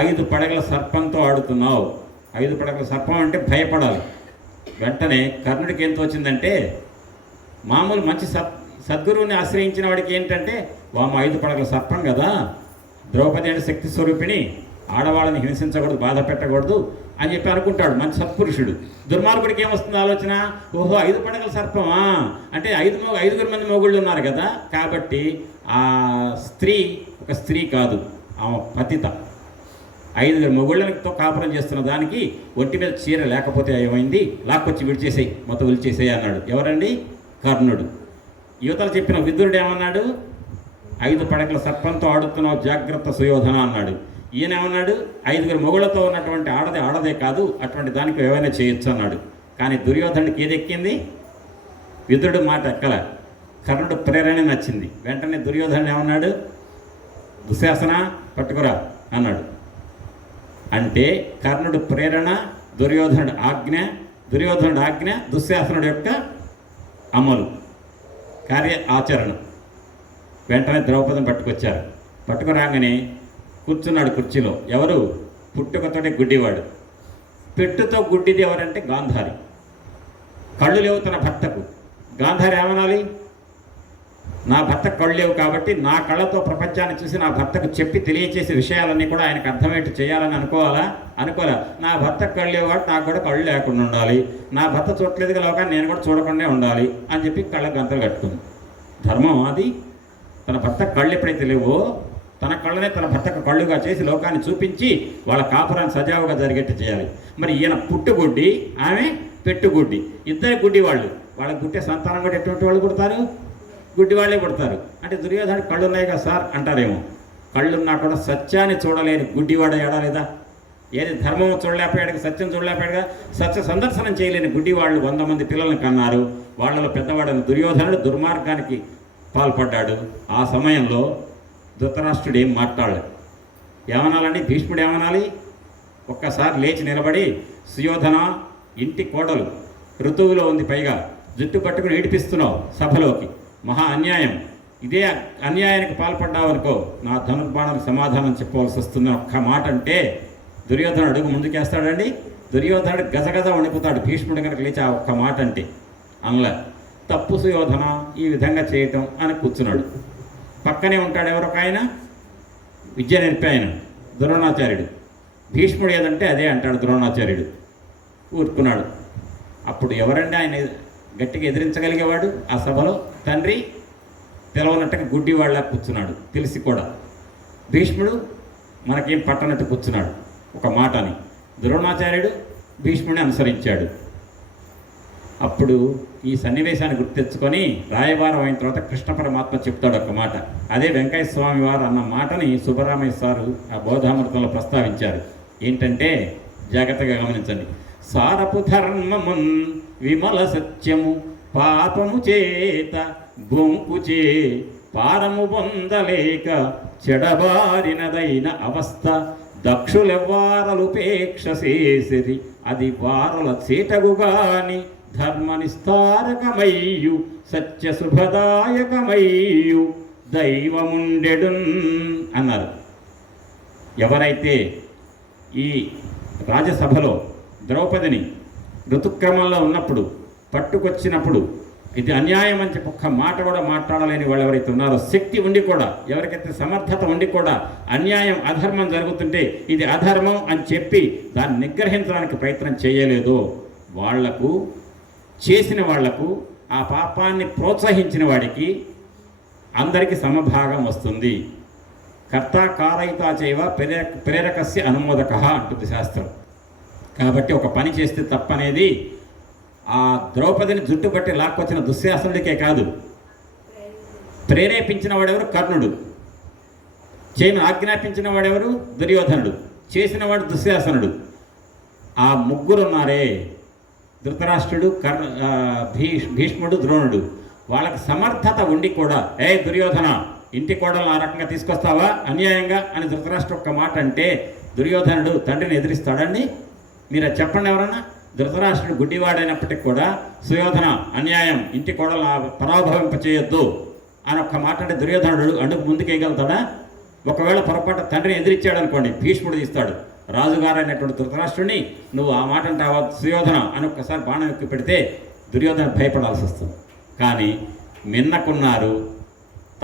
5 పడగల సర్పంతో ఆడుతున్నావు. 5 పడగల సర్పం అంటే భయపడాలి. వెంటనే కర్ణుడికి ఏం తోచిందంటే, మామూలు మంచి సద్గురువుని ఆశ్రయించిన వాడికి ఏంటంటే, వాము 5 పడగల సర్పం కదా, ద్రౌపది అంటే శక్తి స్వరూపిణి, ఆడవాళ్ళని హింసించకూడదు, బాధ పెట్టకూడదు అని చెప్పి అనుకుంటాడు మంచి సత్పురుషుడు. దుర్మార్గుడికి ఏమొస్తుంది ఆలోచన? ఓహో 5 పడగల సర్పమా అంటే 5 మంది మొగుళ్ళు ఉన్నారు కదా, కాబట్టి ఆ స్త్రీ ఒక స్త్రీ కాదు, ఆమె పతిత. 5 మొగుళ్ళతో కాపురం చేస్తున్న దానికి ఒంటి మీద చీర లేకపోతే ఏమైంది, లాక్కొచ్చి విడిచేసేయి, మొత్తం విడిచేసేయి అన్నాడు. ఎవరండి? కర్ణుడు. యువతలు చెప్పిన విదురుడు ఏమన్నాడు? 5 పడగల సర్పంతో ఆడుతున్నావు, జాగ్రత్త సుయోధన అన్నాడు. ఈయన ఏమన్నాడు? 5 మొగుళ్ళతో ఉన్నటువంటి ఆడదే కాదు, అటువంటి దానికి ఏమైనా చేయొచ్చు అన్నాడు. కానీ దుర్యోధనుడికి ఏది ఎక్కింది? విదురుడు మాట ఎక్కల, కర్ణుడు ప్రేరణ నచ్చింది. వెంటనే దుర్యోధనుడు ఏమన్నాడు? దుశ్శాసన పట్టుకురా అన్నాడు. అంటే కర్ణుడు ప్రేరణ, దుర్యోధనుడు ఆజ్ఞ, దుశ్శాసనుడు యొక్క అమలు, ఆచరణ. వెంటనే ద్రౌపదిని పట్టుకొచ్చారు. పట్టుకురాగానే కూర్చున్నాడు కుర్చీలో. ఎవరు? పుట్టుకతోటి గుడ్డివాడు. పెట్టుతో గుడ్డిది ఎవరంటే గాంధారి. కళ్ళు లేవు తన భర్తకు. గాంధారి ఏమనాలి? నా భర్త కళ్ళు లేవు కాబట్టి నా కళ్ళతో ప్రపంచాన్ని చూసి నా భర్తకు చెప్పి తెలియచేసే విషయాలన్నీ కూడా ఆయనకు అర్థమయ్యేట్టు చేయాలని అనుకోవాలా? అనుకోలే. నా భర్త కళ్ళు లేవు కాబట్టి నాకు కూడా కళ్ళు లేకుండా ఉండాలి, నా భర్త చూడలేదు లోకాన్ని నేను కూడా చూడకుండా ఉండాలి అని చెప్పి కళ్ళకు గంతలు కట్టుకుంది. ధర్మం అది. తన భర్త కళ్ళు ఎప్పుడైతే లేవో తన కళ్ళనే తన భర్తకు కళ్ళుగా చేసి లోకాన్ని చూపించి వాళ్ళ కాపురాన్ని సజావుగా జరిగేట్టు చేయాలి. మరి ఈయన పుట్టుగుడ్డి, ఆమె పెట్టుగుడ్డి, ఇద్దరు గుడ్డి వాళ్ళు. వాళ్ళకి పుట్టే సంతానం కూడా ఎటువంటి వాళ్ళు పుడతారు? గుడ్డి వాళ్ళే పుడతారు. అంటే దుర్యోధనుడికి కళ్ళు ఉన్నాయి కదా సార్ అంటారేమో. కళ్ళున్నా కూడా సత్యాన్ని చూడలేని గుడ్డివాడ ఏడాలేదా? ఏది ధర్మం చూడలేకపోయాడు, సత్యం చూడలేకపోయాడుగా. సత్య సందర్శనం చేయలేని గుడ్డి వాళ్ళు 100 మంది పిల్లల్ని కన్నారు. వాళ్ళలో పెద్దవాడని దుర్యోధనుడు దుర్మార్గానికి పాల్పడ్డాడు. ఆ సమయంలో ధృతరాష్ట్రుడు ఏం మాట్లాడలేదు. ఏమనాలండి? భీష్ముడు ఏమనాలి? ఒక్కసారి లేచి నిలబడి, సుయోధన ఇంటి కోడలు ఋతువులో ఉంది, పైగా జుట్టు పట్టుకుని ఏడిపిస్తున్నావు సభలోకి, మహా అన్యాయం, ఇదే అన్యాయానికి పాల్పడ్డావు అనుకో నా ధనుర్బాణానికి సమాధానం చెప్పవలసి వస్తుందని ఒక్క మాట అంటే దుర్యోధనుడు అడుగు ముందుకేస్తాడండి. దుర్యోధనుడు గజగజ వణిపుతాడు భీష్ముడు కనుక లేచి ఆ ఒక్క మాట అంటే. అనలే. తప్పు సుయోధన ఈ విధంగా చేయటం అని కూర్చున్నాడు. పక్కనే ఉంటాడు ఎవరొక ఆయన, విద్య నేర్పే ఆయన, ద్రోణాచార్యుడు. భీష్ముడు ఏదంటే అదే అంటాడు ద్రోణాచార్యుడు. ఊరుకున్నాడు. అప్పుడు ఎవరండి ఆయన గట్టిగా ఎదిరించగలిగేవాడు ఆ సభలో? తండ్రి తెలవనట్టుగా గుడ్డివాళ్ళ కూర్చున్నాడు, తెలిసి కూడా. భీష్ముడు మనకేం పట్టనట్టు కూర్చున్నాడు. ఒక మాటని ద్రోణాచార్యుడు భీష్ముడిని అనుసరించాడు. అప్పుడు ఈ సన్నివేశాన్ని గుర్తు తెచ్చుకొని రాయబారం అయిన తర్వాత కృష్ణ పరమాత్మ చెప్తాడు ఒక మాట. అదే వెంకయ్య స్వామి వారు అన్న మాటని సుబ్బరామయ్య సారు ఆ బోధామృతంలో ప్రస్తావించారు. ఏంటంటే జాగ్రత్తగా గమనించండి. సారపు ధర్మమున్ విమల సత్యము పాపము చేత బొంకుచే పారము పొందలేక చెడబారినదైన అవస్థ దక్షులెవ్వారలుపేక్ష చేసిరి అది వారల చేటగుగాని ధర్మ నిస్తారకమయ్యు సత్య శుభదాయకమయ్యు దైవముండెడున్ అన్నారు. ఎవరైతే ఈ రాజసభలో ద్రౌపదిని ఋతుక్రమంలో ఉన్నప్పుడు పట్టుకొచ్చినప్పుడు ఇది అన్యాయం అని చెప్పి ఒక్క మాట కూడా మాట్లాడలేని వాళ్ళు ఎవరైతే ఉన్నారో, శక్తి ఉండి కూడా, ఎవరికైతే సమర్థత ఉండి కూడా అన్యాయం అధర్మం జరుగుతుంటే ఇది అధర్మం అని చెప్పి దాన్ని నిగ్రహించడానికి ప్రయత్నం చేయలేదో వాళ్లకు, చేసిన వాళ్లకు, ఆ పాపాన్ని ప్రోత్సహించిన వాడికి అందరికీ సమభాగం వస్తుంది. కర్త కారయితా చేయవ ప్రేరకస్య అనుమోదక అంటుంది శాస్త్రం. కాబట్టి ఒక పని చేస్తే తప్పనేది ఆ ద్రౌపదిని జుట్టుబట్టి లాక్కొచ్చిన దుశ్శాసనుడికే కాదు, ప్రేరేపించిన వాడెవరు? కర్ణుడు. చేయను ఆజ్ఞాపించిన వాడెవరు? దుర్యోధనుడు. చేసిన వాడు దుశ్శాసనుడు. ఆ ముగ్గురున్నారే, ధృతరాష్ట్రుడు, భీష్ముడు, ద్రోణుడు. వాళ్ళకి సమర్థత ఉండి కూడా, ఏ దుర్యోధన ఇంటి కోడలు ఆ రకంగా తీసుకొస్తావా అన్యాయంగా అని ధృతరాష్ట్రుడు ఒక్క మాట అంటే దుర్యోధనుడు తండ్రిని ఎదిరిస్తాడండి? మీరు చెప్పండి ఎవరన్నా. ధృతరాష్ట్రుడు గుడ్డివాడైనప్పటికి కూడా సుయోధన అన్యాయం, ఇంటి కోడలు పరాభవింప చేయొద్దు అని ఒక్క మాట అంటే దుర్యోధనుడు అడుగు ముందుకేయగలుగుతాడా? ఒకవేళ పొరపాటు తండ్రిని ఎదిరించాడు అనుకోండి, భీష్ముడు తీస్తాడు. రాజుగారు అయినటువంటి ధృతరాష్ట్రుడిని నువ్వు ఆ మాట అంటావా సుయోధన అని ఒక్కసారి బాణం ఎక్కి పెడితే దుర్యోధన భయపడాల్సి వస్తుంది. కానీ మిన్నకున్నారు,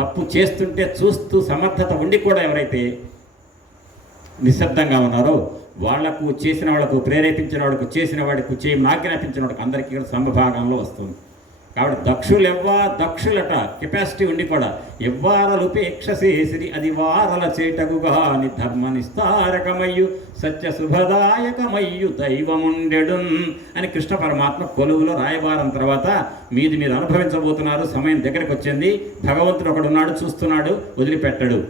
తప్పు చేస్తుంటే చూస్తూ సమర్థత ఉండి కూడా ఎవరైతే నిశ్శబ్దంగా ఉన్నారో వాళ్లకు, చేసిన వాళ్లకు, ప్రేరేపించిన వాళ్లకు, చేసిన వాడికి, ఆజ్ఞాపించిన వాడికి అందరికీ కూడా సమభాగంలో వస్తుంది. కాబట్టి దక్షులట కెపాసిటీ ఉండి కూడా ఎవ్వారలుపేక్షసేసిరి అది వారల చేటగుగా అని ధర్మ నిస్తారకమయ్యు సత్య శుభదాయకమయ్యు దైవముండెడున్ అని కృష్ణ పరమాత్మ కొలువులో రాయబారం తర్వాత మీరు అనుభవించబోతున్నారు. సమయం దగ్గరికి వచ్చింది. భగవంతుడు ఒకడున్నాడు, చూస్తున్నాడు, వదిలిపెట్టడు.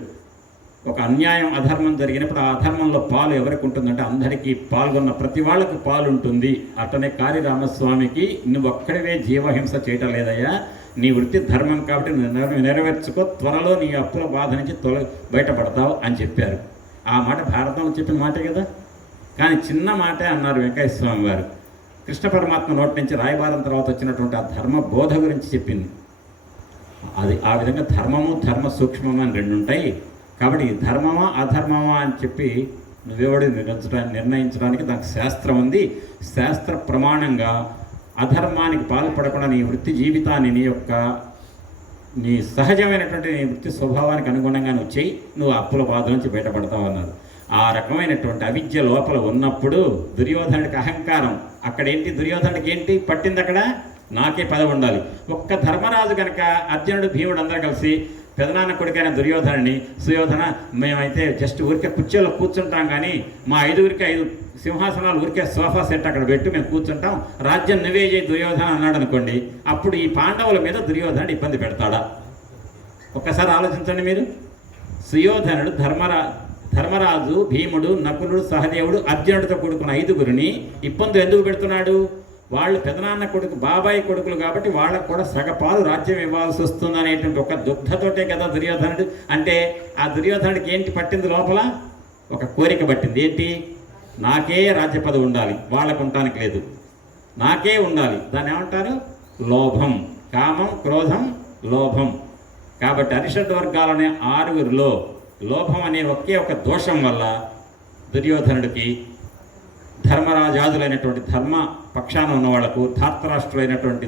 ఒక అన్యాయం, అధర్మం జరిగినప్పుడు ఆ అధర్మంలో పాలు ఎవరికి ఉంటుందంటే అందరికీ, పాల్గొన్న ప్రతి వాళ్ళకి పాలు ఉంటుంది. అతనే కాళీరామస్వామికి నువ్వు ఒక్కడివే జీవహింస చేయటం లేదయ్యా, నీ వృత్తి ధర్మం కాబట్టి నెరవేర్చుకో, త్వరలో నీ అప్పుల బాధ నుంచి బయటపడతావు అని చెప్పారు. ఆ మాట భారతంలో చెప్పిన మాటే కదా. కానీ చిన్న మాటే అన్నారు వెంకయ్య స్వామి వారు. కృష్ణ పరమాత్మ నోటి నుంచి రాయబారం తర్వాత వచ్చినటువంటి ఆ ధర్మ బోధ గురించి చెప్పింది. అది ఆ విధంగా ధర్మము, ధర్మ సూక్ష్మము అని రెండు ఉంటాయి. కాబట్టి ధర్మమా అధర్మమా అని చెప్పి నువ్వెవడు నిర్ణయించడానికి దానికి శాస్త్రం ఉంది. శాస్త్ర ప్రమాణంగా అధర్మానికి పాల్పడకుండా నీ వృత్తి జీవితాన్ని నీ సహజమైనటువంటి నీ వృత్తి స్వభావానికి అనుగుణంగా నువ్వు చేయి, నువ్వు అప్పుల బాధ నుంచి బయటపడతావు అన్నారు. ఆ రకమైనటువంటి అవిద్య లోపల ఉన్నప్పుడు దుర్యోధనుడికి అహంకారం. అక్కడేంటి దుర్యోధనుడికి ఏంటి పట్టింది? అక్కడ నాకే పదవి ఉండాలి. ఒక్క ధర్మరాజు కనుక అర్జునుడు, భీముడు అందరూ కలిసి పెదనాన్న కొడుకైన దుర్యోధనుని, సుయోధన మేమైతే జస్ట్ ఊరికే కుర్చీలో కూర్చుంటాం, కానీ మా 5 సింహాసనాలు ఊరికే సోఫా సెట్ అక్కడ పెట్టి మేము కూర్చుంటాం, రాజ్యం నువ్వే చేయి దుర్యోధన అన్నాడు అనుకోండి, అప్పుడు ఈ పాండవుల మీద దుర్యోధనుడు ఇబ్బంది పెడతాడా? ఒక్కసారి ఆలోచించండి మీరు. సుయోధనుడు ధర్మరాజు, భీముడు, నకులుడు, సహదేవుడు, అర్జునుడితో కూడుకున్న 5 ఇబ్బందులు ఎందుకు పెడుతున్నాడు? వాళ్ళు పెదనాన్న కొడుకు, బాబాయ్ కొడుకులు కాబట్టి వాళ్ళకు కూడా సగపాలు రాజ్యం ఇవ్వాల్సి వస్తుంది అనేటువంటి ఒక దుగ్ధతోటే కదా దుర్యోధనుడు. అంటే ఆ దుర్యోధనుడికి ఏంటి పట్టింది? లోపల ఒక కోరిక పట్టింది. ఏంటి? నాకే రాజ్య పదవి ఉండాలి, వాళ్ళకు ఉండటానికి లేదు, నాకే ఉండాలి. దాన్ని ఏమంటారు? లోభం. కామం, క్రోధం, లోభం. కాబట్టి అరిషడ్ వర్గాలనే 6 లోభం అనే ఒకే ఒక దోషం వల్ల దుర్యోధనుడికి ధర్మరాజాదులైనటువంటి పక్షాన ఉన్న వాళ్లకు ధార్తరాష్ట్రులైనటువంటి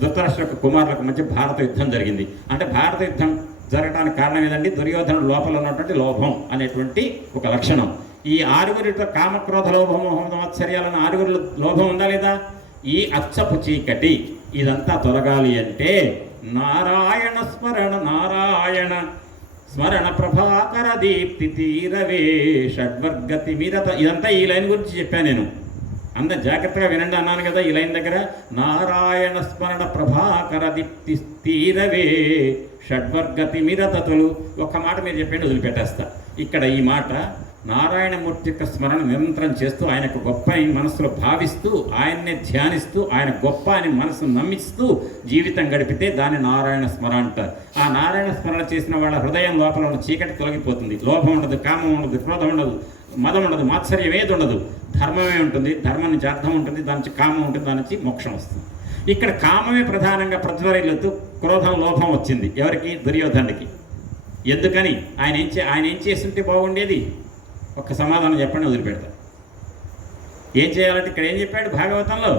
ధృతరాష్ట్ర యొక్క కుమారులకు మధ్య భారత యుద్ధం జరిగింది. అంటే భారత యుద్ధం జరగడానికి కారణం ఏదండి? దుర్యోధనుడు లోపల ఉన్నటువంటి లోభం అనేటువంటి ఒక లక్షణం. ఈ ఆరుగురితో కామక్రోధ లోభం మహోమత్సర్యాలను ఆరుగురిలో లోభం ఉందా లేదా? ఈ అచ్చపు చీకటి ఇదంతా తొలగాలి అంటే నారాయణ స్మరణ ప్రభాకర దీప్తి తీరవే షడ్వర్గతి మీరత. ఇదంతా ఈ లైన్ గురించి చెప్పాను నేను. అంత జాగ్రత్తగా వినండి అన్నాను కదా. ఈ లైన్ దగ్గర నారాయణ స్మరణ ప్రభాకర దీప్తి తీరవే షడ్వర్గతి మీరతతులు. ఒక్క మాట మీరు చెప్పండి, వదిలిపెట్టేస్తా. ఇక్కడ ఈ మాట నారాయణమూర్తి యొక్క స్మరణ నిరంతరం చేస్తూ ఆయన గొప్ప మనసులో భావిస్తూ ఆయన్నే ధ్యానిస్తూ ఆయన గొప్ప అని మనసు నమ్మిస్తూ జీవితం గడిపితే దాన్ని నారాయణ స్మరణ అంటారు. ఆ నారాయణ స్మరణ చేసిన వాళ్ళ హృదయం లోపల ఉన్న చీకటి తొలగిపోతుంది. లోభం ఉండదు, కామం ఉండదు, క్రోధం ఉండదు, మదం ఉండదు, మాత్సర్యం ఏది ఉండదు. ధర్మమే ఉంటుంది, ధర్మం నుంచి అర్థం ఉంటుంది, దాని నుంచి కామం ఉంటుంది, దాని నుంచి మోక్షం వస్తుంది. ఇక్కడ కామమే ప్రధానంగా ప్రజ్వరిల్లుతూ క్రోధం లోభం వచ్చింది. ఎవరికి? దుర్యోధనుడికి. ఎందుకని? ఆయన ఏం చేస్తుంటే బాగుండేది? ఒక్క సమాధానం చెప్పండి, వదిలిపెడతా. ఏం చేయాలంటే ఇక్కడ ఏం చెప్పాడు భాగవతంలో?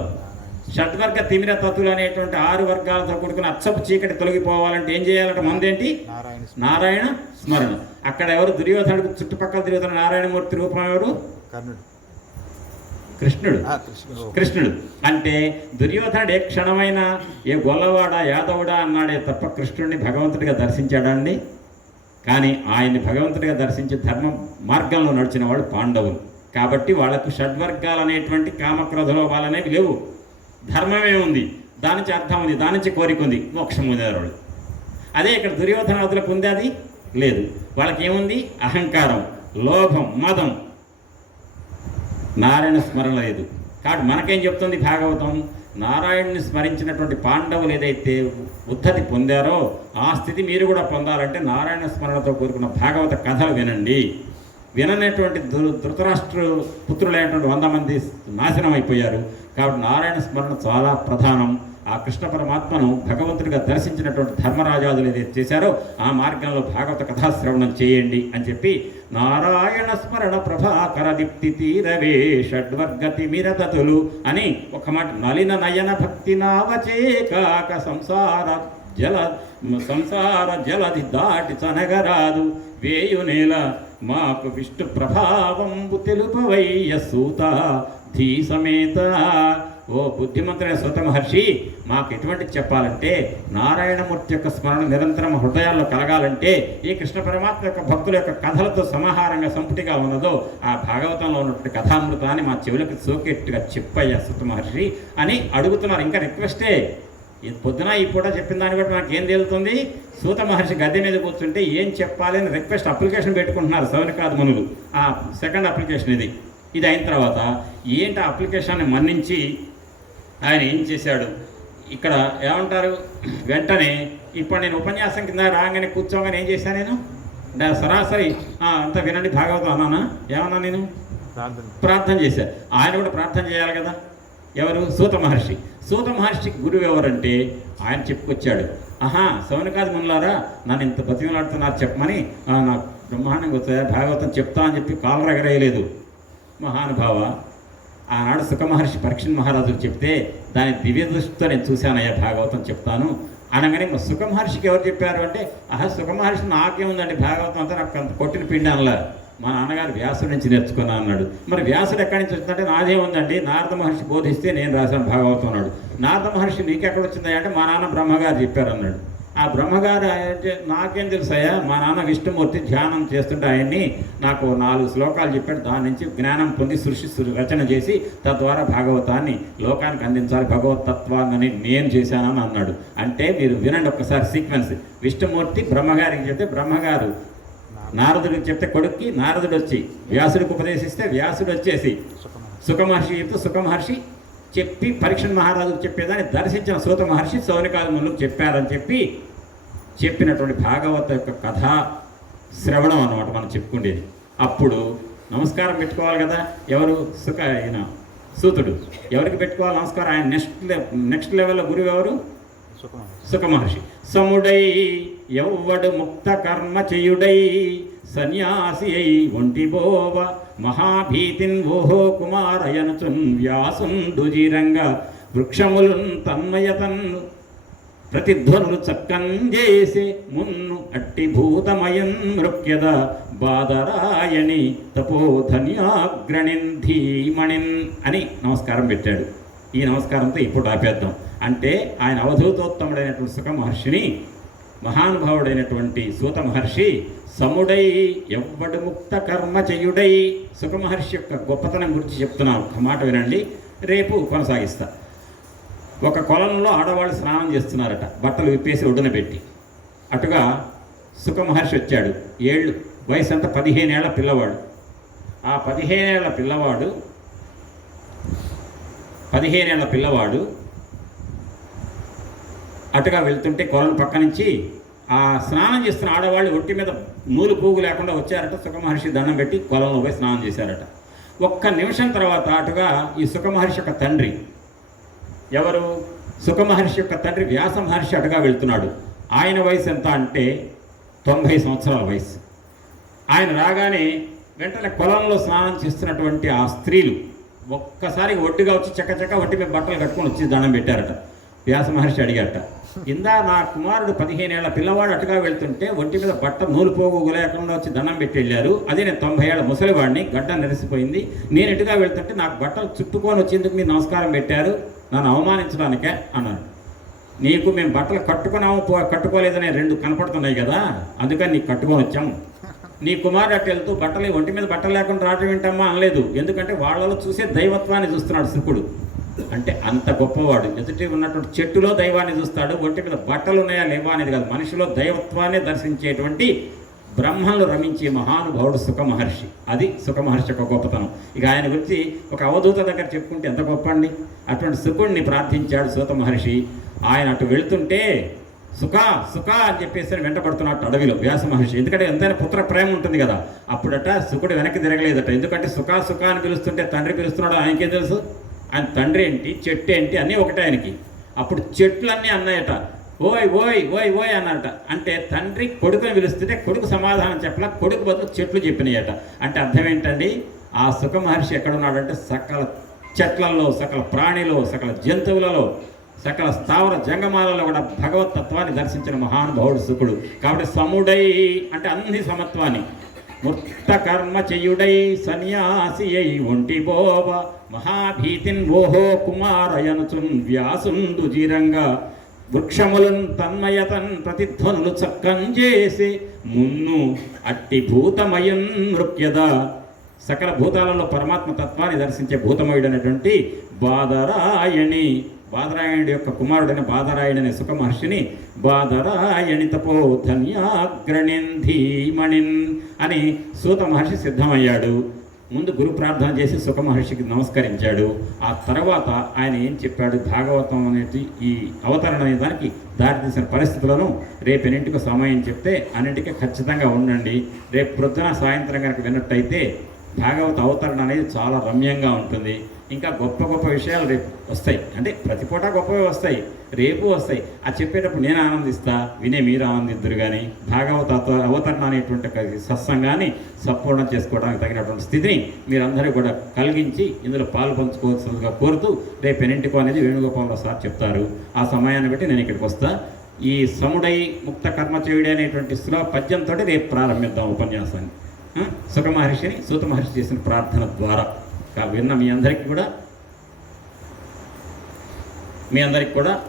షడ్వర్గ తిమిర తత్తులు అనేటువంటి 6 వర్గాలతో కూడుకున్న అచ్చపు చీకటి తొలగిపోవాలంటే ఏం చేయాలంటే ముందేంటి? నారాయణ స్మరణ. అక్కడ దుర్యోధనుడికి చుట్టుపక్కల తిరుగుతున్న నారాయణమూర్తి రూపం ఎవరు? కృష్ణుడు. అంటే దుర్యోధనుడు ఏ క్షణమైనా ఏ గొల్లవాడా యాదవుడా అన్నాడే తప్ప కృష్ణుడిని భగవంతుడిగా దర్శించాడా అండి? కానీ ఆయన్ని భగవంతుడిగా దర్శించి ధర్మ మార్గంలో నడిచిన వాళ్ళు పాండవులు. కాబట్టి వాళ్లకు షడ్వర్గాలు అనేటువంటి కామక్రోధ లోభాలు అనేవి లేవు. ధర్మమే ఉంది, దాని నుంచి అర్థం ఉంది, దాని నుంచి కోరిక ఉంది, మోక్షం పొందేవారు వాళ్ళు. అదే ఇక్కడ దుర్యోధనాదులకు ఉంది, అది లేదు. వాళ్ళకి ఏముంది? అహంకారం, లోభం, మదం. నారాయణ స్మరణ లేదు. కాబట్టి మనకేం చెప్తుంది భాగవతం? నారాయణుని స్మరించినటువంటి పాండవులు ఏదైతే ఉద్ధతి పొందారో ఆ స్థితి మీరు కూడా పొందాలంటే నారాయణ స్మరణతో కూడుకున్న భాగవత కథలు వినండి. విననేటువంటి ధృతరాష్ట్ర పుత్రులైనటువంటి 100 మంది నాశనం అయిపోయారు. కాబట్టి నారాయణ స్మరణ చాలా ప్రధానం. ఆ కృష్ణ పరమాత్మను భగవంతుడిగా దర్శించినటువంటి ధర్మరాజాదులు ఏదైతే చేశారో ఆ మార్గంలో భాగవత కథాశ్రవణం చేయండి అని చెప్పి నారాయణ స్మరణ ప్రభాకర దీప్తి తీరవే షడ్వర్గతి మిరతతులు అని ఒక మాట. నలిన నయన భక్తి నావచేకాక సంసార జలది దాటి చనగరాదు వేయునేల మాకు విష్ణు ప్రభావంబు తెలుపవయ్య సూత ధీ సమేత. ఓ బుద్ధిమంతుడైన సూత మహర్షి, మాకు ఎటువంటి చెప్పాలంటే నారాయణమూర్తి యొక్క స్మరణ నిరంతరం హృదయాల్లో కలగాలంటే ఈ కృష్ణ పరమాత్మ యొక్క భక్తుల యొక్క కథలతో సమాహారంగా సంపుటిగా ఉన్నదో ఆ భాగవతంలో ఉన్నటువంటి కథామృతాన్ని మా చెవులకు సోకెట్టుగా చెప్పయ్యా సూత మహర్షి అని అడుగుతున్నారు. ఇంకా రిక్వెస్టే. పొద్దున ఈ పూట చెప్పిన దాన్ని బట్టి నాకేం తేలుతుంది? సూత మహర్షి గద్దె మీద కూర్చుంటే ఏం చెప్పాలి అని రిక్వెస్ట్ అప్లికేషన్ పెట్టుకుంటున్నారు సౌనకాది మునులు. ఆ సెకండ్ అప్లికేషన్ ఇది అయిన తర్వాత ఏంటి ఆ అప్లికేషన్ని మన్నించి ఆయన ఏం చేశాడు? ఇక్కడ ఏమంటారు? వెంటనే ఇప్పుడు నేను ఉపన్యాసం కింద రాగానే కూర్చోగానే ఏం చేశాను నేను? సరాసరి అంతా వినండి భాగవతం అన్నానా? ఏమన్నా నేను? ప్రార్థన చేశాను. ఆయన కూడా ప్రార్థన చేయాలి కదా. ఎవరు? సూత మహర్షి. సూత మహర్షికి గురువు ఎవరంటే ఆయన చెప్పుకొచ్చాడు. సౌనకాది మునులారా, నన్ను ఇంత బతిమలాడుతున్నారు చెప్పమని నాకు బ్రహ్మాండంగా వచ్చాయా భాగవతం చెప్తా అని చెప్పి కాలు ఎగరేయలేదు మహానుభావ. ఆనాడు సుఖమహర్షి పరీక్షణ్ మహారాజుకు చెప్తే దాని దివ్య దృష్టితో నేను చూశానయ్యా భాగవతం చెప్తాను అనగానే సుఖమహర్షికి ఎవరు చెప్పారు అంటే సుఖమహర్షి నాకేముందండి భాగవతం అంతా నాకు అంత కొట్టిన పిండి అనలా, మా నాన్నగారు వ్యాసుడి నుంచి నేర్చుకున్నా అన్నాడు. మరి వ్యాసుడు ఎక్కడి నుంచి వచ్చిందంటే నాదే ఉందండి, నారద మహర్షి బోధిస్తే నేను రాశాను భాగవతం అన్నాడు. నారద మహర్షి నీకెక్కడ వచ్చిందా అంటే మా నాన్న బ్రహ్మగారు చెప్పారు అన్నాడు. ఆ బ్రహ్మగారు అంటే నాకేం తెలుసాయా, మా నాన్న విష్ణుమూర్తి ధ్యానం చేస్తుంటే ఆయన్ని నాకు 4 శ్లోకాలు చెప్పాడు, దాని నుంచి జ్ఞానం పొంది సృష్టి రచన చేసి తద్వారా భాగవతాన్ని లోకానికి అందించాలి భగవతత్వాన్ని నేను చేశానని అన్నాడు. అంటే మీరు వినండి ఒక్కసారి సీక్వెన్స్. విష్ణుమూర్తి బ్రహ్మగారికి చెప్తే బ్రహ్మగారు నారదుడికి చెప్తే కొడుక్కి, నారదుడు వచ్చి వ్యాసుడికి ఉపదేశిస్తే వ్యాసుడు వచ్చేసి సుఖమహర్షి చెప్తే సుఖమహర్షి చెప్పి పరీక్షణ్ మహారాజుకు చెప్పేదాన్ని దర్శించిన సూత మహర్షి సౌనకాది మునులకు చెప్పారని చెప్పినటువంటి భాగవత యొక్క కథా శ్రవణం అన్నమాట మనం చెప్పుకునేది. అప్పుడు నమస్కారం పెట్టుకోవాలి కదా. ఎవరు? సూతుడు. ఎవరికి పెట్టుకోవాలి నమస్కారం? ఆయన నెక్స్ట్ లెవెల్లో గురువు ఎవరు? సుఖమహర్షి. సముడై ఎవ్వడు ముక్త కర్మ చేయుడై సన్యాసి అయి ఒంటిబోవ మహాభీతిన్ ఓహో కుమారయనుచున్ వ్యాసుండు జీరంగ వృక్షములున్ తన్మయతన్ ప్రతిధ్వనులు చక్కం చేసే మున్ను అట్టి భూతమయన్ మృక్యద బాదరాయణి తపోధన్యాగ్రణిన్ ధీమణిన్ అని నమస్కారం పెట్టాడు. ఈ నమస్కారంతో ఇప్పుడు ఆపేద్దాం. అంటే ఆయన అవధూతోత్తముడైనటువంటి సుఖ మహర్షిని, మహానుభావుడైనటువంటి సూత మహర్షి సముడై ఎవ్వడు ముక్త కర్మ చేయుడై, సుఖ మహర్షి యొక్క గొప్పతనం గురించి చెప్తున్నాను. ఒక మాట వినండి, రేపు కొనసాగిస్తా. ఒక కొలంలో ఆడవాళ్ళు స్నానం చేస్తున్నారట, బట్టలు విప్పేసి ఒడ్డున పెట్టి. అటుగా సుఖ మహర్షి వచ్చాడు. వయసు అంతా 15 ఏళ్ల పిల్లవాడు. ఆ 15 ఏళ్ల పిల్లవాడు అటుగా వెళ్తుంటే కొలను పక్క నుంచి ఆ స్నానం చేస్తున్న ఆడవాళ్ళు ఒంటి మీద నూలు పోగు లేకుండా వచ్చారట. సుఖ మహర్షి దండం పెట్టి కొలంలో పోయి స్నానం చేశారట. ఒక్క నిమిషం తర్వాత అటుగా ఈ సుఖ మహర్షి యొక్క తండ్రి, ఎవరు సుఖ మహర్షి యొక్క తండ్రి వ్యాస మహర్షి అటుగా వెళ్తున్నాడు. ఆయన వయసు ఎంత అంటే 90 సంవత్సరాల వయసు. ఆయన రాగానే వెంటనే పొలంలో స్నానం చేస్తున్నటువంటి ఆ స్త్రీలు ఒక్కసారి ఒడ్డుగా వచ్చి చక్కచక్క ఒంటి మీద బట్టలు కట్టుకొని వచ్చి దండం పెట్టారట. వ్యాస మహర్షి అడిగారట, ఇందా నా కుమారుడు 15 ఏళ్ల పిల్లవాడు అటుగా వెళ్తుంటే ఒంటి మీద బట్ట నూలు పోగు లేకుండా వచ్చి దండం పెట్టి వెళ్ళారు. అదే నేను 90 ఏళ్ల ముసలివాడిని, గడ్డ నెరిసిపోయింది. నేను ఎటుగా వెళ్తుంటే నాకు బట్టలు చుట్టుకొని వచ్చేందుకు మీరు నమస్కారం పెట్టారు, నన్ను అవమానించడానికే అన్నాడు. నీకు మేము బట్టలు కట్టుకోలేదనే 2 కనపడుతున్నాయి కదా, అందుకని నీకు కట్టుకొని వచ్చాము. నీ కుమారుడు అటు వెళ్తూ ఒంటి మీద బట్టలు లేకుండా రావడం ఏంటమ్మా అనలేదు. ఎందుకంటే వాళ్ళలో చూసే దైవత్వాన్ని చూస్తున్నాడు శుకుడు. అంటే అంత గొప్పవాడు. ఎదుటి ఉన్నటువంటి చెట్టులో దైవాన్ని చూస్తాడు, ఒంటి మీద బట్టలు ఉన్నాయా లేవా అనేది కాదు, మనిషిలో దైవత్వాన్ని దర్శించేటువంటి బ్రహ్మను రమించే మహానుభావుడు సుఖ మహర్షి. అది సుఖ మహర్షి యొక్క గొప్పతనం. ఇక ఆయన గురించి ఒక అవధూత దగ్గర చెప్పుకుంటే ఎంత గొప్ప అండి. అటువంటి సుకుడిని ప్రార్థించాడు సూత మహర్షి. ఆయన అటు వెళుతుంటే సుఖ సుఖ అని చెప్పేసి వెంటబడుతున్నట్టు అడవిలో వ్యాస మహర్షి. ఎందుకంటే ఎంతైనా పుత్ర ప్రేమ ఉంటుంది కదా. అప్పుడట సుకుడు వెనక్కి తిరగలేదట. ఎందుకంటే సుఖ సుఖ అని పిలుస్తుంటే తండ్రి పిలుస్తున్నాడు, ఆయనకేం తెలుసు? ఆయన తండ్రి ఏంటి, చెట్టు ఏంటి అన్నీ ఒకటే ఆయనకి. అప్పుడు చెట్లన్నీ అన్నాయట, ఓయ్ ఓయ్ ఓయ్ ఓయ్ అన్నట. అంటే తండ్రి కొడుకుని పిలుస్తుంటే కొడుకు సమాధానం చెప్పలా, కొడుకు బదులు చెట్లు చెప్పినాయట. అంటే అర్థం ఏంటండి, ఆ సుఖ మహర్షి ఎక్కడున్నాడంటే సకల చెట్లలో, సకల ప్రాణిలో, సకల జంతువులలో, సకల స్థావర జంగమాలలో కూడా భగవతత్వాన్ని దర్శించిన మహానుభావుడు సుకుడు. కాబట్టి సముడై అంటే అన్ని సమత్వాన్ని, ముక్త కర్మ చేయుడై సన్యాసి అయి ఒంటి బోవ మహాభీతిన్ ఓహో కుమారయనుచున్ వ్యాసుండు జీరంగా వృక్షములను తన్మయతన్ ప్రతిధ్వనులు చక్కం చేసి మున్ను అట్టి భూతమయం నృత్యద. సకల భూతాలలో పరమాత్మ తత్వాన్ని దర్శించే భూతమయుడైనటువంటి బాదరాయణి, బాదరాయణుడి యొక్క కుమారుడైన బాదరాయణి సుఖ మహర్షిని బాదరాయణి తపో ధన్యాగ్రణిన్ ధీమణిన్ అని సూత మహర్షి సిద్ధమయ్యాడు. ముందు గురు ప్రార్థన చేసి సుఖ మహర్షికి నమస్కరించాడు. ఆ తర్వాత ఆయన ఏం చెప్పాడు, భాగవతం అనేది ఈ అవతరణ అనే దానికి దారితీసిన పరిస్థితులను రేపు ఎన్నింటికి సమయం చెప్తే అన్నింటికీ ఖచ్చితంగా ఉండండి. రేపు ప్రొద్దున సాయంత్రం కనుక విన్నట్టయితే భాగవత అవతరణ అనేది చాలా రమ్యంగా ఉంటుంది. ఇంకా గొప్ప గొప్ప విషయాలు రేపు వస్తాయి. అంటే ప్రతి పూట గొప్పవి వస్తాయి, రేపు వస్తాయి. అది చెప్పేటప్పుడు నేను ఆనందిస్తా, వినే మీరు ఆనందిద్దరు. కానీ భాగవత అవతరణ అనేటువంటి సత్సంగాన్ని సంపూర్ణం చేసుకోవడానికి తగినటువంటి స్థితిని మీరందరూ కూడా కలిగించి ఇందులో పాలు పంచుకోవాల్సిందిగా కోరుతూ రేపు ఎన్నింటికో అనేది వేణుగోపాలరావు సార్ చెప్తారు. ఆ సమయాన్ని బట్టి నేను ఇక్కడికి వస్తా. ఈ సముడై ముక్త కర్మ చేయుడి అనేటువంటి పద్యంతో రేపు ప్రారంభిద్దాం ఉపన్యాసాన్ని. సుఖ మహర్షిని సూత మహర్షి చేసిన ప్రార్థన ద్వారా విన్న మీ అందరికీ కూడా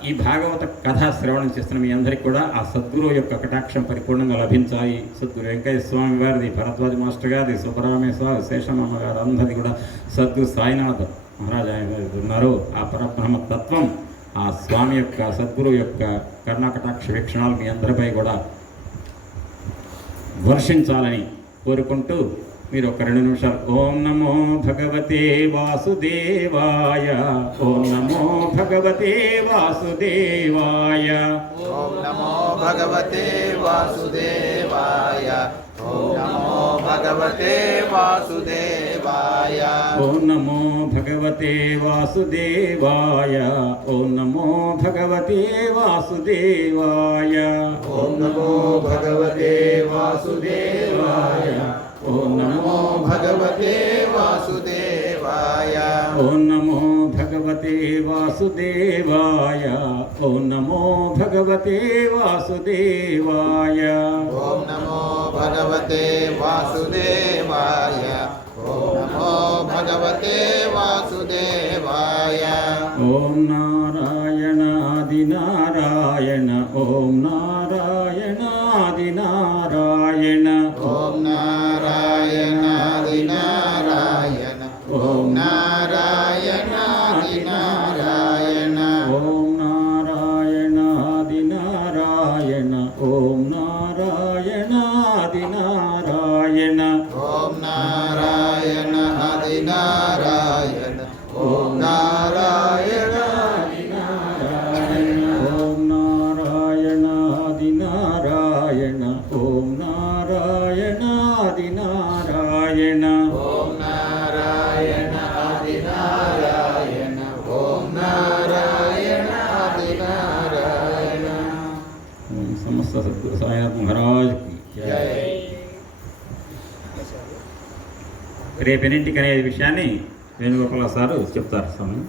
ఈ భాగవత కథా శ్రవణం చేస్తున్న మీ అందరికీ కూడా ఆ సద్గురువు యొక్క కటాక్షం పరిపూర్ణంగా లభించాలి. సద్గురు వెంకయ్య స్వామి వారిది, భరద్వాజ మాస్టర్ గారిది, సుబ్బరామేశ్వర శేషమ్మ గారు అందరిది కూడా సద్గురు సాయినాథ్ మహారాజ్ ఉన్నారు. ఆ పరబ్రహ్మ తత్వం, ఆ స్వామి యొక్క సద్గురువు యొక్క కరుణాకటాక్ష వీక్షణాలు మీ అందరిపై కూడా వర్షించాలని కోరుకుంటూ మీరు ఒక 2 నిమిషాలు ఓం నమో భగవతే వాసుదేవాయ, ఓం నమో భగవతే వాసుదేవాయ, ఓం నమో భగవతే వాసుదేవాయ, ఓం నమో భగవతే వాసుదేవాయ. ఓం నమో భగవతే వాసుదేవాయ. ఓం నమో భగవతే వాసుదేవాయ. ఓం నమో భగవతే వాసుదేవాయ. ఓం నమో భగవతే వాసుదేవాయ. ఓం నమో భగవతే వాసుదేవాయ. ఓం నమో భగవతే వాసుదేవాయ. ఓం నమో భగవతే వాసుదేవాయ. ఓం నమో భగవతే వాసుదేవాయ. ఓం నారాయణాది నారాయణ. ఓం నారాయణాది నారాయణ. ఓం నారాయణాది నారాయణ. ఓం నారాయణాది నారాయణ. ఓం నారాయణాది నారాయణ. ఓం నారాయణాది నారాయణ. ఓం నారాయణ ఆది నారాయణ. ఓం నారాయణ ఆది నారాయణ. ఓం నారాయణాది నారాయణ. ఓం నారాయణాది నారాయణ. ఓం నారాయణ ఆది నారాయణ. ఓం నారాయణ ఆది నారాయణ. ఓం సమస్త సద్గురు సాయినాథ్ మహారాజ్ కి జై. జై. రేపు ఎన్నింటికి అనే విషయాన్ని వేణుగోపాల సారు చెప్తారు సమయం.